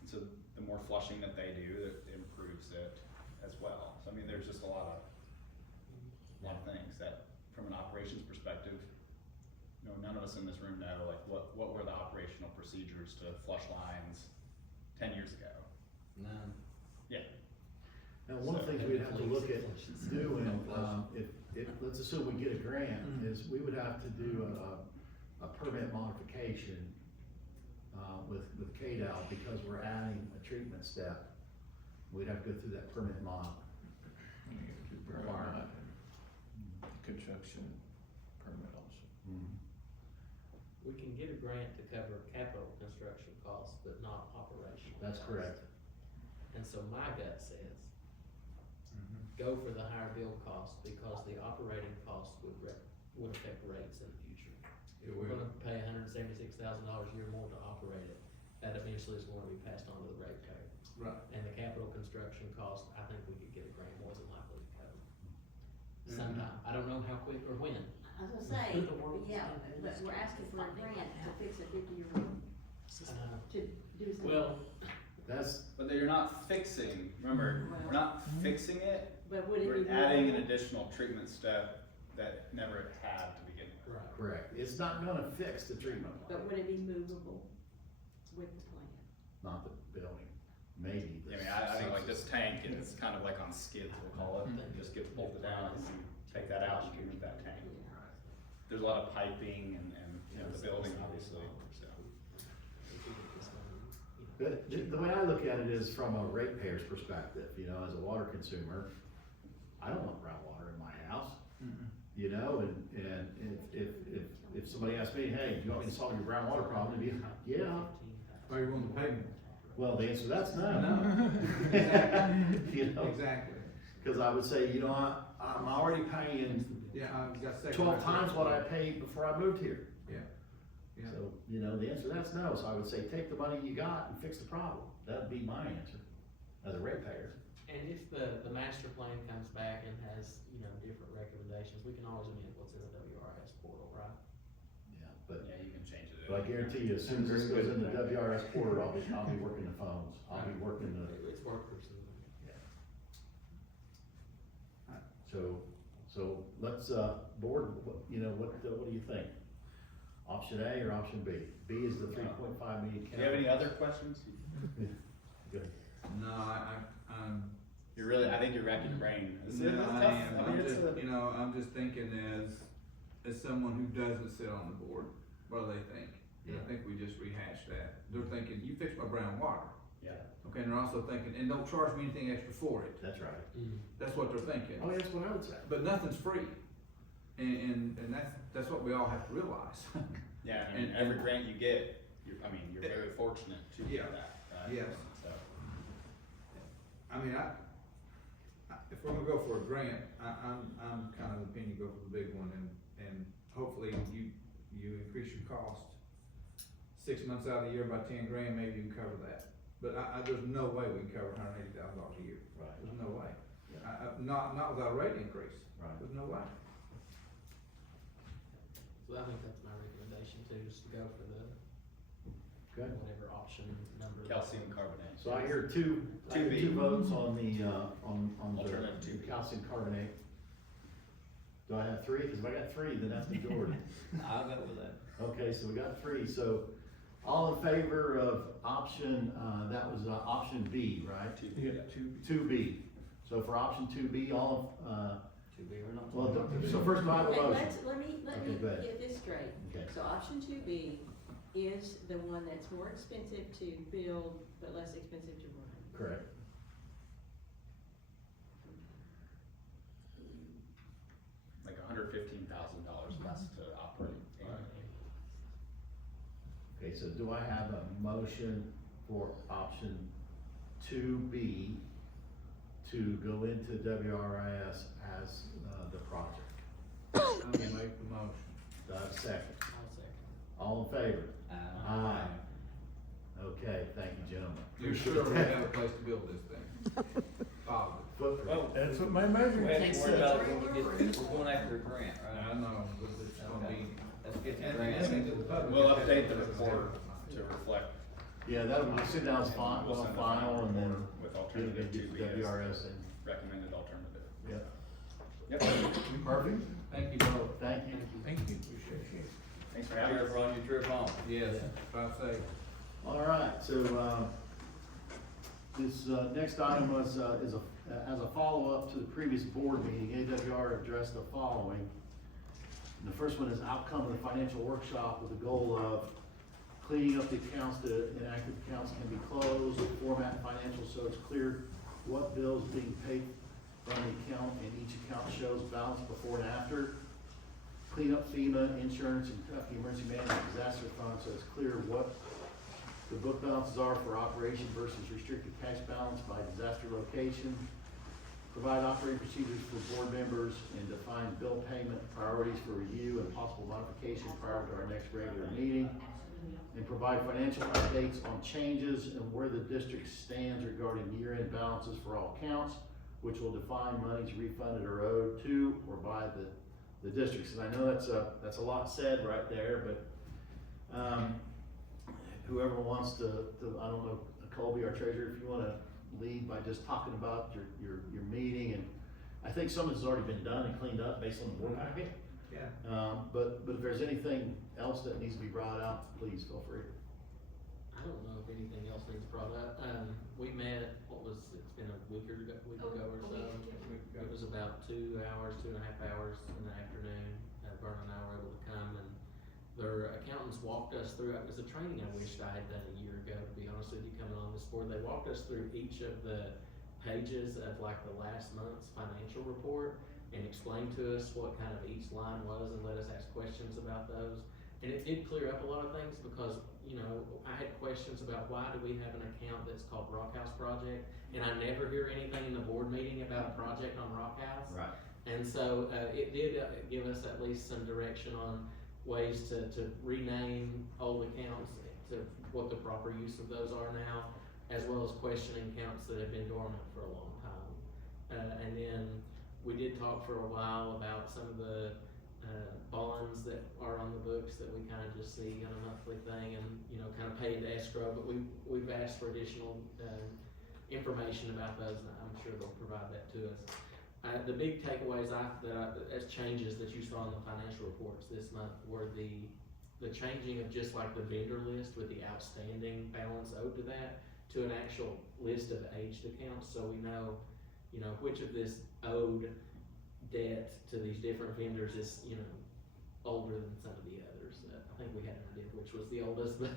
and so the more flushing that they do, it improves it as well. So, I mean, there's just a lot of things that, from an operations perspective, you know, none of us in this room know, like, what were the operational procedures to flush lines 10 years ago? None. Yeah. Now, one of the things we'd have to look at doing, if, let's assume we get a grant, is we would have to do a permit modification, with KDOW, because we're adding a treatment step. We'd have to go through that permit mod. Requirement. Construction permit also. We can get a grant to cover capital construction costs, but not operational. That's costs. correct. And so my gut says, go for the higher build cost because the operating cost would affect rates in the future. It We're will. gonna pay $176,000 a year more to operate it. That eventually is going to be passed on to the ratepayer. Right. And the capital construction cost, I think we could get a grant more than likely to cover. Mhm. Sometime, I don't know how quick or when. I was gonna say, yeah, but we're asking for a grant to fix a 50-year road, to do something. Well, That's, But you're not fixing, remember, we're not fixing it, But would it be? we're adding an movable? additional treatment step that never had to begin with. right. correct. It's not gonna fix the treatment But plant, would it be movable with the plan? not the building, maybe. I mean, I think like this tank is kind of like on skids, we'll call it, it just gets bolted down, and you take that out, you can move that tank. There's a lot of piping and, you know, the building obviously, so. The way I look at it is from a ratepayer's perspective, you know, as a water consumer, I don't want brown water in my house. You know, and if somebody asks me, hey, do you want me to solve your brown water problem, I'd be like, yeah. Are you willing to pay more? Well, the answer to that's no. No. You know, Exactly. cause I would say, you know, I'm already paying Yeah, I've got second. 12 times what I paid before I moved here. Yeah. Yeah. So, you know, the answer to that's no, so I would say, take the money you got and fix the problem. That'd be my answer, as a ratepayer. And if the master plan comes back and has, you know, different recommendations, we can always amend what's in the WRS portal, right? Yeah, but, Yeah, you can change it. but I guarantee you, as soon as this goes in the WRS portal, I'll be working the phones, I'll be working the, It's workers and. so let's, board, you know, what do you think? Option A or option B? B is the 3.5 million. Do you have any other questions? Good. No, I'm. You're really, I think you're racking your brain. It's Yeah, tough. I am. I mean, I'm it's just, a- you know, I'm just thinking as someone who doesn't sit on the board, what do they think? And I think we just rehashed that. They're thinking, you fix my brown water. Yeah. Okay, and they're also thinking, and don't charge me anything extra for it. That's right. That's what they're thinking. Oh, that's what I would say. But nothing's free. And that's what we all have to realize. Yeah, and every grant you get, I mean, you're very fortunate to Yeah. get that, right? Yes. So, I mean, if we're gonna go for a grant, I'm kind of the opinion, go for the big one, and hopefully you increase your cost 6 months out of the year by 10 grand, maybe you can cover that. But there's no way we can cover $180,000 a year. Right. There's no way. Yeah. Not without a rate increase. Right. There's no way. So I think that's my recommendation too, just to go for the, Okay. whatever option number. calcium carbonate. So I hear two 2B. votes on the, on Alternative the 2B. calcium carbonate. Do I have three? Cause if I got three, then that's majority. I'll go with that. Okay, so we got three, so all in favor of option, that was, option B, right? 2B. Two B. So for option two B, all, To be or not to well, be. so first do I have a Okay, motion? let me Okay, go ahead. get this straight. Okay. So option 2B is the one that's more expensive to build, but less expensive to run. Correct. Like $115,000 less to operate. Okay, so do I have a motion for option two B to go into WRIS as, the project? I'm gonna make the motion. Do I have a second? I'll second. All in favor? Aye. Okay, thank you, gentlemen. You're sure we have a place to build this thing? Positive. Footprint. That's what my measurement We have to says. worry about it when we get, we're going after a grant, I right? know, but it's gonna be. Let's get the And grant. to the public, We'll it's update the just- report to reflect Yeah, that'll be sit down as final, We'll send the final, and then with get alternative it 2B to as WRS and, recommended alternative. yep. Yep. Perfect, Thank you both. thank you. Thank you. Appreciate it. Thanks for Be having us. careful on your trip home. Yes, drive safe. All right, so, this, next item was, is as a follow-up to the previous board meeting, AWR addressed the following. And the first one is outcome of the financial workshop with the goal of cleaning up the accounts, the inactive accounts can be closed, format financials so it's clear what bills being paid from the account, and each account shows balance before and after. Clean up FEMA, insurance, and Kentucky Emergency Management Disaster Fund, so it's clear what the book balances are for operation versus restricted cash balance by disaster location. provide operating procedures for board members, and define bill payment priorities for review and possible modification prior to our next regular meeting. And provide financial updates on changes and where the district stands regarding year-end balances for all accounts, which will define monies refunded or owed to or by the districts. And I know that's a lot said right there, but, whoever wants to, I don't know, Colby, our treasurer, if you wanna lead by just talking about your meeting, and I think some of this has already been done and cleaned up based on the board packet. Yeah. But if there's anything else that needs to be brought out, please feel free. I don't know if anything else needs brought up. We met, it's been a week or so. It was about 2 hours, 2.5 hours in the afternoon. Vernon and I were able to come, and their accountants walked us through, it was a training I wished I had done a year ago, to be honest with you, coming on this board. They walked us through each of the pages of like the last month's financial report and explained to us what kind of each line was and let us ask questions about those. And it did clear up a lot of things because, you know, I had questions about why do we have an account that's called Rock House Project, and I never hear anything in the board meeting about a project on Rock House. Right. And so, it did give us at least some direction on ways to rename old accounts to what the proper use of those are now, as well as questioning accounts that have been dormant for a long time. And then we did talk for a while about some of the bonds that are on the books that we kind of just see on a monthly thing and, you know, kind of pay into escrow, but we've asked for additional information about those, and I'm sure they'll provide that to us. The big takeaways as changes that you saw in the financial reports this month were the changing of just like the vendor list with the outstanding balance owed to that to an actual list of aged accounts, so we know, you know, which of this owed debt to these different vendors is, you know, older than some of the others. I think we had an idea which was the oldest, but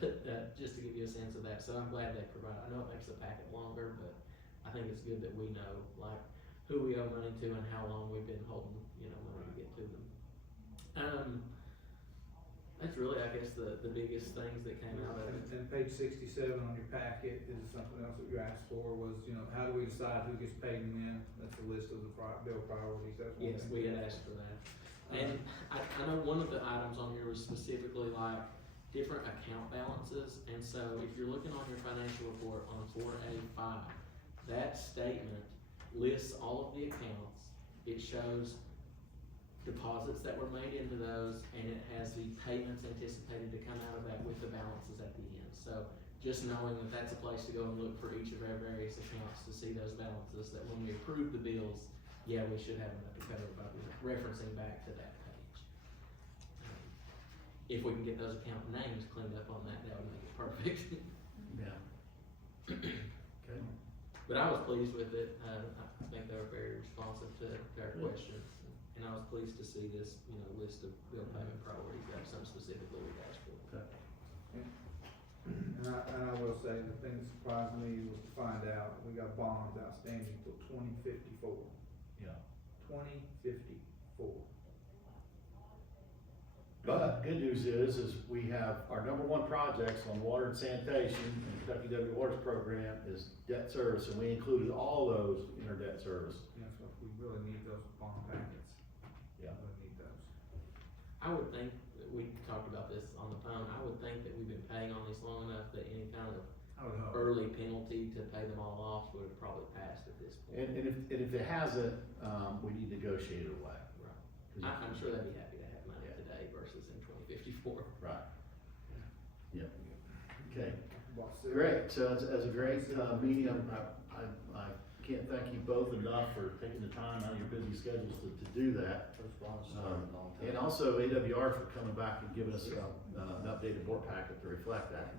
just to give you a sense of that, so I'm glad they provide. I know it makes the packet longer, but I think it's good that we know, like, who we owe money to and how long we've been holding, you know, money to get to them. That's really, I guess, the biggest things that came out of it. And page 67 on your packet is something else that you asked for was, you know, how do we decide who gets paid and when? That's a list of the bill priorities. That's one Yes, thing. we had asked for that. And I know one of the items on here was specifically like different account balances, and so if you're looking on your financial report on 4A5, that statement lists all of the accounts. It shows deposits that were made into those, and it has the payments anticipated to come out of that with the balances at the end. So just knowing that that's a place to go and look for each of our various accounts to see those balances, that when we approve the bills, yeah, we should have enough to cover by referencing back to that page. If we can get those account names cleaned up on that would make it perfect. Yeah. Okay. But I was pleased with it. I think they were very responsive to our questions. And I was pleased to see this, you know, list of bill payment priorities. That's something specifically we've asked for. Okay. And I will say, the thing that surprised me was to find out we got bonds outstanding till 2054. Yeah. 2054. But good news is we have our number one projects on water and sanitation and Kentucky W Water's program is debt service, and we included all those in our debt service. Yeah, so we really need those bond packets. Yeah. We need those. I would think, that we talked about this on the phone, I would think that we've been paying on these long enough that any kind of I would hope. early penalty to pay them all off would have probably passed at this point. And if it hasn't, we need to negotiate it away. Right. I'm sure they'd be happy to have money Yeah. today versus in 2054. Right. Yeah. Okay. Watch this. Great. So as a great medium, I can't thank you both enough for taking the time out of your busy schedules to do that. And also AWR for coming back and giving us an updated board packet to reflect that.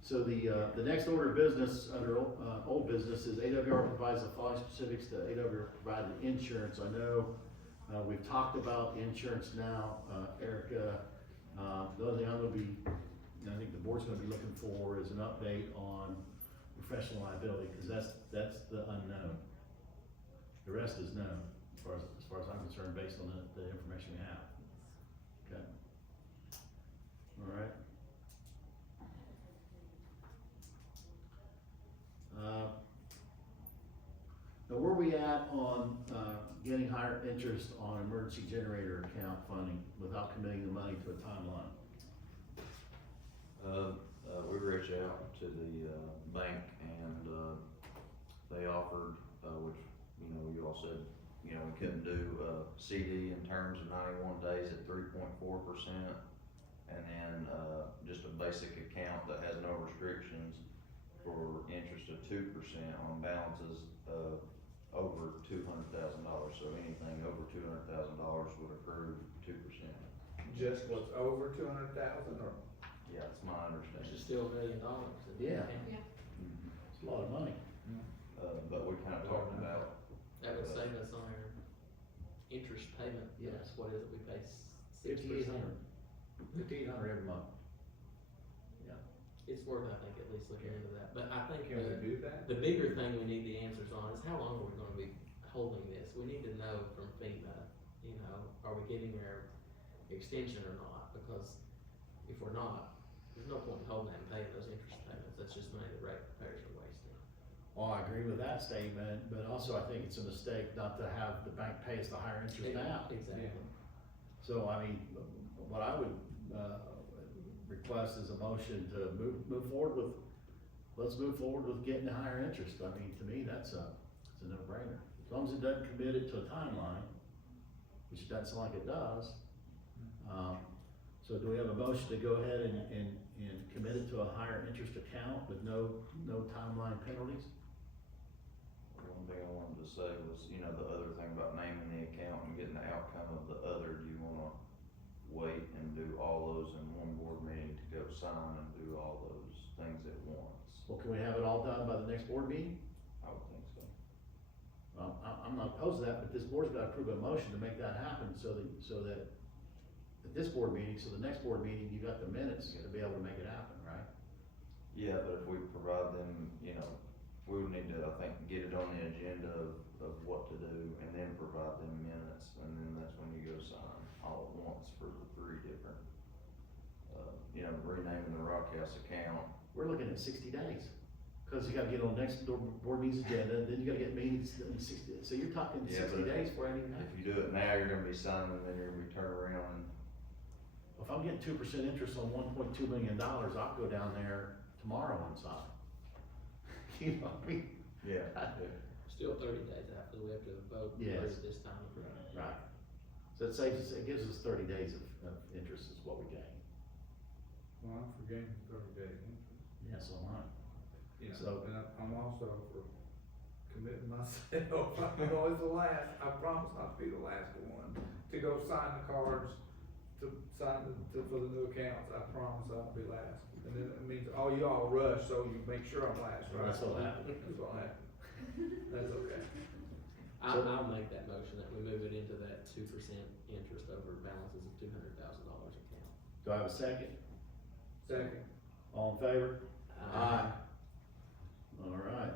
So the next order of business under old business is AWR provides the following specifics to AWR provided insurance. I know we've talked about insurance now, Erica. The other thing I'm gonna be, I think the board's gonna be looking for is an update on professional liability, because that's the unknown. The rest is known, as far as I'm concerned, based on the information we have. Okay. All right. No where we at on, getting higher interest on emergency generator account funding without committing the money to a timeline? We reached out to the, bank and, they offered, which, you know, you all said, you know, we couldn't do a CD in terms of 91 days at 3.4%. And then, just a basic account that has no restrictions for interest of 2% on balances, over $200,000. So anything over $200,000 would accrue 2%. Just what's over 200,000 or? Yeah, it's my Which understanding. is still $1 million. Yeah. Yeah. Mhm. It's a lot of money. But we kind of talked about, That would save us on our interest payment. Yeah. Yes, what is it, we pay 6%? $5,800 every month. Yeah. It's worth, I think, at least looking into that, but I think Can we do that? the bigger thing we need the answers on is how long are we gonna be holding this? We need to know from FEMA, you know, are we getting our extension or not? Because if we're not, there's no point in holding that and paying those interest payments, that's just money the ratepayers are wasting. Well, I agree with that statement, but also I think it's a mistake not to have the bank pay us the higher interest now. Exactly. So, I mean, what I would, request is a motion to move forward with, let's move forward with getting the higher interest. I mean, to me, it's a no-brainer. As long as it doesn't commit it to a timeline, which it doesn't sound like it does. So do we have a motion to go ahead and commit it to a higher interest account with no timeline penalties? one thing I wanted to say was, you know, the other thing about naming the account and getting the outcome of the other, do you wanna wait and do all those in one board meeting to go sign and do all those things at once? Well, can we have it all done by the next board meeting? I would think so. Well, I'm not opposed to that, but this board's gotta approve a motion to make that happen, so that at this board meeting, so the next board meeting, you got the minutes to be able to make it happen, right? Yeah, but if we provide them, you know, we would need to, I think, get it on the agenda of what to do and then provide them minutes, and then that's when you go sign all at once for the three different, you know, renaming the Rock House account. We're looking at 60 days, cause you gotta get on next board meeting's agenda, then you gotta get meetings in 60, so you're talking Yeah, 60 but days before anything If happens. you do it now, you're gonna be signing, and then you're gonna be turning around and, If I'm getting 2% interest on $1.2 million, I'll go down there tomorrow and sign. You know what I mean? yeah. Still 30 days after we have to vote Yes. first this time. Right. So it saves us, it gives us 30 days of interest is what we gain. Well, I'm for gaining 30 days interest. Yeah, so am I. Yeah, So- and I'm also for committing myself, I'm always the last, I promise not to be the last one, to go sign the cards, to sign for the new accounts, I promise I won't be last. And then it means, oh, you all rush, so you make sure I'm last, right? That's what'll happen. That's what'll happen. That's okay. I'll make that motion that we move it into that 2% interest over balances of $200,000 account. Do I have a second? Second. All in favor? Aye. All right.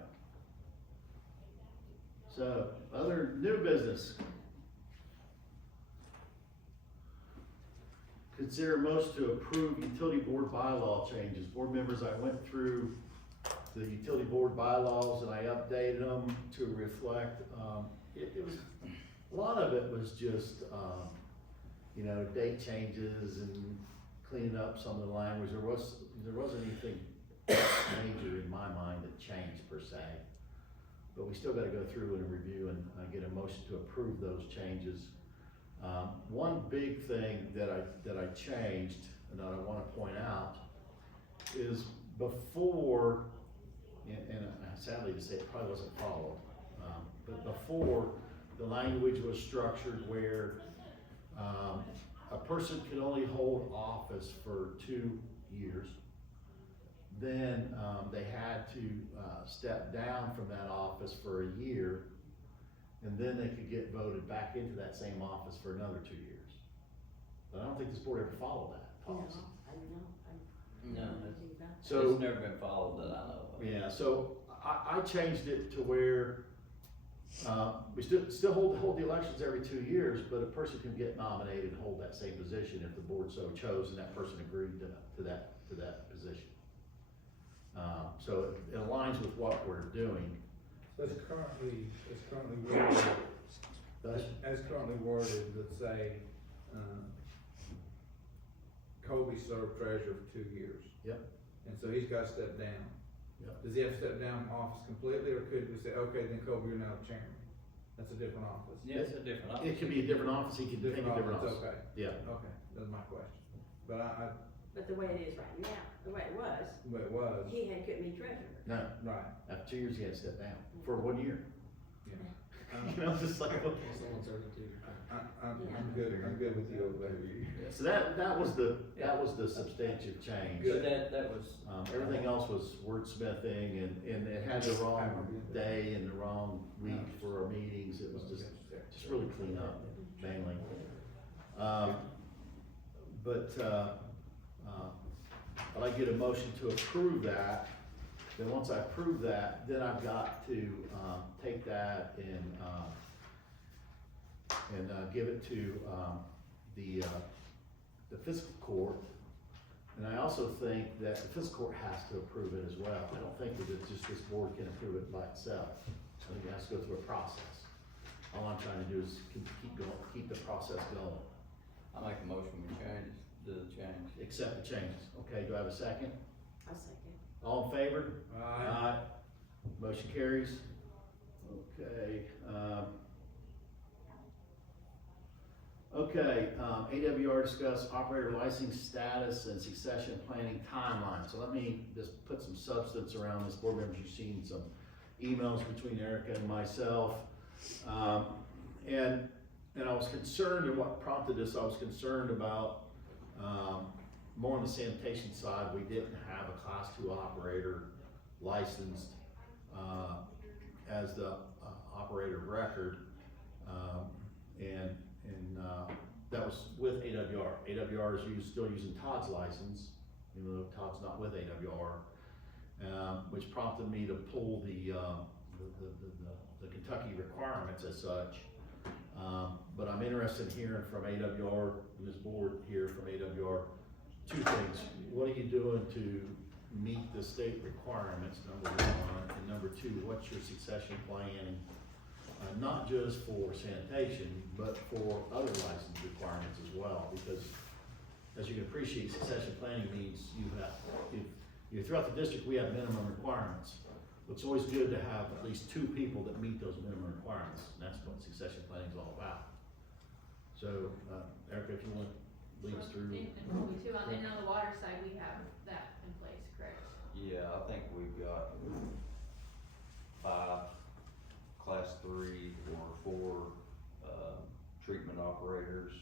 So, other new business. Consider a motion to approve utility board bylaw changes. Board members, I went through the utility board bylaws and I updated them to reflect, it was, a lot of it was just, you know, date changes and cleaning up some of the language. There wasn't anything major in my mind that changed per se. But we still gotta go through and review and get a motion to approve those changes. One big thing that I changed, and that I wanna point out, is before, and sadly to say it probably wasn't followed, but before, the language was structured where, a person could only hold office for 2 years. Then, they had to, step down from that office for a year, and then they could get voted back into that same office for another 2 years. But I don't think this board ever followed that policy. I don't know, No, I think about that. So- it's never been followed that I know of. Yeah, so I changed it to where, we still hold the elections every 2 years, but a person can get nominated and hold that same position if the board so chose and that person agreed to that position. So it aligns with what we're doing. That's currently worded, Thus, as currently worded, let's say, Kobe served treasurer for 2 years. Yep. And so he's gotta step down. Yep. Does he have to step down from office completely, or could we say, okay, then Kobe, you're now the chairman? That's a different office. Yeah, it's a different option. it could be a different office, he could take a different office. Okay, Yeah, okay, that's my question. But But the way it is right now, the way it was, but it was, he couldn't be treasurer. no, right, after 2 years, he had to step down for 1 year. yeah. You know, just like, okay. Someone started to. I'm good with you over there. So that was the substantive change. But that was. Everything else was wordsmithing and it had the wrong day and the wrong week for our meetings, it was just really clean up, mainly. But I get a motion to approve that, then once I approve that, then I've got to, take that and give it to, the fiscal court. And I also think that the fiscal court has to approve it as well. I don't think that it's just this board can approve it by itself. I think it has to go through a process. All I'm trying to do is keep the process going. I make a motion, we change, do the change. Accept the changes. Okay, do I have a second? I'll second. All in favor? Aye. Motion carries. Okay, AWR discuss operator licensing status and succession planning timeline. So let me just put some substance around this. Board members, you've seen some emails between Erica and myself. And I was concerned, and what prompted this, I was concerned about, more on the sanitation side, we didn't have a class 2 operator licensed, as the, operator of record. That was with AWR. AWR is still using Todd's license, even though Todd's not with AWR, which prompted me to pull the Kentucky requirements as such. But I'm interested in hearing from AWR, this board here from AWR, 2 things. What are you doing to meet the state requirements, number 1, and number 2, what's your succession planning? Not just for sanitation, but for other license requirements as well, because as you can appreciate, succession planning means throughout the district, we have minimum requirements. It's always good to have at least 2 people that meet those minimum requirements, and that's what succession planning is all about. So, Erica, if you want to lead us through. And probably too, and on the water side, we have that in place, correct? Yeah, I think we've got 5 class 3 or 4 treatment operators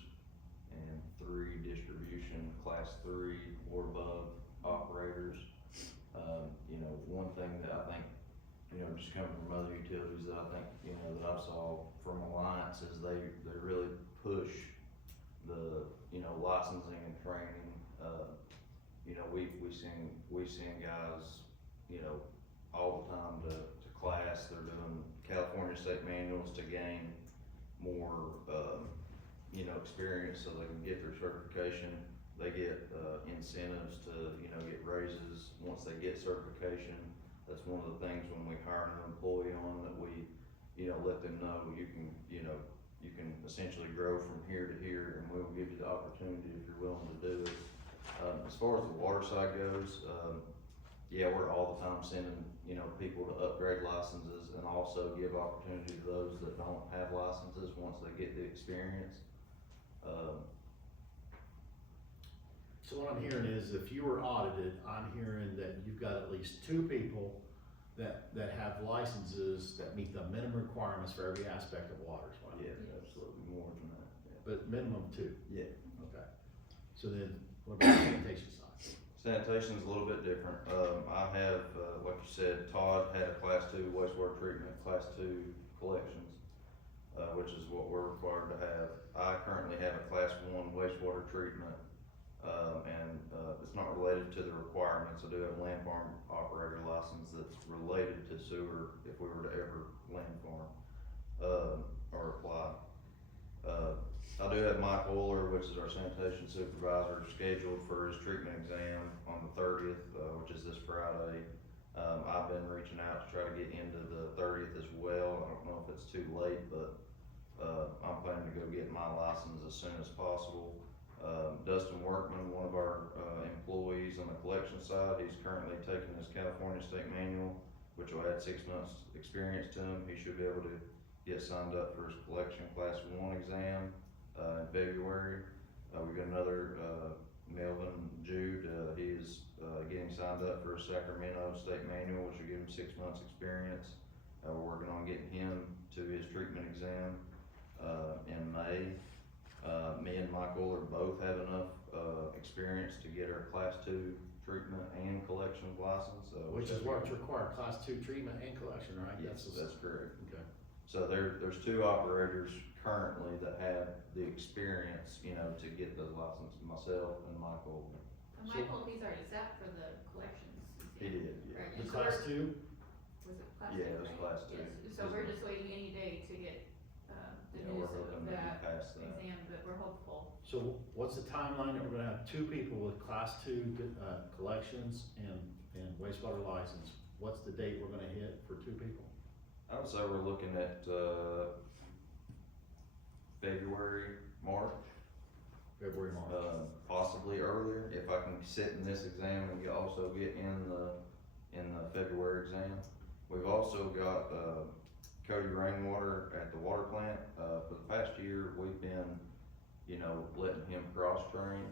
and 3 distribution class 3 or above operators. You know, one thing that I think, you know, just coming from other utilities that I think, you know, that I saw from Alliance is they really push the, you know, licensing and training. You know, we send guys, you know, all the time to class. They're doing California state manuals to gain more, you know, experience so they can get their certification. They get incentives to, you know, get raises once they get certification. That's one of the things when we hire an employee on that we, you know, let them know you can essentially grow from here to here, and we'll give you the opportunity if you're willing to do it. As far as the water side goes, yeah, we're all the time sending, you know, people to upgrade licenses and also give opportunity to those that don't have licenses once they get the experience. So what I'm hearing is if you were audited, I'm hearing that you've got at least 2 people that have licenses that meet the minimum requirements for every aspect of water. Yeah, absolutely more than that, yeah. But minimum 2. Yeah. Okay. So then, what about the sanitation side? Sanitation's a little bit different. I have, like you said, Todd had a class 2 wastewater treatment, class 2 collections, which is what we're required to have. I currently have a class 1 wastewater treatment, and it's not related to the requirements. I do have a land farm operator license that's related to sewer if we were to ever land farm, or apply. I do have Mike Euler, which is our sanitation supervisor, scheduled for his treatment exam on the 30th, which is this Friday. I've been reaching out to try to get into the 30th as well. I don't know if it's too late, but, I'm planning to go get my license as soon as possible. Dustin Workman, one of our, employees on the collection side, he's currently taking his California State Manual, which will add 6 months experience to him. He should be able to get signed up for his collection class 1 exam, in February. We've got another, Melvin Jude, he is, getting signed up for his Sacramento State Manual, which will give him 6 months experience. We're working on getting him to his treatment exam, in May. Me and Michael are both have enough, experience to get our class 2 treatment and collection license. Which is what's required, class 2 treatment and collection, right? Yes, that's correct. Okay. So there's 2 operators currently that have the experience, you know, to get the license, myself and Michael. Michael, he's already sat for the collections. He did, yeah. Right, The and so class we're- 2? Was it class two? Yeah, it was right? class 2. Yes, so we're just waiting any day to get, the Yeah, we're news hoping of to be that past that. exam, but we're hopeful. So what's the timeline that we're gonna have 2 people with class 2, collections and wastewater license? What's the date we're gonna hit for 2 people? I would say we're looking at, February, March. February, March. Possibly earlier, if I can sit in this exam and also get in the February exam. We've also got, Cody Rainwater at the water plant. For the past year, we've been, you know, letting him cross-train.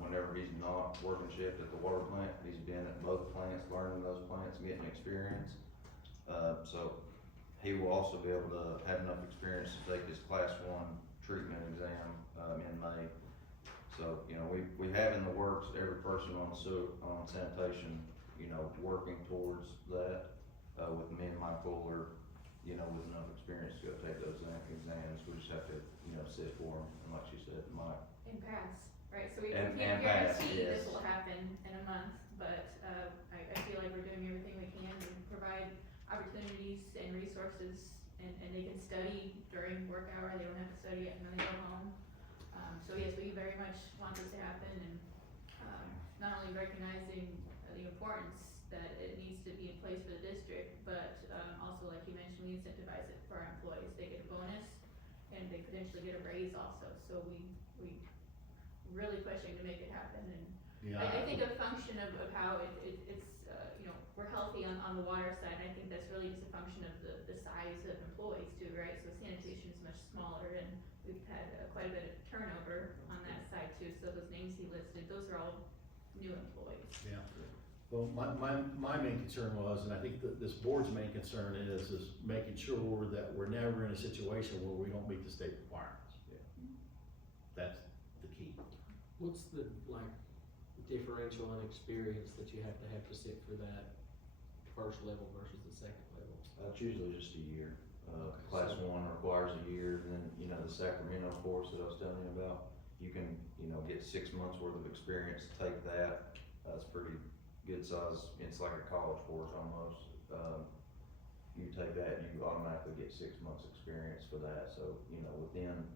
Whenever he's not working shift at the water plant, he's been at both plants, learning those plants and getting experience. So he will also be able to have enough experience to take his class 1 treatment exam, in May. So, you know, we have in the works, every person on sanitation, you know, working towards that, with me and Michael are, you know, with enough experience to go take those exams. We just have to, you know, sit for them, and like she said, Mike. And pass, right, so we And can't pass, guarantee yes. this will happen in a month, but, I feel like we're doing everything we can to provide opportunities and resources, and they can study during work hour, they don't have to study it and then they go home. So yes, we very much want this to happen, and, not only recognizing the importance that it needs to be in place for the district, but, also like you mentioned, we incentivize it for our employees, they get a bonus, and they potentially get a raise also, so we really pushing to make it happen, and Yeah. I think a function of how it's, you know, we're healthy on the water side, and I think that's really just a function of the size of employees too, right? So sanitation is much smaller, and we've had quite a bit of turnover on that side too, so those names he listed, those are all new employees. Yeah. Well, my main concern was, and I think that this board's main concern is making sure that we're never in a situation where we don't meet the state requirements. Yeah. That's the key. What's the, like, differential in experience that you have to sit for that first level versus the second level? It's usually just a year. Okay, Class so- 1 requires a year, and then, you know, the Sacramento course that I was telling you about, you can, you know, get 6 months worth of experience, take that. That's pretty good size. It's like a college course almost. You take that and you automatically get 6 months experience for that. So, you know, within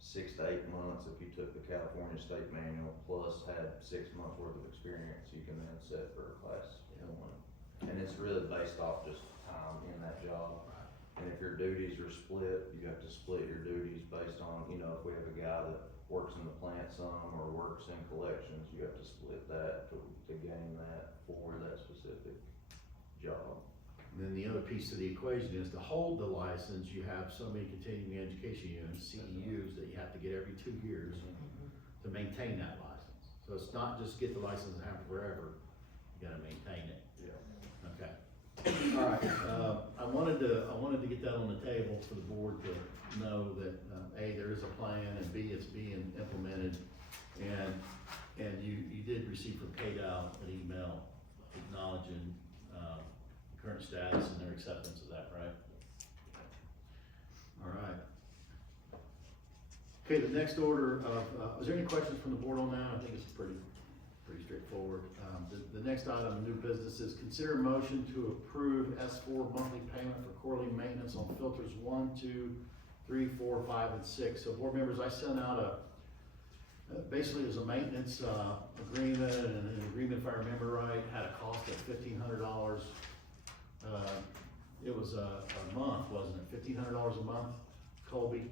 6 to 8 months, if you took the California State Manual plus had 6 months worth of experience, you can then set for a class 1. And it's really based off just time in that job. And if your duties are split, you have to split your duties based on, you know, if we have a guy that works in the plant some or works in collections, you have to split that to gain that for that specific job. And then the other piece of the equation is to hold the license, you have so many continuing education units, CEUs, that you have to get every 2 years to maintain that license. So it's not just get the license and have it forever, you gotta maintain it. Yeah. Okay. All right, I wanted to get that on the table for the board to know that, A, there is a plan, and B, it's being implemented. And you did receive from KDOW an email acknowledging, current status and their acceptance of that, right? All right. Okay, the next order of, is there any questions from the board on that? I think it's pretty straightforward. The next item of new business is consider a motion to approve S4 monthly payment for quarterly maintenance on filters 1, 2, 3, 4, 5, and 6. So board members, I sent out Basically, it was a maintenance, agreement, and an agreement, if I remember right, had a cost of $1,500. It was a month, wasn't it? $1,500 a month, Colby?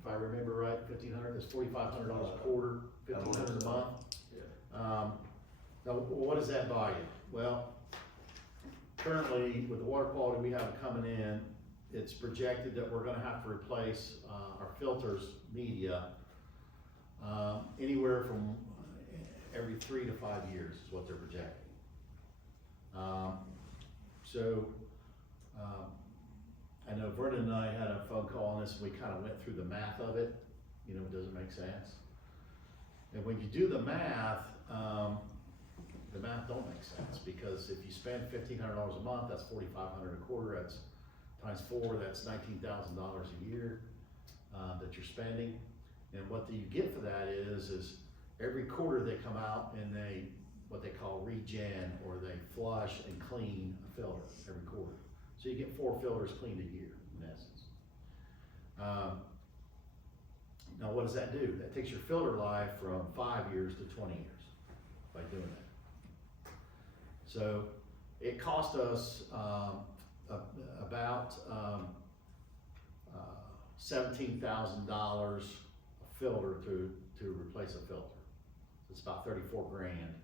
If I remember right, $1,500, it's $4,500 a quarter, $1,500 a month. Now, what does that buy you? Well, currently, with the water quality we have coming in, it's projected that we're gonna have to replace, our filters media, anywhere from every 3 to 5 years is what they're projecting. I know Vernon and I had a phone call on this, and we kinda went through the math of it, you know, does it make sense? And when you do the math don't make sense, because if you spend $1,500 a month, that's $4,500 a quarter, that's times 4, that's $19,000 a year, that you're spending. And what you get for that is every quarter they come out and they, what they call regen, or they flush and clean a filter every quarter. So you get 4 filters cleaned a year, in essence. Now what does that do? That takes your filter life from 5 years to 20 years by doing that. So it cost us about $17,000 a filter to replace a filter. It's about 34 grand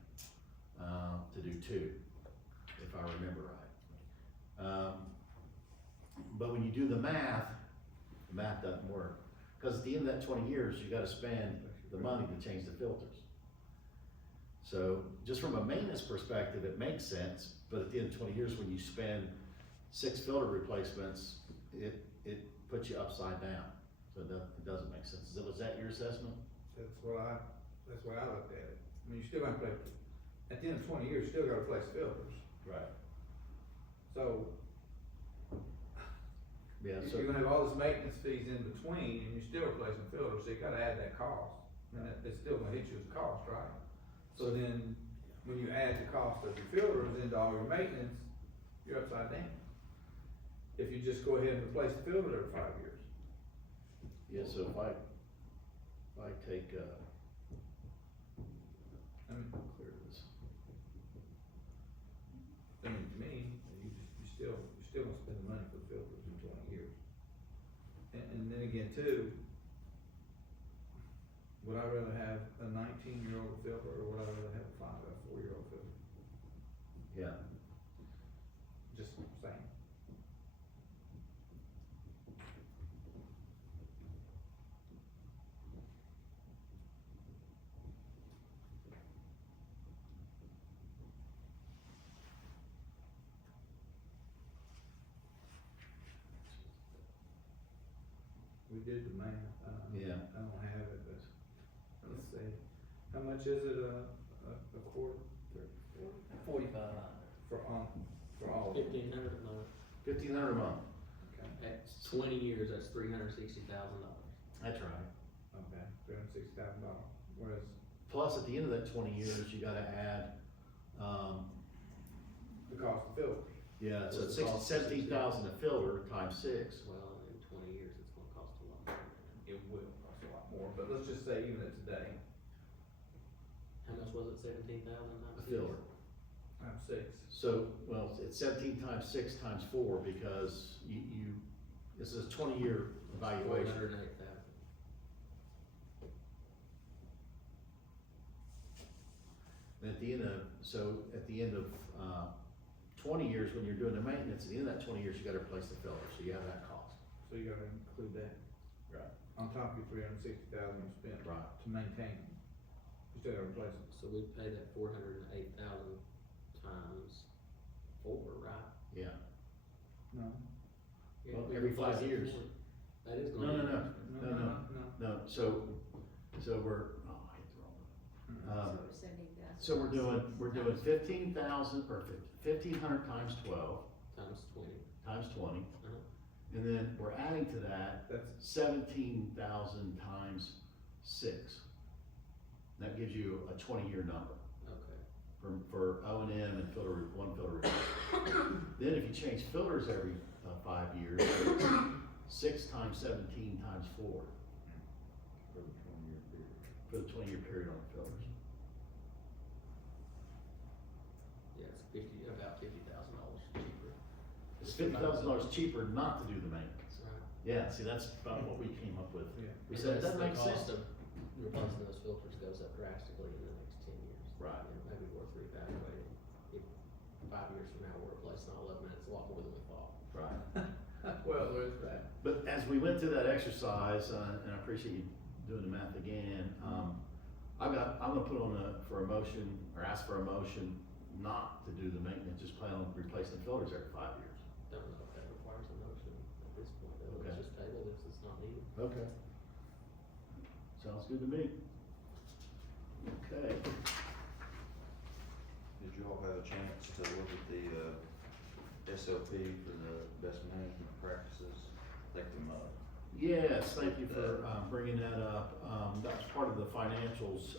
to do 2, if I remember right. But when you do the math doesn't work. Because at the end of that 20 years, you gotta spend the money to change the filters. So just from a maintenance perspective, it makes sense, but at the end of 20 years, when you spend 6 filter replacements, it puts you upside down. So it doesn't make sense. Was that your assessment? That's what I looked at it. I mean, you still have to, at the end of 20 years, you still gotta replace filters. Right. So, Yeah, if so, you're gonna have all this maintenance fees in between, and you're still replacing filters, so you gotta add that cost. And it's still gonna hit you as a cost, right? So then, when you add the cost of your filters into all your maintenance, you're upside down. If you just go ahead and replace the filter every 5 years. yeah, so if I take, I mean, clear this. to me, you still gonna spend the money for the filters in 20 years. And then again too, would I rather have a 19-year-old filter, or would I rather have a 4-year-old filter? Yeah, Just saying. We did the math, Yeah. I don't have it, but, let's see, how much is it, a quarter? 45. For all of them? 1,500 a month. $1,500 a month. Okay, That's 20 years, that's $360,000. That's right. okay, $360,000, whereas, Plus, at the end of that 20 years, you gotta add, the cost of filters. yeah, so What's the cost? 17,000 a filter times 6. Well, in 20 years, it's gonna cost a lot more. It will cost a lot more, but let's just say even at today, How much was it, 17,000 A times filter. I'm 6. So, well, it's 17 times 6 times 4, because this is a 20-year evaluation. 408,000. And at the end of 20 years, when you're doing the maintenance, at the end of that 20 years, you gotta replace the filter, so you have that cost. So you gotta include that Right. on top of your $360,000 you spent Right. to maintain them. You still gotta replace them. So we pay that 408,000 times 4, right? Yeah. No, Yeah, Well, we every replace 5 it years. for- That is No, gonna. no, be- no, so we're, oh, I hit the wrong one. So we're sending that. So we're doing 15,000, or 1,500 times 12, Times 20. times 20. Uh-huh. And then we're adding to that That's, 17,000 times 6. That gives you a 20-year number Okay. for O&M and one filter replacement. Then if you change filters every 5 years, it's 6 times 17 times 4 For the 20-year period. for the 10-year period on the filters? Yeah, it's about $50,000 cheaper. It's $50,000 cheaper not to do the maintenance. Right. Yeah, see, that's about what we came up with. Yeah. We said, that makes The sense. cost of replacing those filters goes up drastically in the next 10 years. Right. And maybe worth reevaluating. If 5 years from now, we're replacing all of them, and it's a lot more than we thought. Right. Well, there's that. But as we went through that exercise, and I appreciate you doing the math again, I'm gonna put on for a motion, or ask for a motion not to do the maintenance, just plan on replacing the filters every 5 years. Don't know if that requires a motion at this point, though. Okay. Let's just table this, it's not needed. Okay. Sounds good to me. Okay. Did you all have a chance to look at the, SLP for the best management practices? Take them up. Yes, thank you for, bringing that up. That's part of the financials.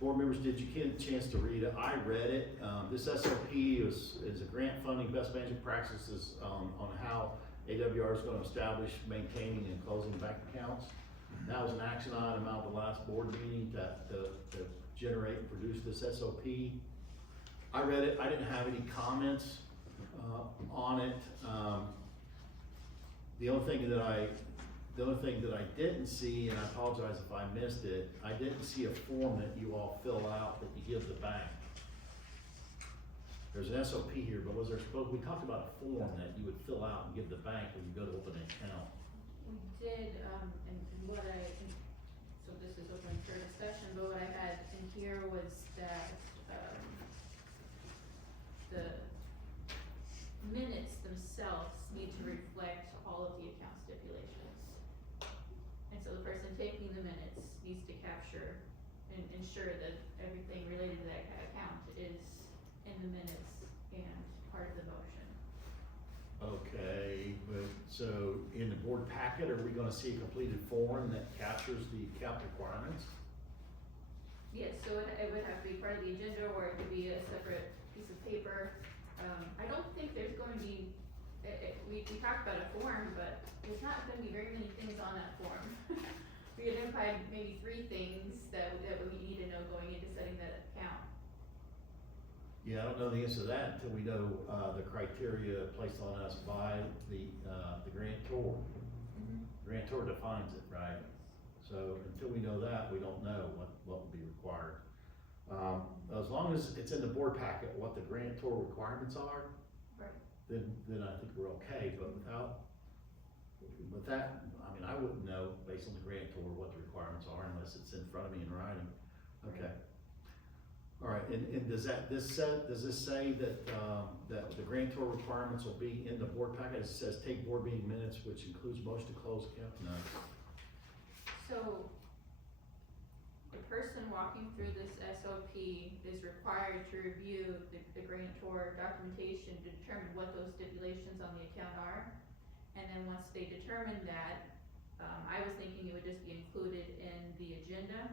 Board members, did you get a chance to read it? I read it. This SLP is a grant funding best management practices, on how AWR is gonna establish, maintaining, and closing bank accounts. That was an action item out of the last board meeting to generate and produce this SOP. I read it. I didn't have any comments on it. The only thing that I didn't see, and I apologize if I missed it, I didn't see a form that you all fill out that you give the bank. There's an SOP here, but was there we talked about a form that you would fill out and give the bank when you go to open an account. We did, and what so this is open for discussion, but what I had in here was that, the minutes themselves need to reflect all of the account stipulations. And so the person taking the minutes needs to capture and ensure that everything related to that account is in the minutes and part of the motion. Okay, so in the board packet, are we gonna see a completed form that captures the account requirements? Yes, so it would have to be part of the agenda, or it could be a separate piece of paper. I don't think there's going to be, we talked about a form, but there's not gonna be very many things on that form. We identified maybe 3 things that we need to know going into setting that account. Yeah, I don't know the answer to that until we know, the criteria placed on us by the grantor. Grantor defines it, right? So until we know that, we don't know what will be required. As long as it's in the board packet, what the grantor requirements are, Right. then I think we're okay, but with that, I mean, I wouldn't know based on the grantor what the requirements are unless it's in front of me in writing. Okay. All right, and does this say that, that the grantor requirements will be in the board packet? It says take board meeting minutes, which includes motion to close account? No. So, the person walking through this SOP is required to review the grantor documentation to determine what those stipulations on the account are. And then once they determine that, I was thinking it would just be included in the agenda,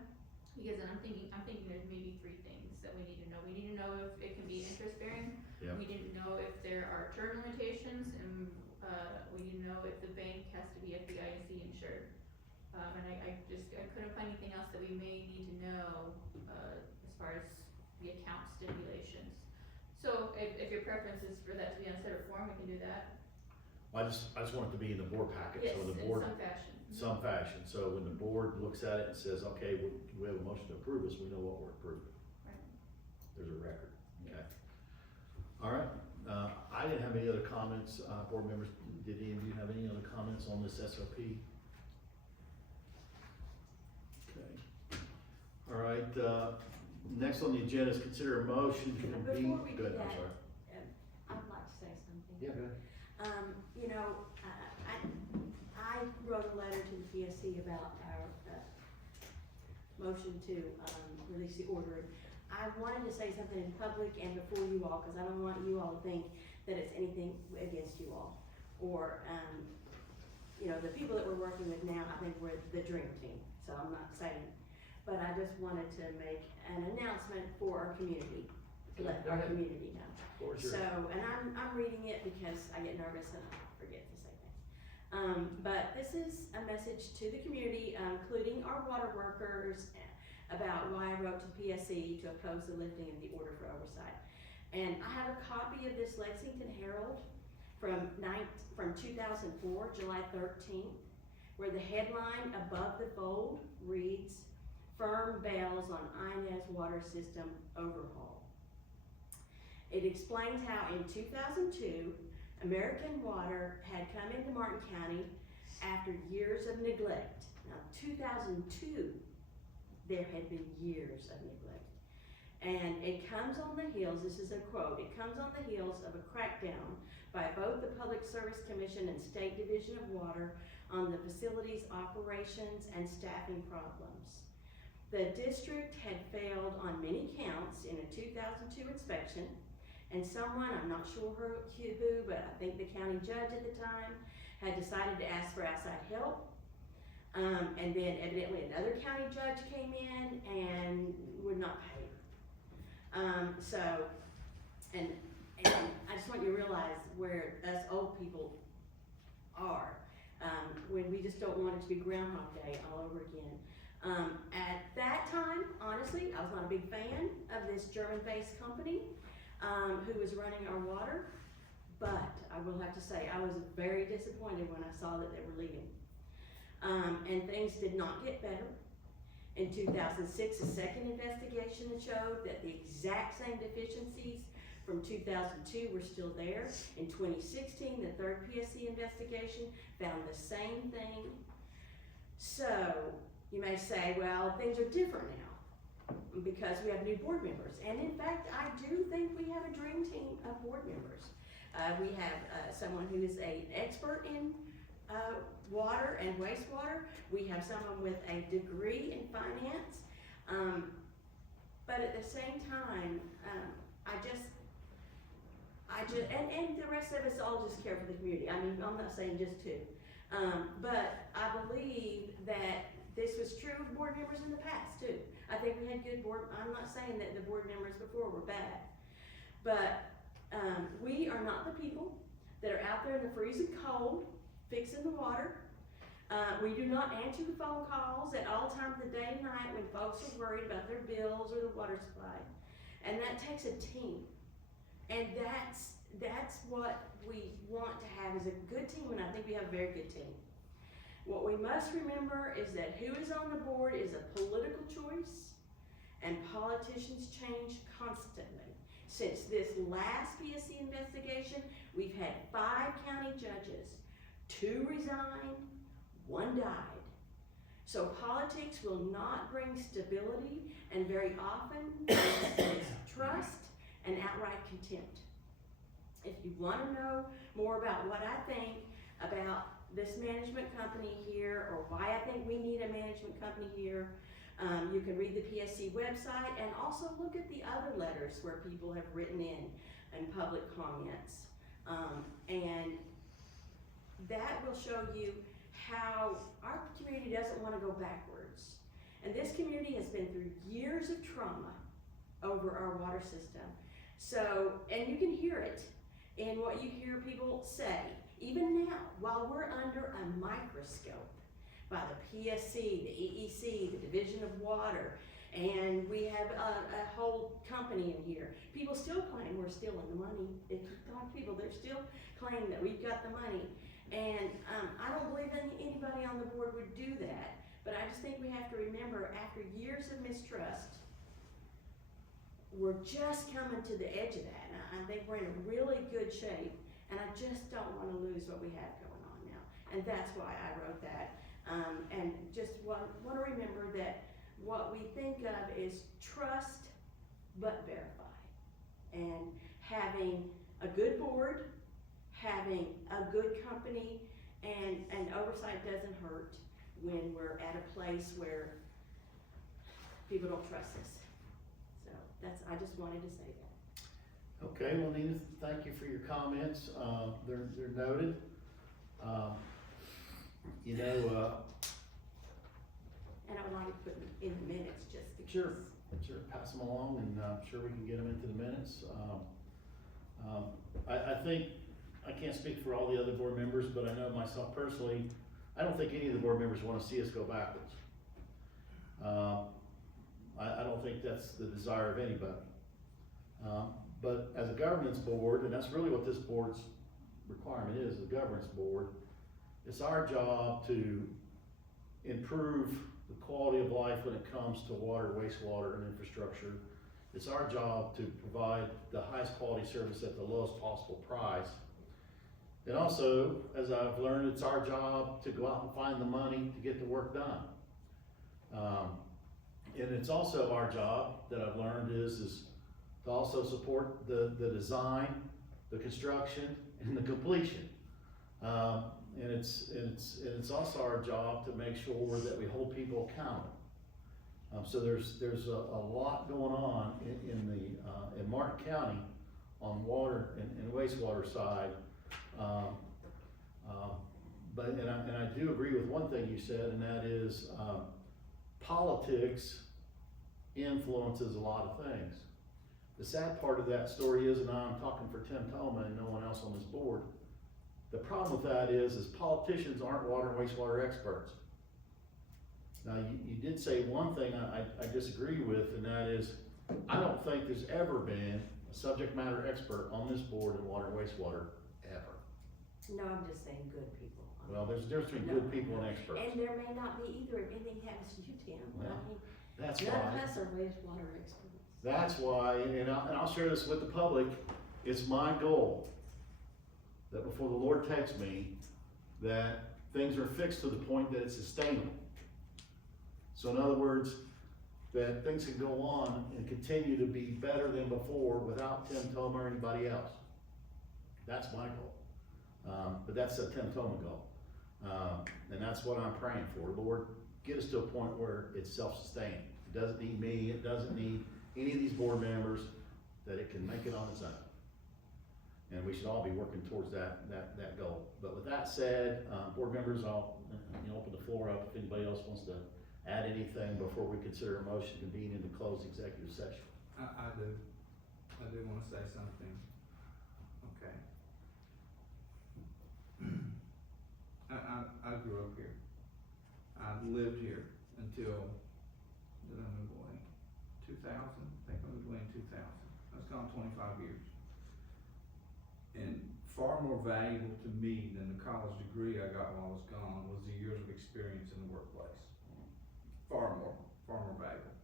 because then I'm thinking there's maybe 3 things that we need to know. We need to know if it can be interest bearing. Yeah. We need to know if there are term limitations, and, we need to know if the bank has to be FDIC insured. And I couldn't find anything else that we may need to know, as far as the account stipulations. So if your preference is for that to be on a separate form, we can do that. I just want it to be in the board packet, Yes, so the in board. some fashion. Some fashion, so when the board looks at it and says, okay, we have a motion to approve this, we know what we're approving. Right. There's a record, okay? All right, I didn't have any other comments, board members, did any of you have any other comments on this SOP? Okay, all right, next on the agenda is consider a motion to convene. Before we Go do ahead, I'm that, sorry. I'd like to say something. Yeah, go ahead. You know, I wrote a letter to the PSC about our, motion to, release the order. I wanted to say something in public and before you all, cause I don't want you all to think that it's anything against you all. Or, you know, the people that we're working with now, I think we're the dream team, so I'm not saying. But I just wanted to make an announcement for our community, to let our community know. Sure. So, and I'm reading it because I get nervous and I forget to say things. But this is a message to the community, including our water workers, about why I wrote to the PSC to oppose the lifting of the order for oversight. And I have a copy of this Lexington Herald from 2004, July 13th, where the headline above the fold reads, "Firm bails on Inez Water System Overhaul." It explains how in 2002, American Water had come into Martin County after years of neglect. Now, 2002, there had been years of neglect. And it comes on the heels, this is a quote, "It comes on the heels of a crackdown by both the Public Service Commission and State Division of Water on the facility's operations and staffing problems. The district had failed on many counts in a 2002 inspection, and someone, I'm not sure who, but I think the county judge at the time, had decided to ask for outside help. And then evidently another county judge came in and would not pay. And I just want you to realize where us old people are, when we just don't want it to be Groundhog Day all over again. At that time, honestly, I was not a big fan of this German-based company, who was running our water, but I will have to say, I was very disappointed when I saw that they were leaving. And things did not get better. In 2006, a second investigation showed that the exact same deficiencies from 2002 were still there. In 2016, the third PSC investigation found the same thing. So, you may say, well, things are different now because we have new board members. And in fact, I do think we have a dream team of board members. We have someone who is an expert in water and wastewater. We have someone with a degree in finance. But at the same time, and the rest of us all just care for the community. I mean, I'm not saying just two. But I believe that this was true of board members in the past too. I think we had good board, I'm not saying that the board members before were bad. But we are not the people that are out there in the freezing cold fixing the water. We do not answer the phone calls at all times of the day and night when folks are worried about their bills or the water supply. And that takes a team. And that's what we want to have, is a good team, and I think we have a very good team. What we must remember is that who is on the board is a political choice, and politicians change constantly. Since this last PSC investigation, we've had 5 county judges, 2 resigned, 1 died. So politics will not bring stability, and very often it's trust and outright contempt. If you want to know more about what I think about this management company here, or why I think we need a management company here, you can read the PSC website and also look at the other letters where people have written in and public comments. And that will show you how our community doesn't want to go backwards. And this community has been through years of trauma over our water system. So, and you can hear it in what you hear people say, even now, while we're under a microscope by the PSC, the EEC, the Division of Water, and we have a whole company in here. People still claim we're stealing the money. If you talk to people, they're still claiming that we've got the money. And I don't believe anybody on the board would do that, but I just think we have to remember, after years of mistrust, we're just coming to the edge of that. And I think we're in a really good shape, and I just don't want to lose what we have going on now. And that's why I wrote that. And just want to remember that what we think of is trust but verify. And having a good board, having a good company, and oversight doesn't hurt when we're at a place where people don't trust us. So I just wanted to say that. Okay, well, Nina, thank you for your comments. They're noted. And I would like to put them in the minutes just because. Sure, pass them along, and I'm sure we can get them into the minutes. I think, I can't speak for all the other board members, but I know myself personally, I don't think any of the board members wanna see us go backwards. I don't think that's the desire of anybody. But as a governance board, and that's really what this board's requirement is, the governance board, it's our job to improve the quality of life when it comes to water, wastewater, and infrastructure. It's our job to provide the highest quality service at the lowest possible price. And also, as I've learned, it's our job to go out and find the money to get the work done. And it's also our job, that I've learned, is to also support the design, the construction, and the completion. And it's also our job to make sure that we hold people accountable. So there's a lot going on in Martin County on water and wastewater side. But I do agree with one thing you said, and that is, politics influences a lot of things. The sad part of that story is, and I'm talking for Tim Toma and no one else on this board, the problem with that is politicians aren't water and wastewater experts. Now, you did say one thing I disagree with, and that is, I don't think there's ever been a subject matter expert on this board in water and wastewater, ever. No, I'm just saying good people. Well, there's a difference between good people and experts. And there may not be either if anything happens to you, Tim. Well, I mean, That's none why. of us are wastewater experts. That's why, and I'll share this with the public, it's my goal that before the Lord takes me, that things are fixed to the point that it's sustainable. So in other words, that things can go on and continue to be better than before without Tim Toma or anybody else. That's my goal. But that's a Tim Toma goal. And that's what I'm praying for. Lord, get us to a point where it's self-sustaining. It doesn't need me, it doesn't need any of these board members, that it can make it on its own. And we should all be working towards that goal. But with that said, board members, I'll open the floor up if anybody else wants to add anything before we consider a motion to convene into closed executive session. I do wanna say something. Okay. I grew up here. I lived here until, did I move away? 2000, I think I moved away in 2000. That's gone 25 years. And far more valuable to me than the college degree I got while I was gone was the years of experience in the workplace. Far more valuable.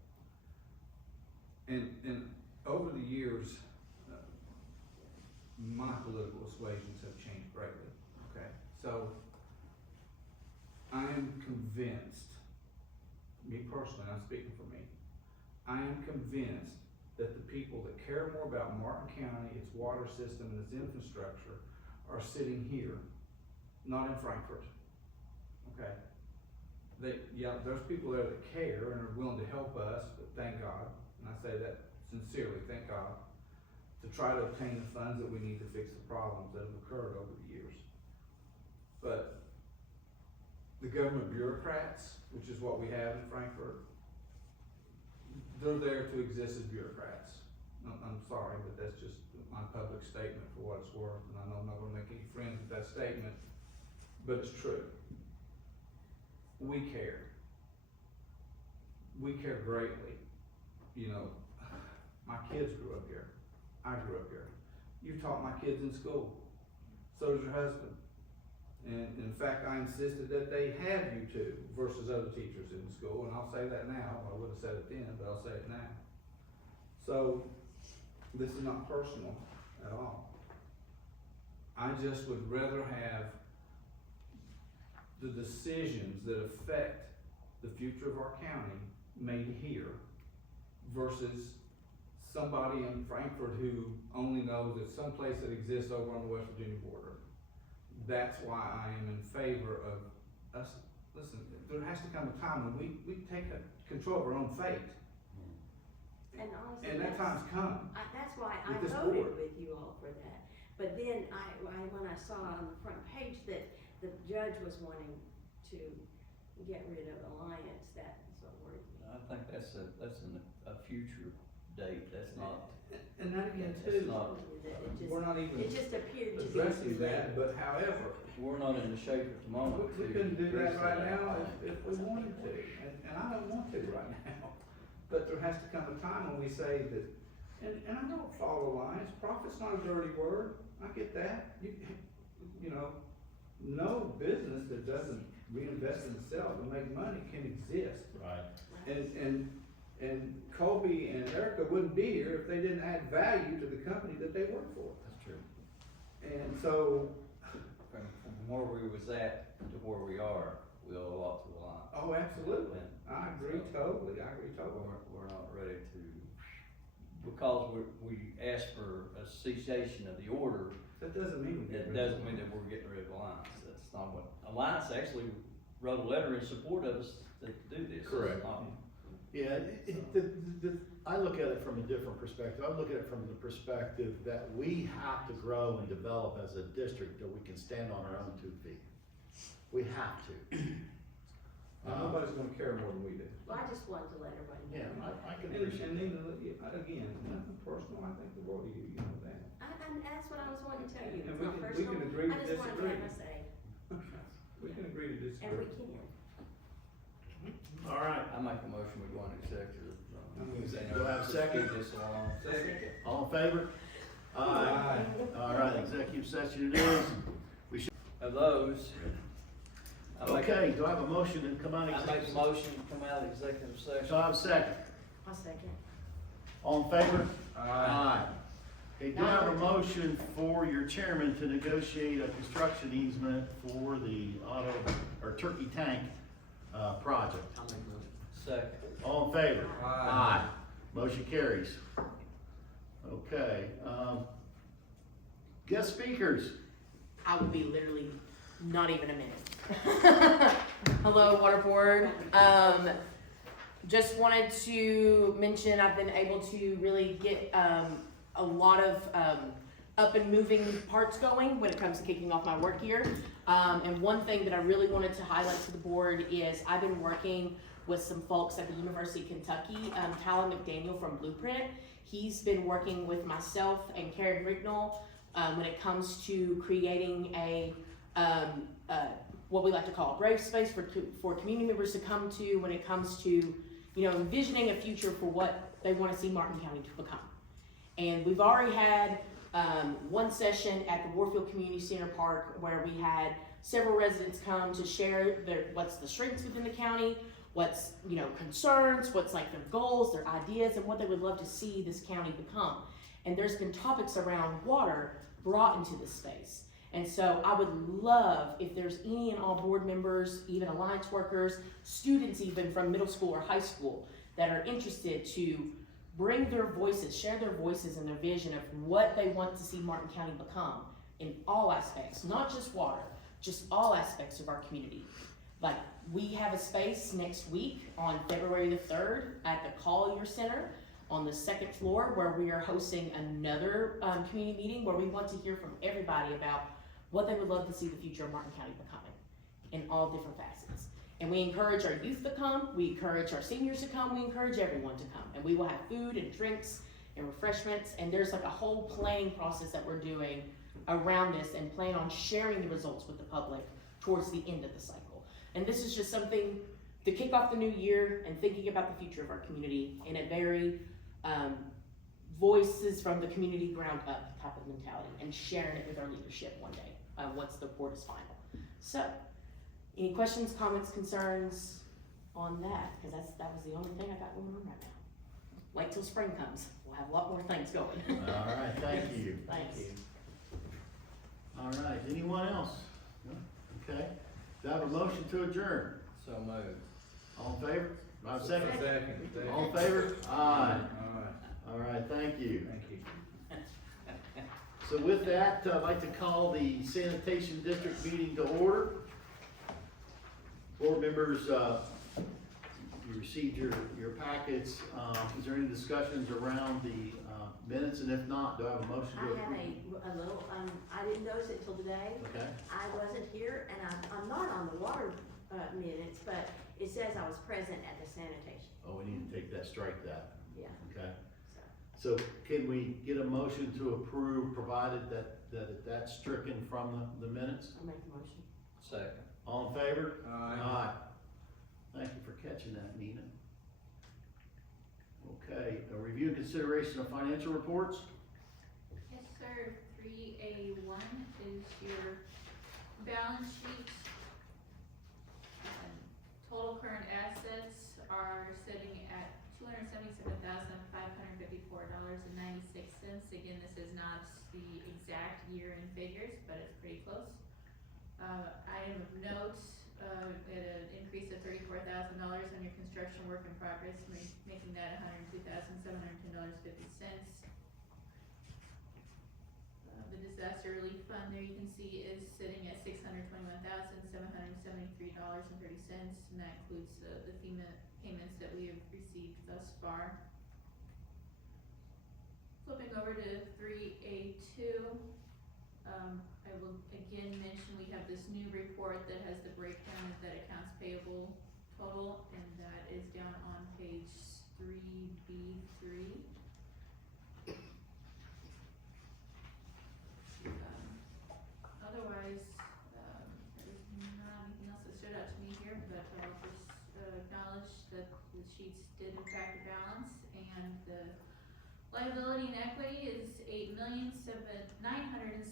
And over the years, my political persuasions have changed greatly, okay? So, I am convinced, me personally, I'm speaking for me, I am convinced that the people that care more about Martin County, its water system, and its infrastructure are sitting here, not in Frankfurt, okay? There's people there that care and are willing to help us, but thank God, and I say that sincerely, thank God, to try to obtain the funds that we need to fix the problems that have occurred over the years. But the government bureaucrats, which is what we have in Frankfurt, they're there to exist as bureaucrats. I'm sorry, but that's just my public statement for what it's worth, and I know I'm not gonna make any friends with that statement, but it's true. We care. We care greatly. You know, my kids grew up here. I grew up here. You taught my kids in school. So does your husband. And in fact, I insisted that they have you two versus other teachers in the school, and I'll say that now. I would have said it then, but I'll say it now. So, this is not personal at all. I just would rather have the decisions that affect the future of our county made here versus somebody in Frankfurt who only knows it's someplace that exists over on the West Virginia border. That's why I am in favor of us. Listen, there has to come a time when we take control of our own fate. And honestly, And that time's come. that's why I with this voted board. with you all for that. But then when I saw on the front page that the judge was wanting to get rid of Alliance, that is what worried me. I think that's a future date, that's not, And that again that's too, not, we're not even It just appeared to be. addressing that, but however, we're not in the shape at the moment we to couldn't do address that right that, now I think. if we wanted to, and I don't want to right now. But there has to come a time when we say that, and I don't follow lines, profit's not a dirty word, I get that. You know, no business that doesn't reinvest in itself and make money can exist. Right. And Colby and Erica wouldn't be here if they didn't add value to the company that they work for. That's true. And so, From where we was at to where we are, we owe a lot to the line. oh, absolutely, I agree totally, We're not ready to, because we asked for a cessation of the order, That doesn't mean we get it rid of doesn't mean it. that we're getting rid of Alliance. That's not what, Alliance actually wrote a letter in support of us to do this. It's Correct. not- Yeah, I look at it from a different perspective. I look at it from the perspective that we have to grow and develop as a district that we can stand on our own 2 feet. We have to. And nobody's gonna care more than we do. Well, I just wanted to let everybody know. Yeah, I can And appreciate that. Nina, again, nothing personal, I think the world of you, you know that. And that's what I was wanting to tell you, And it's we not can- we personal, can agree to I just wanted to disagree. have my say, We can agree to and we disagree. can. All right, I make a motion, we go on executive. Do I have a second? Speed this along. Second. all in favor? Aye. All right, executive session it is. Of those, Okay, do I have a motion to come out of I make executive? a motion to come out of executive session. So I have a second. I'll second. All in favor? Aye. Okay, do I have a motion for your chairman to negotiate a construction easement for the turkey tank, project? I'll make a motion. Second. All in favor? Aye. Motion carries. Okay, guest speakers. I will be literally not even a minute. Hello, Water Board. Just wanted to mention I've been able to really get a lot of up and moving parts going when it comes to kicking off my work here. And one thing that I really wanted to highlight to the board is I've been working with some folks at the University of Kentucky, Callum McDaniel from Blueprint. He's been working with myself and Karen Rignall when it comes to creating a what we like to call a brave space for community members to come to when it comes to, envisioning a future for what they want to see Martin County to become. And we've already had one session at the Warfield Community Center Park where we had several residents come to share what's the strengths within the county, what's concerns, what's like their goals, their ideas, and what they would love to see this county become. And there's been topics around water brought into this space. And so I would love if there's any and all board members, even alliance workers, students even from middle school or high school that are interested to bring their voices, share their voices and their vision of what they want to see Martin County become in all aspects, not just water, just all aspects of our community. Like, we have a space next week on February the 3rd at the Collier Center on the 2nd floor where we are hosting another community meeting where we want to hear from everybody about what they would love to see the future of Martin County becoming in all different facets. And we encourage our youth to come, we encourage our seniors to come, we encourage everyone to come. And we will have food and drinks and refreshments, and there's like a whole planning process that we're doing around this and plan on sharing the results with the public towards the end of the cycle. And this is just something to kick off the new year and thinking about the future of our community in a very voices from the community ground up type of mentality and sharing it with our leadership one day once the report is final. So, any questions, comments, concerns on that? Because that was the only thing I got going on right now. Wait till spring comes. We'll have a lot more things going. All right, thank you. Thanks. All right, anyone else? No? Okay, do I have a motion to adjourn? So moved. All in favor? Do I have a second? Second. All in favor? Aye. All All right, thank you. thank you. So with that, I'd like to call the Sanitation District meeting to order. Board members, you received your packets. Is there any discussions around the minutes? And if not, do I have a motion I to have approve? a little, I didn't notice it till today. Okay, I wasn't here, and I'm not on the water, minutes, but it says I was present at the sanitation, oh, we need to take that, strike that, yeah, okay? so. So can we get a motion to approve, provided that's stricken from the minutes? I'll make the motion. Second. All in favor? Aye. Thank you for catching that, Nina. Okay, a review and consideration of financial reports? Yes, sir, 3A1 is your balance sheet. Total current assets are sitting at $277,554.96. Again, this is not the exact year-end figures, but it's pretty close. Item of note, at an increase of $34,000 on your construction work in progress, making that $102,710.50. The disaster relief fund there you can see is sitting at $621,773.30, and that includes the FEMA payments that we have received thus far. Flipping over to 3A2, I will again mention we have this new report that has the breakdown of that accounts payable total, and that is down on page 3B3. Otherwise, there's not anything else that stood out to me here, but I'll just acknowledge that the sheets did in fact balance, and the liability and equity is $8,917,808.91.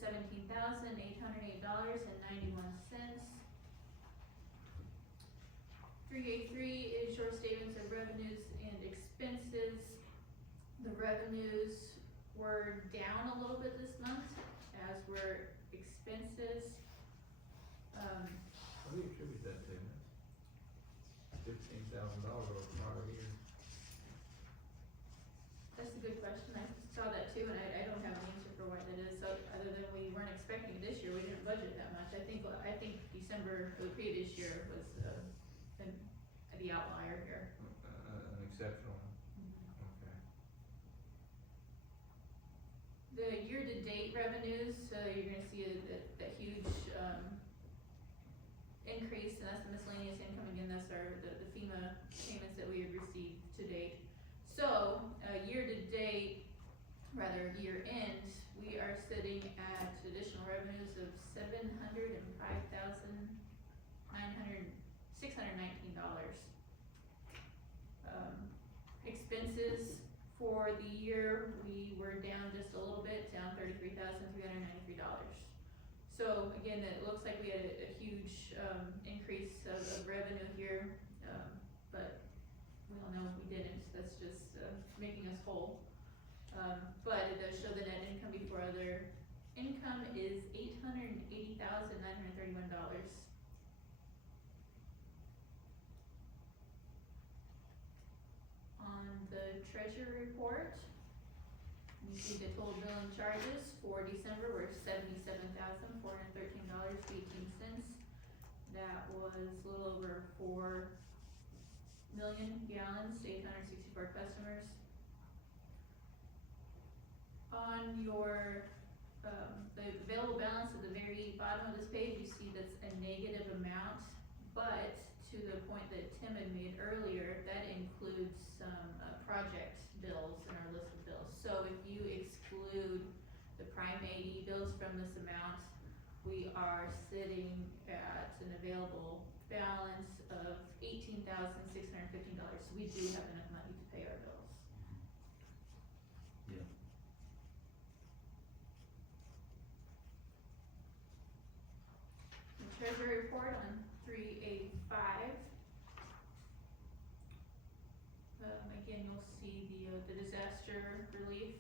3A3 is your statements of revenues and expenses. The revenues were down a little bit this month, as were expenses. What do you attribute that to? $15,000 over prior year. That's a good question. I saw that too, and I don't have an answer for why that is. So other than we weren't expecting this year, we didn't budget that much. I think December of the previous year was the outlier here. An exceptional one. Okay. The year-to-date revenues, you're gonna see that huge, increase, and that's the miscellaneous income. Again, that's the FEMA payments that we have received to date. So, year-to-date, rather year-end, we are sitting at additional revenues of $705,619. Expenses for the year, we were down just a little bit, down $33,393. So again, it looks like we had a huge, increase of revenue here, but we all know we didn't. That's just, making us whole. But it does show the net income before other income is $880,931. On the treasury report, you see the total billing charges for December were $77,413.18. That was a little over 4 million gallons, 864 customers. On your, the available balance at the very bottom of this page, you see that's a negative amount, but to the point that Tim had made earlier, that includes some project bills in our list of bills. So if you exclude the Prime AE bills from this amount, we are sitting at an available balance of $18,615. So we do have enough money to pay our bills. Yeah. The treasury report on 3A5. Again, you'll see the disaster relief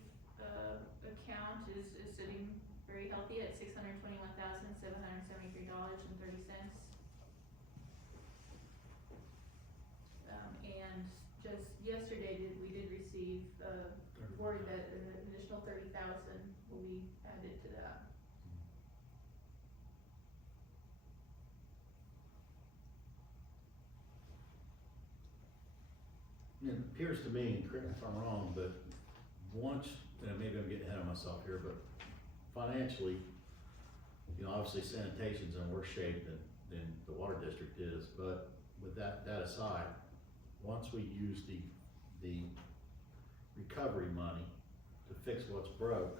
account is sitting very healthy at $621,773.30. And just yesterday, we did receive word that an additional 30,000 will be added to that. It appears to me, and correct me if I'm wrong, but once, and maybe I'm getting ahead of myself here, but financially, you know, obviously sanitation's in worse shape than the water district is, but with that aside, once we use the recovery money, to fix what's broke,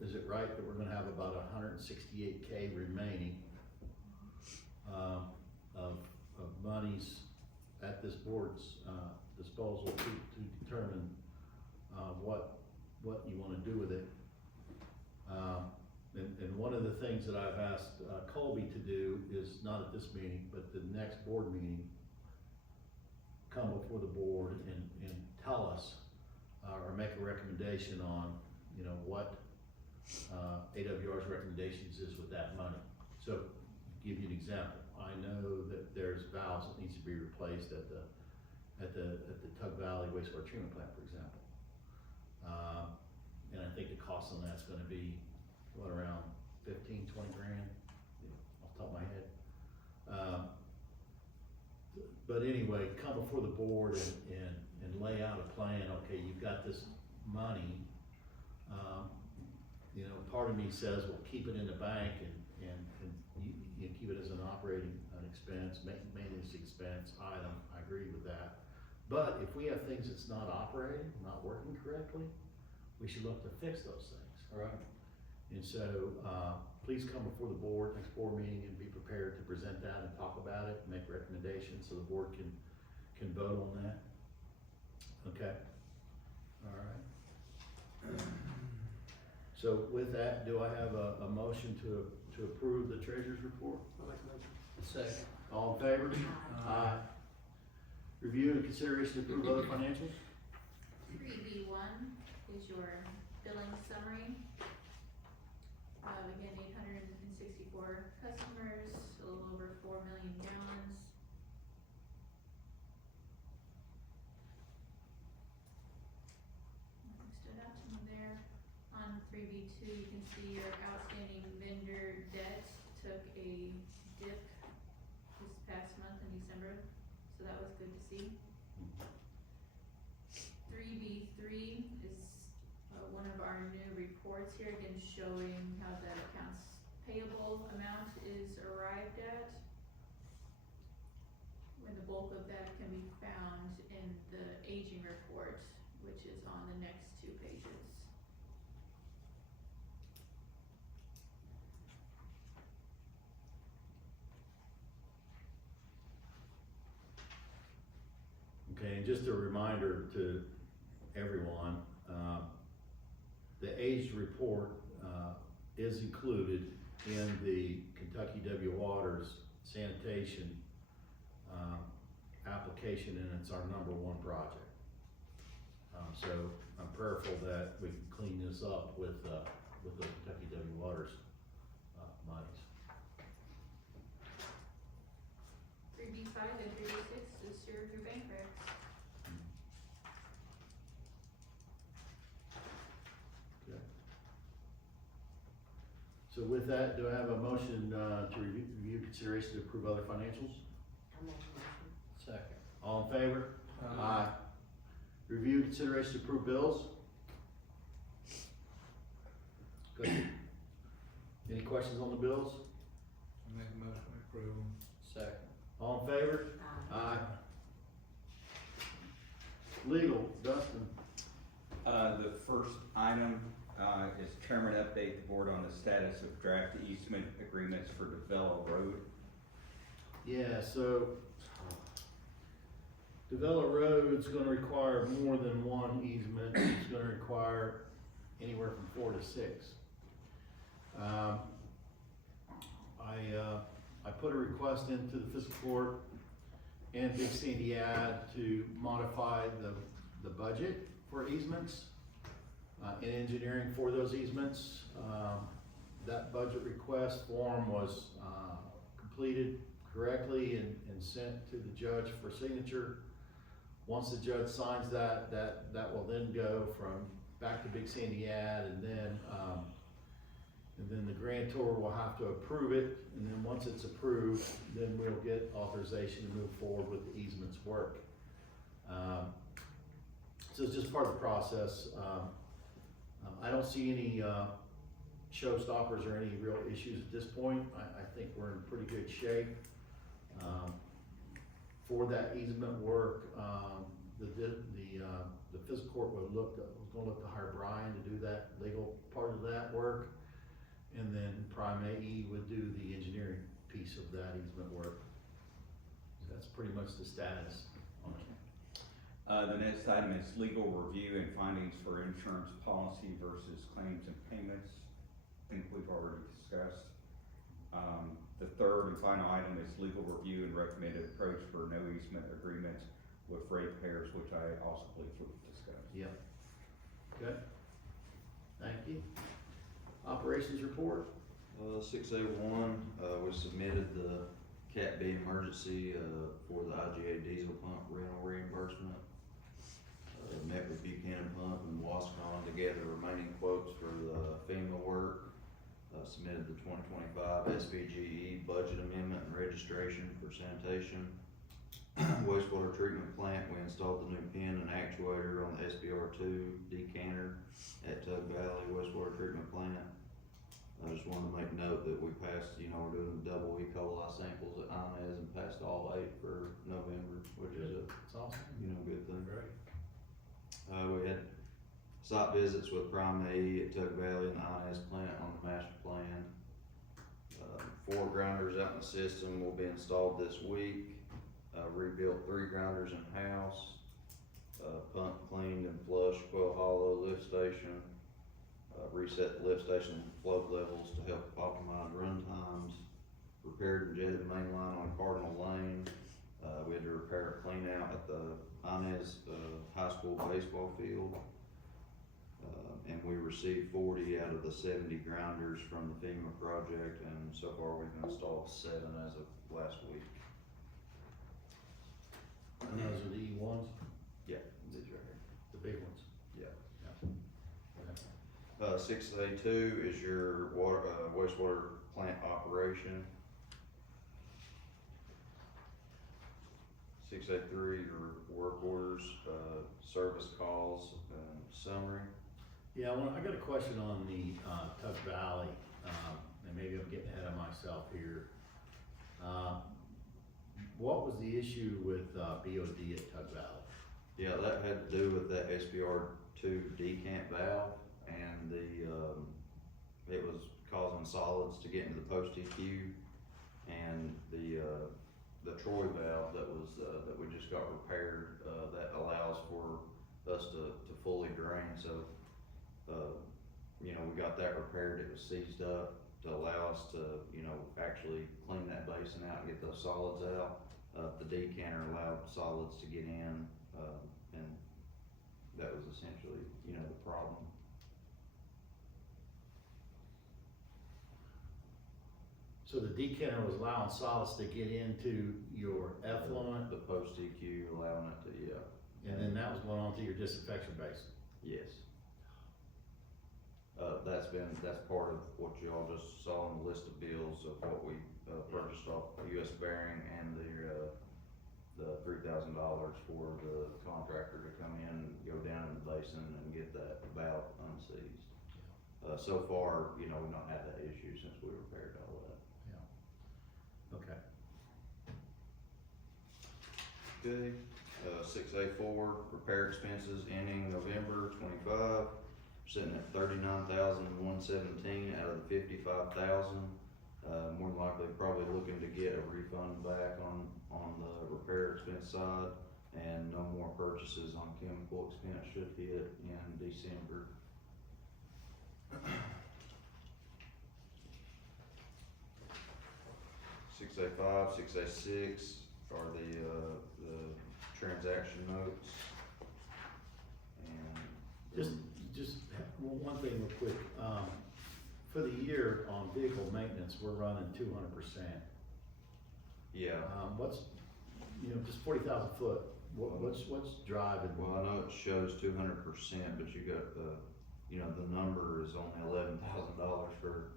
is it right that we're gonna have about 168K remaining, of monies at this board's, disposal to determine, what you wanna do with it? And one of the things that I've asked Colby to do is, not at this meeting, but the next board meeting, come before the board and tell us, or make a recommendation on, you know, what AWR's recommendations is with that money. So, give you an example, I know that there's valves that needs to be replaced at the Tug Valley wastewater treatment plant, for example. And I think the cost on that's gonna be, what, around 15, 20 grand, off the top of my head. But anyway, come before the board and lay out a plan. Okay, you've got this money. You know, part of me says, well, keep it in the bank and you keep it as an operating expense, maintenance expense item. I agree with that. But if we have things that's not operating, not working correctly, we should look to fix those things. All right. And so, please come before the board, next board meeting, and be prepared to present that and talk about it, and make recommendations so the board can vote on that. Okay? All right. So with that, do I have a motion to approve the treasurer's report? I'll make a motion. Second. All in favor? Aye. Review and consideration to approve other financials? 3B1 is your billing summary. Again, 864 customers, a little over 4 million gallons. Nothing stood out to me there. On 3B2, you can see your outstanding vendor debt took a dip this past month in December, so that was good to see. 3B3 is one of our new reports here, again showing how the accounts payable amount is arrived at. When the bulk of that can be found in the aging report, which is on the next 2 pages. Okay, and just a reminder to everyone, the aged report, is included in the Kentucky W Waters Sanitation, application, and it's our #1 project. So I'm prayerful that we can clean this up with the Kentucky W Waters, monies. 3B5 and 3B6 is your bank recs. Okay. So with that, do I have a motion, to review consideration to approve other financials? I'll make a motion. Second. All in favor? Aye. Review consideration to approve bills? Good. Any questions on the bills? I make a motion to approve. Second. All in favor? Aye. Legal, Dustin. The first item, is chairman update the board on the status of draft easement agreements for DeVella Road. Yeah, so Devella Road's gonna require more than one easement. It's gonna require anywhere from 4 to 6. I put a request into the fiscal court and Big Sandy Ad to modify the budget for easements, and engineering for those easements. That budget request form was, completed correctly and sent to the judge for signature. Once the judge signs that will then go back to Big Sandy Ad, and then the grantor will have to approve it, and then once it's approved, then we'll get authorization to move forward with the easements work. So it's just part of the process. I don't see any showstoppers or any real issues at this point. I think we're in pretty good shape. For that easement work, the fiscal court was gonna look to hire Brian to do that legal part of that work. And then Prime AE would do the engineering piece of that easement work. So that's pretty much the status on it. The next item is legal review and findings for insurance policy versus claims and payments. I think we've already discussed. The third and final item is legal review and recommended approach for no easement agreements with ratepayers, which I also believe we've discussed. Yep. Okay. Thank you. Operations report. 601, we submitted the Cat B emergency, for the IGA diesel pump rental reimbursement. Met with Buchanan Pump and Wascon to gather remaining quotes for the FEMA work. Submitted the 2025 SPGE budget amendment and registration for sanitation. Wastewater treatment plant, we installed the new pin and actuator on the SBR2 decanter at Tug Valley Wastewater Treatment Plant. I just wanted to make note that we passed, we're doing double E. coli samples at Inez and passed all 8 for November, which is It's awesome. good thing. Great. We had site visits with Prime AE at Tug Valley and the Inez plant on the master plan. 4 grinders out in the system will be installed this week. Rebuilt 3 grinders in-house. Pump cleaned and flushed Quail Hollow lift station. Reset the lift station flow levels to help optimize run times. Repaired and jetted main line on Cardinal Lane. We had to repair a clean out at the Inez high school baseball field. And we received 40 out of the 70 grinders from the FEMA project, and so far we've installed 7 as of last week. And those are the E1s, Yeah, these right here. the big ones. Yeah. Okay. 6A2 is your wastewater plant operation. 6A3, your work orders, service calls, and summary. Yeah, I got a question on the Tug Valley, and maybe I'm getting ahead of myself here. What was the issue with BOD at Tug Valley? Yeah, that had to do with that SBR2 decant valve, and it was causing solids to get into the post EQ, and the Troy valve that we just got repaired, that allows for us to fully drain. So, we got that repaired. It was seized up to allow us to, actually clean that basin out and get those solids out. The decanter allowed solids to get in, and that was essentially, the problem. So the decanter was allowing solids to get into your effluent, The post EQ allowing it to, yeah. and then that was going on to your disinfection basin. Yes. That's part of what y'all just saw on the list of bills of what we purchased off US Bearing, and the $3,000 for the contractor to come in, go down in the basin and get that valve unseized. So far, we've not had that issue since we repaired all that. Okay. Okay, 6A4, repair expenses ending November 25, sitting at $39,117 out of the $55,000. More than likely, probably looking to get a refund back on the repair expense side, and no more purchases on chemical expense should hit in December. Six A5, 6A6 are the transaction notes. And Just one thing real quick, for the year on vehicle maintenance, we're running 200%. yeah, What's, just 40,000 foot, what's driving? well, I know it shows 200%, but you got the number is only $11,000 for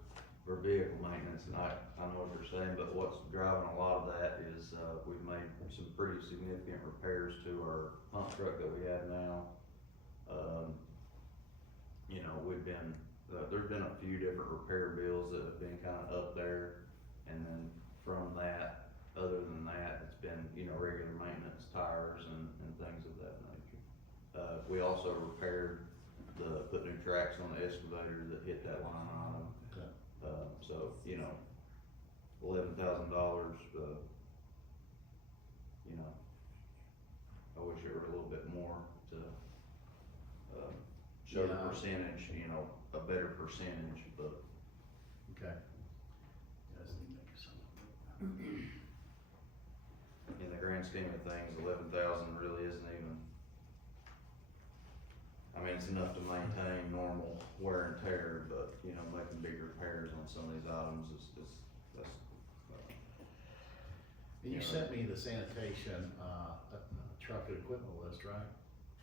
vehicle maintenance, and I know what you're saying, but what's driving a lot of that is, we've made some pretty significant repairs to our pump truck that we have now. There's been a few different repair bills that have been kind of up there, and then from that, other than that, it's been, regular maintenance, tires and things of that nature. we also repaired put new tracks on the excavator that hit that line item. Okay. So, you know, $11,000, you know, I wish it were a little bit more to, show the Yeah. percentage, you know, a better percentage, but Okay. Yeah, I just need to make something. in the grand scheme of things, 11,000 really isn't even, I mean, it's enough to maintain normal wear and tear, but, you know, making big repairs on some of these items that's, And you Yeah. sent me the sanitation, truck and equipment list, right?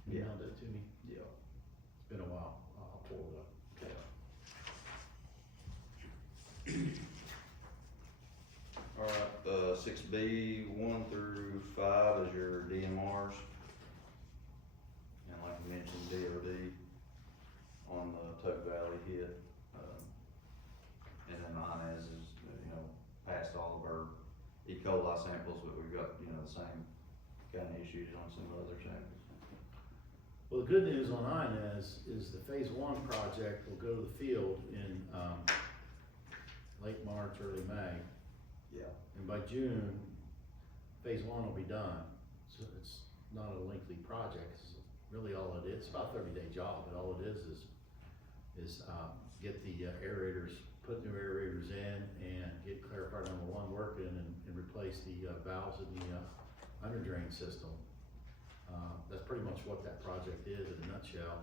You Yeah. emailed it to me? yeah. It's been a while, I'll pull it up. Okay. Alright, 6B, 1 through 5 is your DMRs. And like I mentioned, DOD on the Tug Valley hit. And then Inez is, you know, passed all of our E. coli samples, but we've got, you know, the same kind of issues on some other samples. Well, the good news on Inez is the phase 1 project will go to the field in, late March, early May. Yeah. And by June, phase 1 will be done. So it's not a lengthy project, it's really all it is. It's about a 30-day job, but all it is get the aerators, put new aerators in and get clarifier number 1 working and replace the valves in the under drain system. That's pretty much what that project is in a nutshell.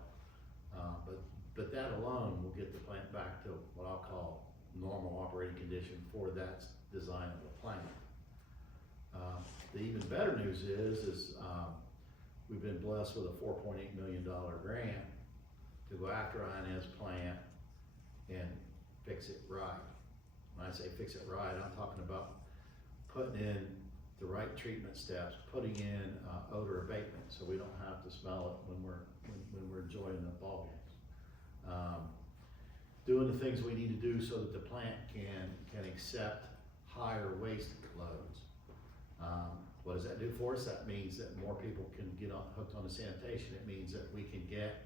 But that alone will get the plant back to what I'll call normal operating condition for that design of the plant. The even better news is we've been blessed with a $4.8 million grant to go after Inez plant and fix it right. When I say fix it right, I'm talking about putting in the right treatment steps, putting in odor abatement so we don't have to smell it when we're enjoying the ball games. Doing the things we need to do so that the plant can accept higher waste loads. What does that do for us? That means that more people can get hooked onto sanitation. It means that we can get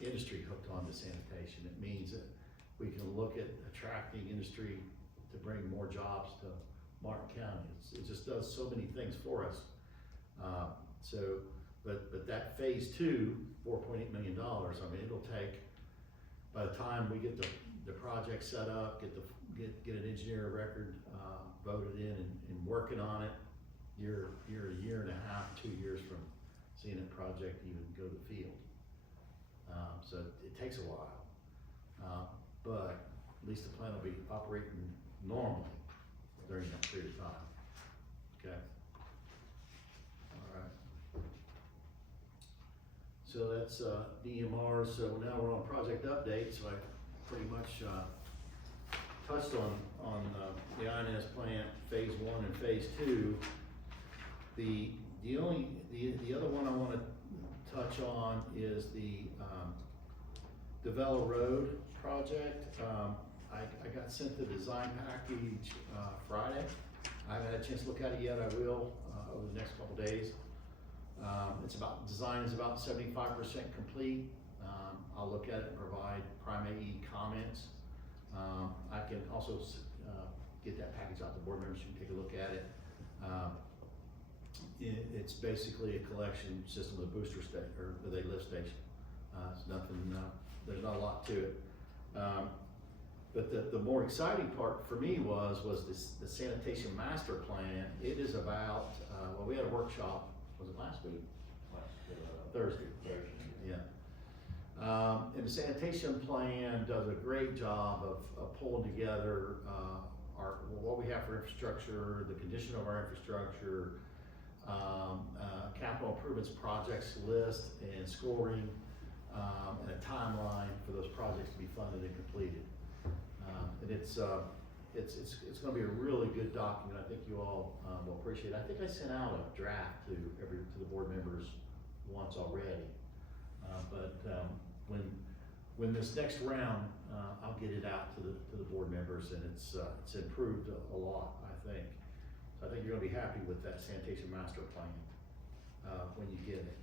industry hooked onto sanitation. It means that we can look at attracting industry to bring more jobs to Martin County. It just does so many things for us. But that phase 2, $4.8 million, I mean, it'll take, by the time we get the project set up, get an engineer of record voted in and working on it, you're a year and a half, 2 years from seeing that project even go to the field. So it takes a while, but at least the plant will be operating normally during that period of time. Okay. All right. So that's DMR. So now we're on project update. So I pretty much touched on the Inez plant phase 1 and phase 2. The other one I want to touch on is the Develop Road project. I got sent the design package Friday. I haven't had a chance to look at it yet. I will over the next couple days. Design is about 75% complete. I'll look at it and provide Prime AE comments. I can also get that package out to board members. You can take a look at it. It's basically a collection system with a booster station or with a lift station. It's nothing. There's not a lot to it. But the more exciting part for me was the sanitation master plan. It is about, well, we had a workshop, was it last week? Thursday. Yeah. And the sanitation plan does a great job of pulling together what we have for infrastructure, the condition of our infrastructure, capital improvements projects list and scoring, and a timeline for those projects to be funded and completed. And it's going to be a really good document. I think you all will appreciate it. I think I sent out a draft to the board members once already. But when this next round, I'll get it out to the board members, and it's improved a lot, I think. So I think you're going to be happy with that sanitation master plan when you get it.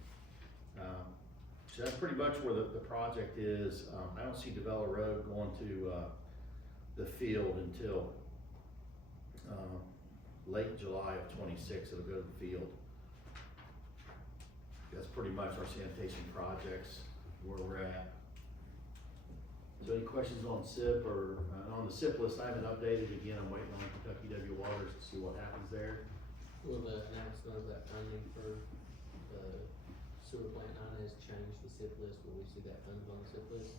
So that's pretty much where the project is. I don't see DeVella Road going to, the field until, late July of '26, it'll go to the field. That's pretty much our sanitation projects, where we're at. So any questions on SIP or, on the SIP list, I haven't updated again, I'm waiting on Kentucky W Waters to see what happens there. Will the announcement of that funding for the sewer plant 9 has changed the SIP list? Will we see that funded on the SIP list?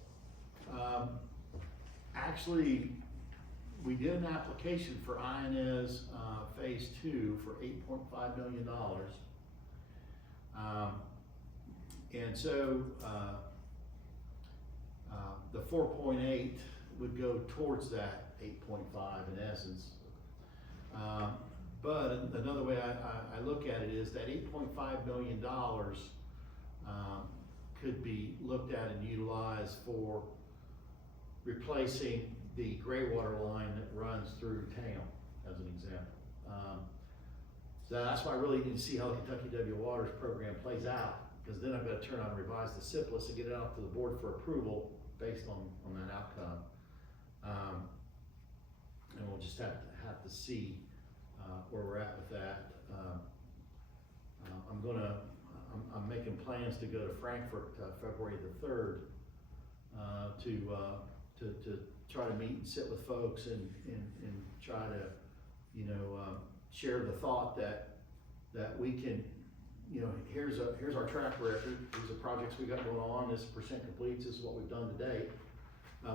Actually, we did an application for INS, phase 2 for $8.5 million. And so, the 4.8 would go towards that 8.5 in essence. But another way I look at it is that $8.5 million, could be looked at and utilized for replacing the gray water line that runs through town, as an example. So that's why I really need to see how the Kentucky W Waters program plays out, because then I've got to turn on and revise the SIP list and get it out to the board for approval based on that outcome. And we'll just have to see where we're at with that. I'm making plans to go to Frankfurt February the 3rd to try to meet and sit with folks and try to, share the thought that we can, here's our track record, these are projects we got going on, this percent completes, this is what we've done to date.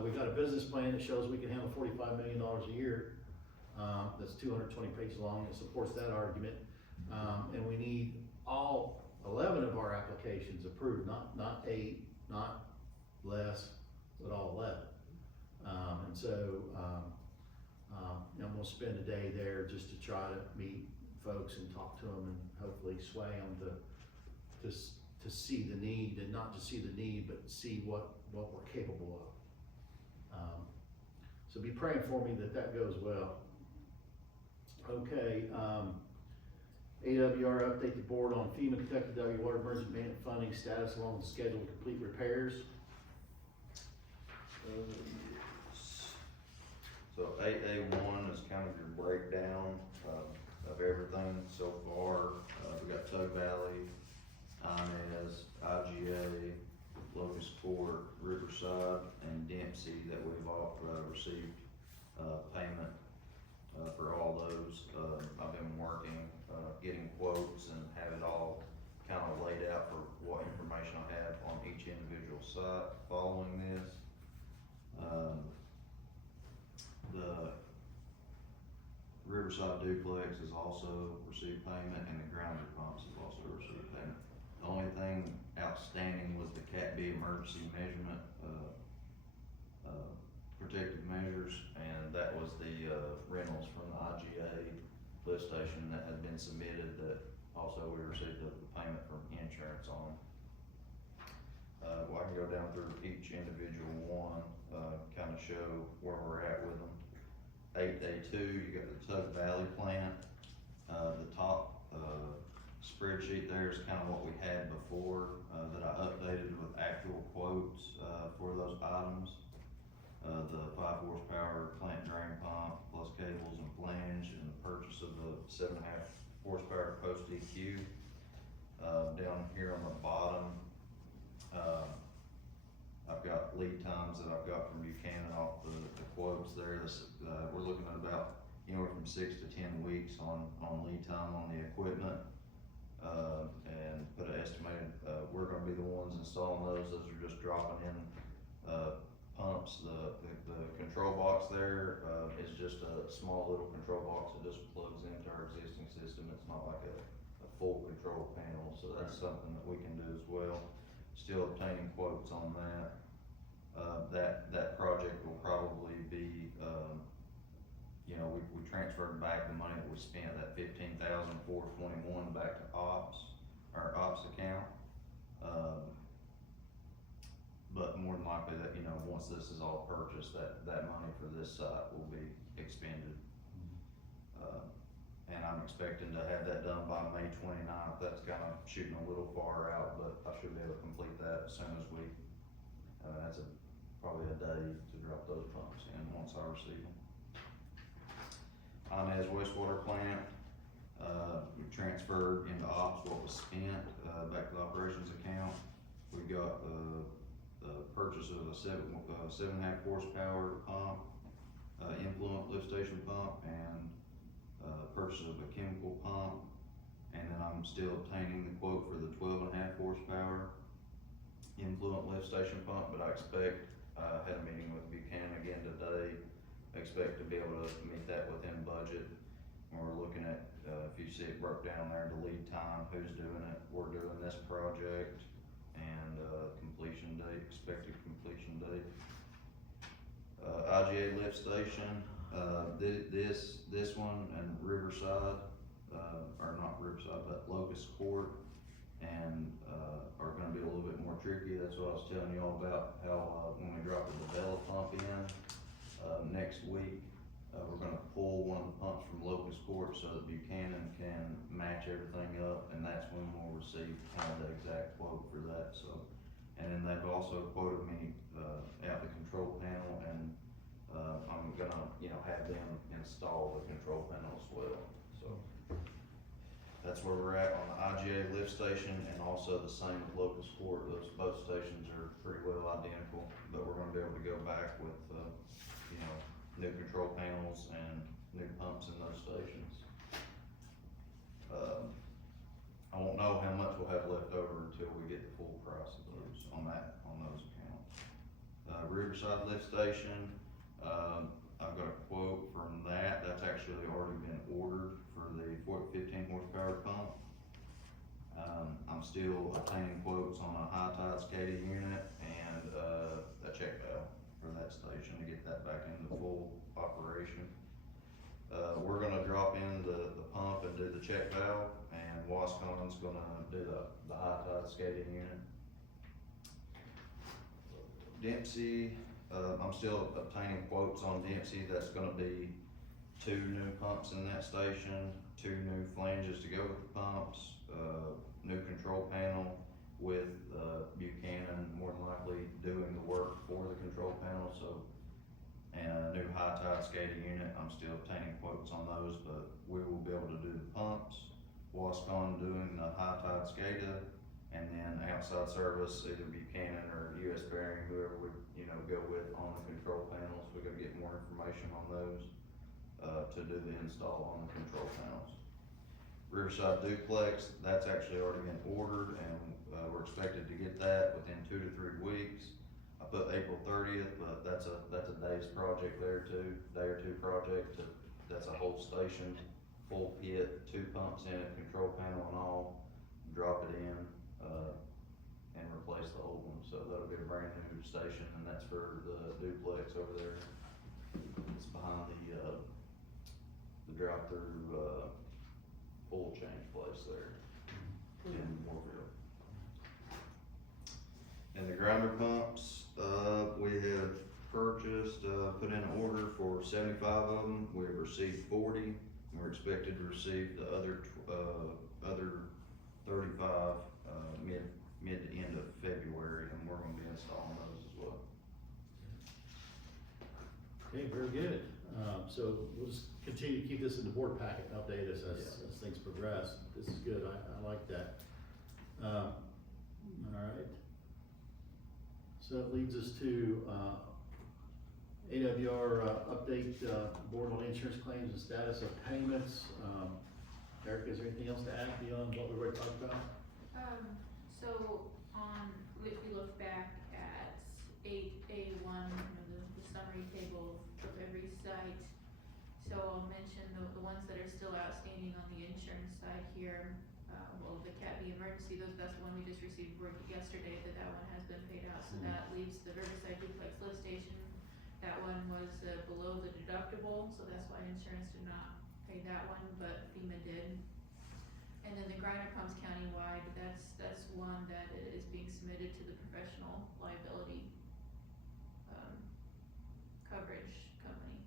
We've got a business plan that shows we can handle $45 million a year. That's 220 pages long, it supports that argument. And we need all 11 of our applications approved, not 8, not less, but all 11. And so, I'm gonna spend a day there just to try to meet folks and talk to them and hopefully sway them to see the need, and not just see the need, but see what we're capable of. So be praying for me that goes well. Okay, AWR update the board on FEMA Kentucky W Water Emergency Management funding status along with schedule to complete repairs. So 8A1 is kind of your breakdown of everything so far. We got Tug Valley, Inez, IGA, Locust Court, Riverside, and Dempsey that we've all received payment for all those. I've been working, getting quotes and have it all kind of laid out for what information I have on each individual site following this. The Riverside duplex has also received payment, and the grounder pumps have also received payment. The only thing outstanding was the Cat B emergency measurement, protective measures, and that was the rentals from the IGA lift station that had been submitted that also we received the payment from insurance on. Well, I can go down through each individual one, kind of show where we're at with them. 8A2, you got the Tug Valley plant. The top spreadsheet there is kind of what we had before, that I updated with actual quotes for those items. The 5 horsepower plant drain pump plus cables and flange, and the purchase of the 7.5 horsepower post EQ. Down here on the bottom, I've got lead times that I've got from Buchanan off the quotes there. We're looking at about anywhere from 6 to 10 weeks on lead time on the equipment. And put an estimated, we're gonna be the ones installing those. Those are just dropping in pumps. The control box there is just a small little control box that just plugs into our existing system. It's not like a full control panel, so that's something that we can do as well. Still obtaining quotes on that. That project will probably be, we transferred back the money that we spent, that $15,421 back to ops account. But more than likely that, once this is all purchased, that money for this site will be expended. And I'm I'm expecting to have that done by May 29th. That's kind of shooting a little far out, but I should be able to complete that as soon as we, that's probably a day to drop those pumps in once I receive them. Inez wastewater plant, we transferred into ops what was spent, back to the operations account. We got, the purchase of a 7.5 horsepower pump, influent lift station pump, and purchase of a chemical pump. And then I'm still obtaining the quote for the 12.5 horsepower influent lift station pump, but I expect, had a meeting with Buchanan again today. I expect to be able to meet that within budget. And we're looking at, if you see it broke down there, the lead time, who's doing it, we're doing this project, and, completion date, expected completion date. IGA lift station, this one and Riverside, or not Riverside, but Locust Court, and, are gonna be a little bit more tricky. That's what I was telling you all about, how, when we drop the Bella pump in, next week, we're gonna pull one of the pumps from Locust Court so that Buchanan can match everything up, and that's when we'll receive kind of the exact quote for that, so. And then they've also quoted me, out the control panel, and, I'm gonna, have them install the control panel as well, so. That's where we're at on the IGA lift station, and also the same with Locust Court. Those both stations are pretty well identical, but we're gonna be able to go back with, new control panels and new pumps in those stations. I won't know how much we'll have left over until we get the full price of those on those accounts. Riverside lift station, I've got a quote from that. That's actually already been ordered for the 15 horsepower pump. I'm still obtaining quotes on a high tide SCADA unit and, a check valve for that station to get that back into full operation. We're gonna drop in the pump and do the check valve, and Wascon's gonna do the high tide SCADA unit. Dempsey, I'm still obtaining quotes on Dempsey. That's gonna be 2 new pumps in that station, 2 new flanges to go with the pumps, new control panel with, Buchanan more than likely doing the work for the control panel, so. And a new high tide SCADA unit. I'm still obtaining quotes on those, but we will be able to do the pumps. Wascon doing the high tide SCADA, and then outside service, either Buchanan or US Bearing, whoever we, go with on the control panels. We're gonna get more information on those, to do the install on the control panels. Riverside duplex, that's actually already been ordered, and, we're expected to get that within 2 to 3 weeks. I put April 30th, but that's a day's project there too, day or two project. That's a whole station, full pit, 2 pumps in it, control panel and all, drop it in, and replace the old one. So that'll be a brand new station, and that's for the duplex over there. It's behind the drive-through, oil change place there in Warfield. And the grinder pumps, we have purchased, put in an order for 75 of them. We have received 40, and we're expected to receive the other 35, mid to end of February, and we're gonna be installing those as well. Okay, very good. So we'll just continue to keep this in the board packet, and update us as things progress. This is good, I like that. All right. So that leads us to, AWR, update, board on insurance claims and status of payments. Eric, is there anything else to add beyond what we already talked about? So if we look back at 8A1, the summary table of every site. So I'll mention the ones that are still outstanding on the insurance side here. The Cat B emergency, that's the one we just received word yesterday that one has been paid out. So that leaves the Riverside duplex lift station. That one was below the deductible, so that's why insurance did not pay that one, but FEMA did. And then the grinder pumps countywide, that's one that is being submitted to the professional liability coverage company.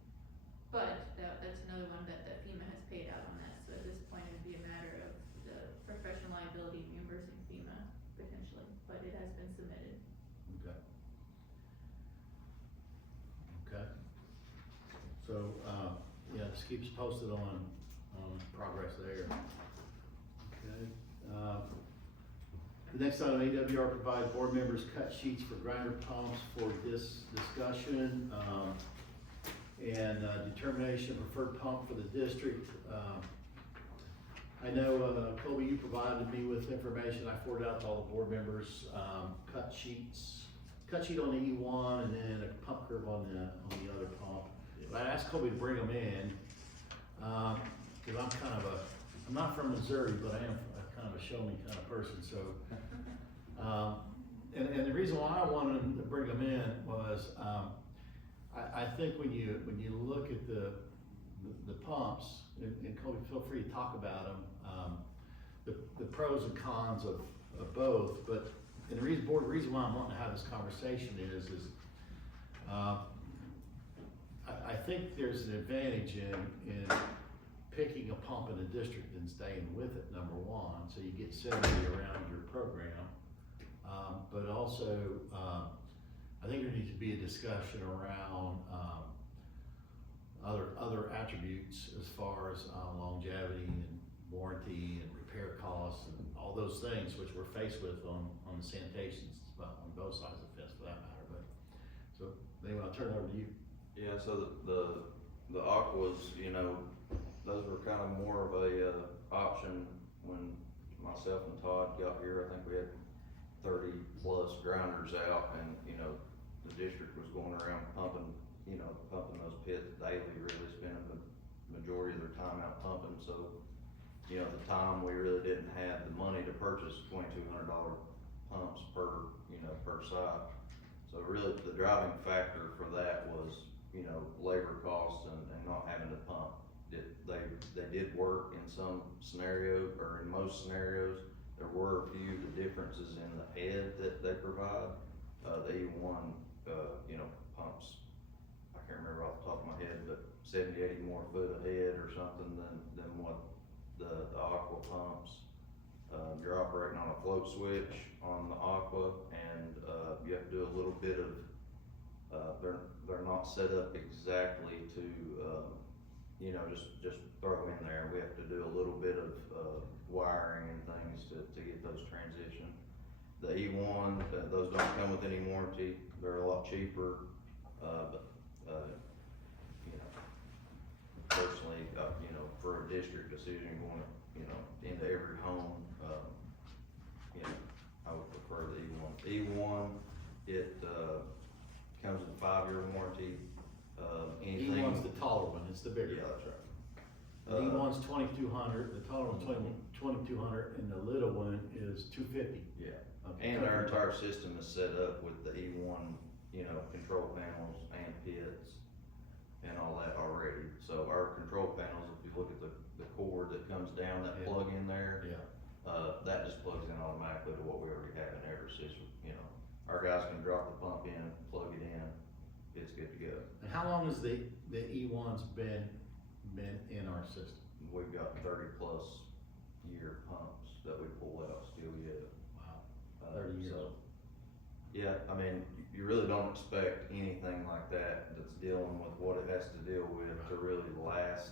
But that's another one that FEMA has paid out on that, so at this keep us posted on progress there. Okay, the next item, AWR provides board members cut sheets for grinder pumps for this discussion, and determination of preferred pump for the district. I know, Kobe, you provided me with information, I forwarded out to all the board members, cut sheet on the E1 and then a pump curve on the other pump. I asked Kobe to bring them in, cause I'm not from Missouri, but I am kind of a show me kind of person, so. And the reason why I wanted to bring them in was, I think when you look at the pumps, and Kobe, feel free to talk about them, the pros and cons of both, but, and the reason why I'm wanting to have this conversation is I think there's an advantage in picking a pump in a district and staying with it, number one, so you get synergy around your program. But also, I think there needs to be a discussion around, other attributes as far as, longevity and warranty and repair costs and all those things which we're faced with on the sanitation, well, on both sides of the fence for that matter, but, so, anyway, I'll turn it over to you. Yeah, so the aquas, you know, those were kind of more of a, option when myself and Todd got here. I think we had 30 plus grinders out, and, you know, the district was going around pumping those pits daily, really spending the majority of their time out pumping, so, you know, at the time, we really didn't have the money to purchase $2,200 pumps per site. So really, the driving factor for that was, you know, labor costs and not having to pump. They did work in some scenarios, or in most scenarios. There were a few differences in the head that they provide. The E1, pumps, I can't remember off the top of my head, but 70, 80 more foot a head or something than what the aqua pumps. You're operating on a float switch on the aqua, and you have to do a little bit of, they're not set up exactly to, just throw them in there. We have to do a little bit of wiring and things to get those transitioned. The E1, those don't come with any warranty. They're a lot cheaper, but personally, for a district decision going, into every home, I would prefer the E1. E1, it comes with a 5-year warranty. Anything. E1's the taller one, it's the bigger. Yeah, that's right. The E1's 2,200, the taller one's 2,200, and the little one is 250. Yeah. Okay. And our entire system is set up with the E1, control panels and pits and all that already. So our control panels, if you look at the cord that comes down, that Yeah. plug in there, Yeah. that just plugs in automatically to what we already have in every system. Our guys can drop the pump in, plug it in, it's good to go. And how long has the E1's been in our system? We've got 30 plus year pumps that we pull out still yet. Wow, 30 years. So, yeah, I mean, you really don't expect anything like that that's dealing with what it has to deal with to really last,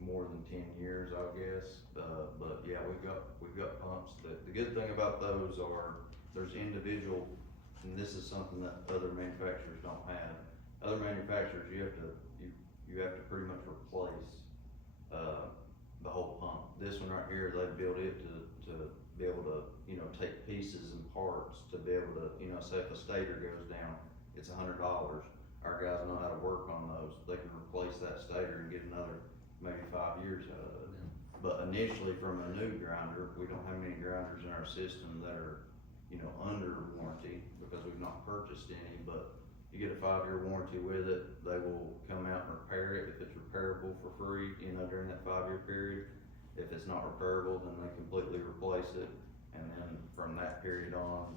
more than 10 years, I guess. But yeah, we've got pumps that, the good thing about those are, there's individual, and this is something that other manufacturers don't have. Other manufacturers, you have to pretty much replace, the whole pump. This one right here, they built it to be able to, take pieces and parts to be able to, say if a stator goes down, it's $100. Our guys know how to work on those. They can replace that stator and get another maybe 5 years out of it. But initially, from a new grinder, we don't have many grinders in our system that are, under warranty because we've not purchased any, but you get a 5-year warranty with it. They will come out and repair it if it's repairable for free, during that 5-year period. If it's not repairable, then they completely replace it. And then from that period on,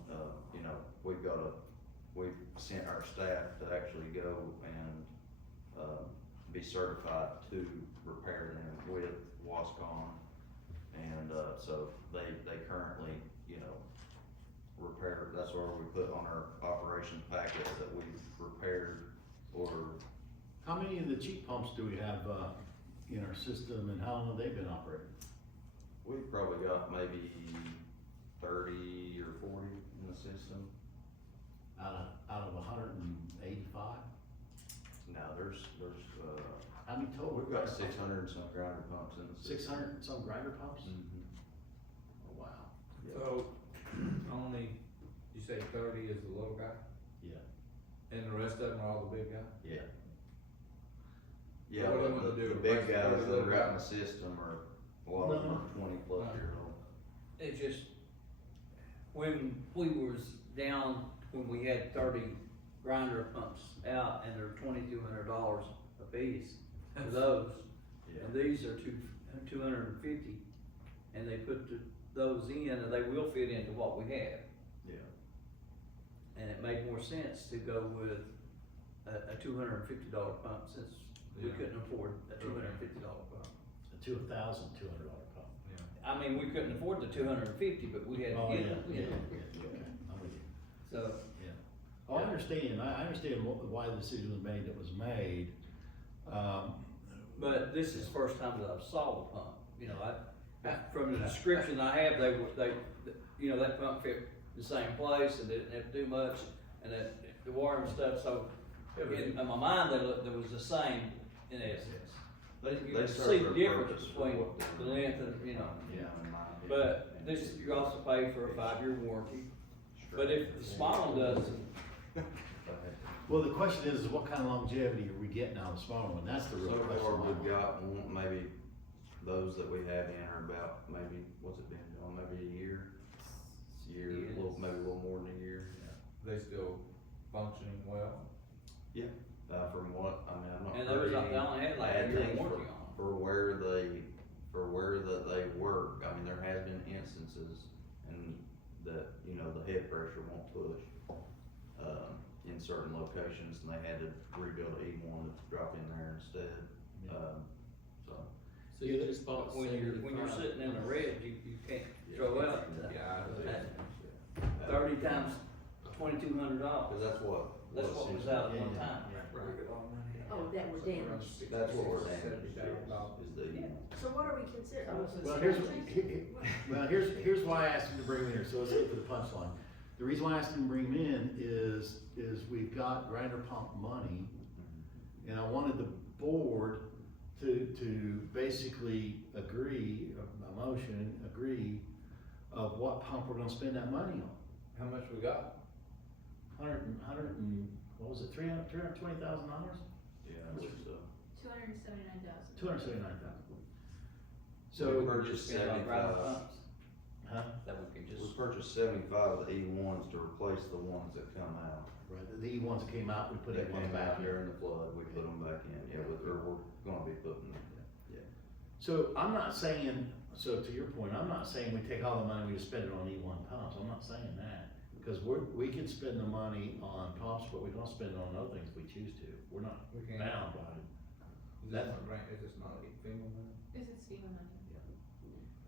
we've sent our staff to actually go and, be certified to repair them with Wascon. And, so they currently, repair, that's where we put on our operations packet that we've repaired or How many of the cheap pumps do we have, in our system, and how long have they been operating? We've probably got maybe 30 or 40 in the system. Out of 185? Now, there's, How many total? we've got 600 and some grinder pumps in the system. 600 and some grinder pumps? Mhm. Oh, wow. Yeah. So, only, you say 30 is the little guy, Yeah. and the rest of them are all the big guys? Yeah. Yeah, What do you but want to do, the big replace guys the that little are out in guy? the system are, a lot of them are 20+ years old. It's just, when we was down, when we had 30 grinder pumps out and they're $2,200 a piece for those. Yeah. And these are 250, and they put those in and they will fit into what we have. Yeah. And it made more sense to go with a $250 pump since we Yeah. couldn't afford a $250 pump. A $2,200 pump. Yeah. I mean, we couldn't afford the 250, but we had to Oh, get yeah, it, yeah, you know. yeah, okay, I'm with you. So, Yeah. Oh, I understand, I understand why the decision was made that was made. but this is the first time that I've saw the pump, you know, from the description I have, you know, that pump fit the same place and didn't have to do much, and the water and stuff, so in my mind, they was the same in essence. But you can serve see the their difference purpose for between what they're the doing. length and, you know. Yeah, in my opinion. But this, you also pay for a 5-year warranty, but if the small one doesn't, Well, the question is what kind of longevity are we getting out of the smaller one? That's the real So question. far, we've got maybe, those that we have in are about maybe, what's it been, John, maybe a year? Maybe a little more than a year. They still functioning well? From what, I mean, I'm not. and they was, they only had like a bad year things warranty on them. For where that they work, I mean, there has been instances and that, you know, the head pressure won't push, in certain locations, and they had to rebuild an E1 to drop in there instead, so. So you just bought When you're 75. sitting in the red, you can't throw out Yeah. that 30 times $2,200. Cause that's what Was out at one time. Oh, that were damaged. That's what we're damaged, is the Yeah. E1. So what are we considering? Well, here's why I asked him to bring him in here, so let's get to the punchline. The reason why I asked him to bring him in is we've got grinder pump money, and I wanted the board to basically agree, a motion, agree of what pump we're gonna spend that money on. How much we got? What was it, $320,000? Yeah, I believe so. 279,000. $279,000. We So, purchased Spend on grinder 75, pumps, huh? that we can we just, purchased 75 of the E1s to replace the ones that come out. Right, the E1s that came out, we put They E1s came back out in. during the flood, we put them back in, yeah, we're gonna be putting them, yeah. So I'm not saying, so to your point, I'm not saying we take all the money, we just spend it on E1 pumps, I'm not saying that. Because we can spend the money on pumps, but we don't spend it on other things if we choose to, we're not We can't. bound by it. Is this not grant, is this not FEMA money? This is FEMA money.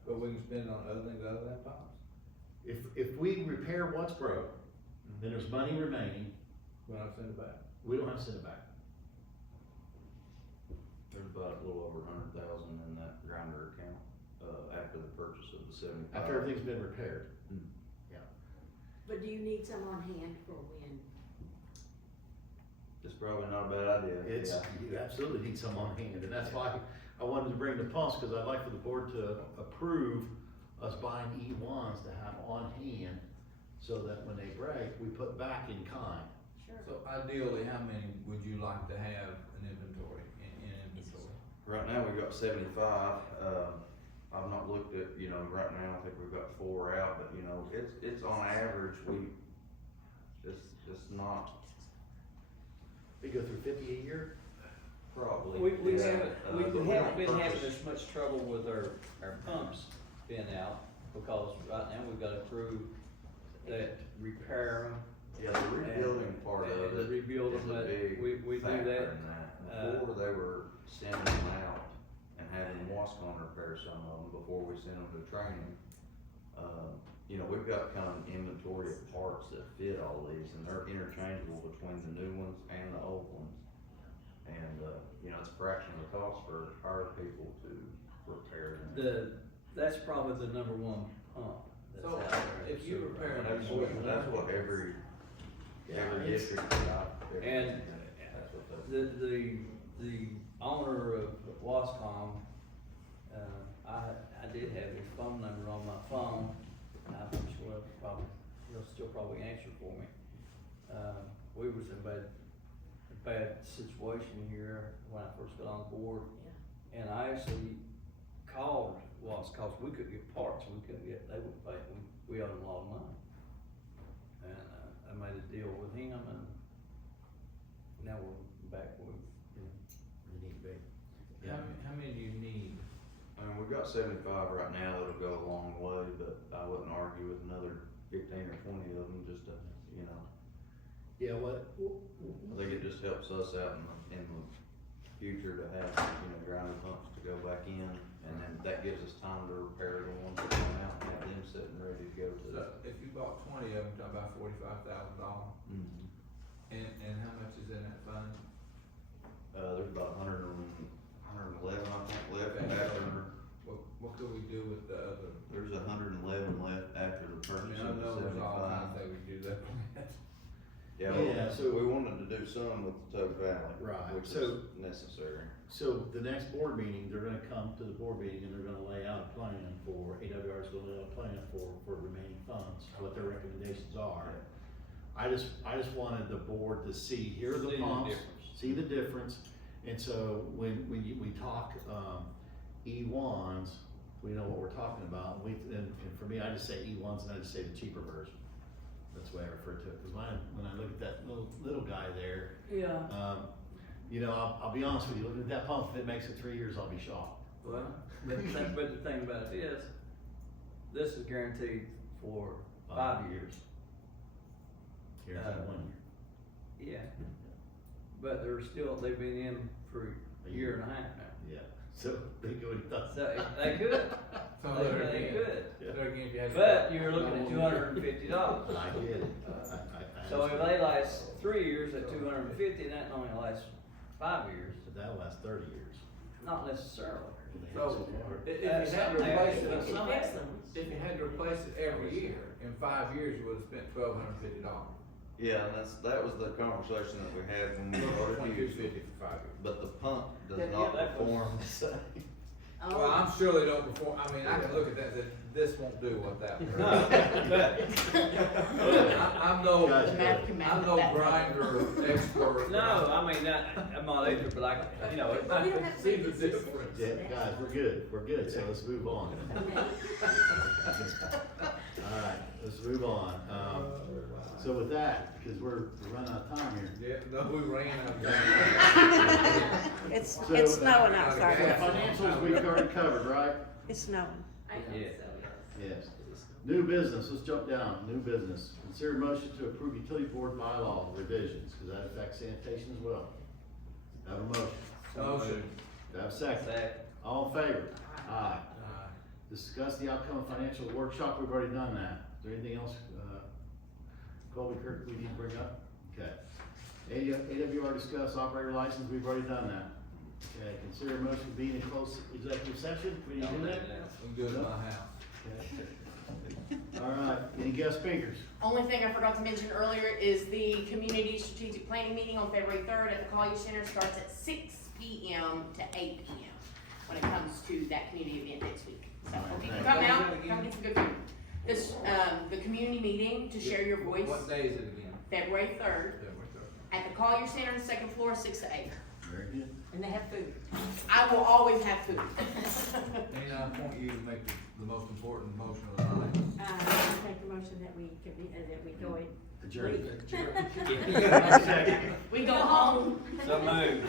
But we can spend it on other things other than pumps? If we repair what's broke, then there's money remaining, When I send it back? we don't have to send it back. There's about a little over 100,000 in that grinder account, after the purchase of the 75. After everything's been repaired. But do you need some on hand for when? It's probably not a bad idea. It's, Yeah. you absolutely need some on hand, and that's why I wanted to bring the pumps, because I'd like for the board to approve us buying E1s to have on hand, so that when they break, we put back in kind. Sure. So ideally, how many would you like to have in inventory, in inventory? Right now, we've got 75, I've not looked at, you know, right now, I think we've got 4 out, but, you know, it's on average, it's not We go through 50 a year? probably. we yeah, haven't, we but haven't been don't having purchase- as much trouble with our pumps being out, because right now we've got a crew that repair them. Yeah, the rebuilding part of and it rebuild is them, a but big we do factor that. in that. Before, they were sending them out and having Wascon repair some of them before we sent them to training. You know, we've got kind of an inventory of parts that fit all these, and they're interchangeable between the new ones and the old ones. And, you know, it's a fraction of the cost for our people to repair them. That's probably the number one pump that's So, out there. if you repair So, That's what every district got. And That's what the. the owner of Wascom, I did have his phone number on my phone, and I'm sure he'll still probably answer for me. We was in a bad situation here when I first got on board, and I actually called Wascom, we couldn't get parts, they wouldn't pay, we owed them a lot of money. And, I made a deal with him, and now we're back where we need to be. How many do you need? We've got 75 right now, that'll go a long way, but I wouldn't argue with another 15 or 20 of them, just to, you know. Yeah, what, I think it just helps us out in the future to have, you know, grinder pumps to go back in, and then that gives us time to repair the ones that come out and have them sitting ready to go to. So, if you bought 20 of them, talk about $45,000, Mhm. and how much is in that fund? There's about 111, I think, left Okay. after, What could we do with the other? there's 111 left after the I purchase mean, I of the know there's all 75. kinds of things we do that. Yeah, Yeah, so so- we wanted to do some with the Toad Valley. Right, Which so- is necessary. so the next board meeting, they're gonna come to the board meeting and they're gonna lay out a plan for, AWR's gonna lay out a plan for remaining funds, what their recommendations are. I just wanted the board to see, here are the See the pumps, difference. see the difference. And so when we talk, E1s, we know what we're talking about. And for me, I just say E1s and I just say the cheaper version. That's the way I refer to it, cause when I look at that little guy there, Yeah. you know, I'll be honest with you, looking at that pump, if it makes it 3 years, I'll be shocked. Well, but the thing about it is, this is guaranteed for 5 years. Here's that 1 year. Yeah. But they've been in for a year and a half now. Yeah, so they go and So they could, So they there again, could. there again, if you had. But you're looking at $250. I get it. So if they last 3 years at $250, that only lasts 5 years, But that'll last 30 years. not necessarily. So, if you That's had to something. replace But it, some- if you had to replace it every year, in 5 years, you would've spent $1,250. Yeah, and that was the conversation that we had when we started using it. $2,250 for 5 years. But the pump does Yeah, not that was- perform the same. Well, I'm sure they don't perform, I mean, I can look at that, this won't do what that will. No, I'm no, Guys, Math can I'm math no that. grinder expert. no, I mean, I'm not either, but I can see the difference. Yeah, guys, we're good, so let's move on. All right, let's move on. So with that, because we're running out of time here. Yeah, no, we ran out of gas. It's So- snowing So outside. financials, we've already covered, right? It's snowing. I think Yeah. so, yes. Yes. New business, let's jump down, new business. Consider motion to approve utility board bylaw revisions, because that affects sanitation as well. Have a motion. Motion. Do I have a second? Second. All in favor? Aye. Uh, Discuss the outcome of financial workshop, we've already done that. Is there anything else, Colby, Kirk, we need to bring up? Okay. AWR discuss operator license, we've already done that. Okay, consider motion to be in close executive session, we need to do that? I'm good at my house. Okay. All right, any guest speakers? Only thing I forgot to mention earlier is the community strategic planning meeting on February 3rd at the Collier Center starts at 6 p.m. to 8 p.m. when it comes to that community event next week. So hope you can come out, come get some good food. This, the community meeting to share your voice, What day is it again? February 3rd February 3rd. at the Collier Center on the second floor, 6 to 8. Very good. And they have food. I will always have food. And I want you to make the most important motion of the night. I make the motion that we go in. Adjourn. We go home. So moved.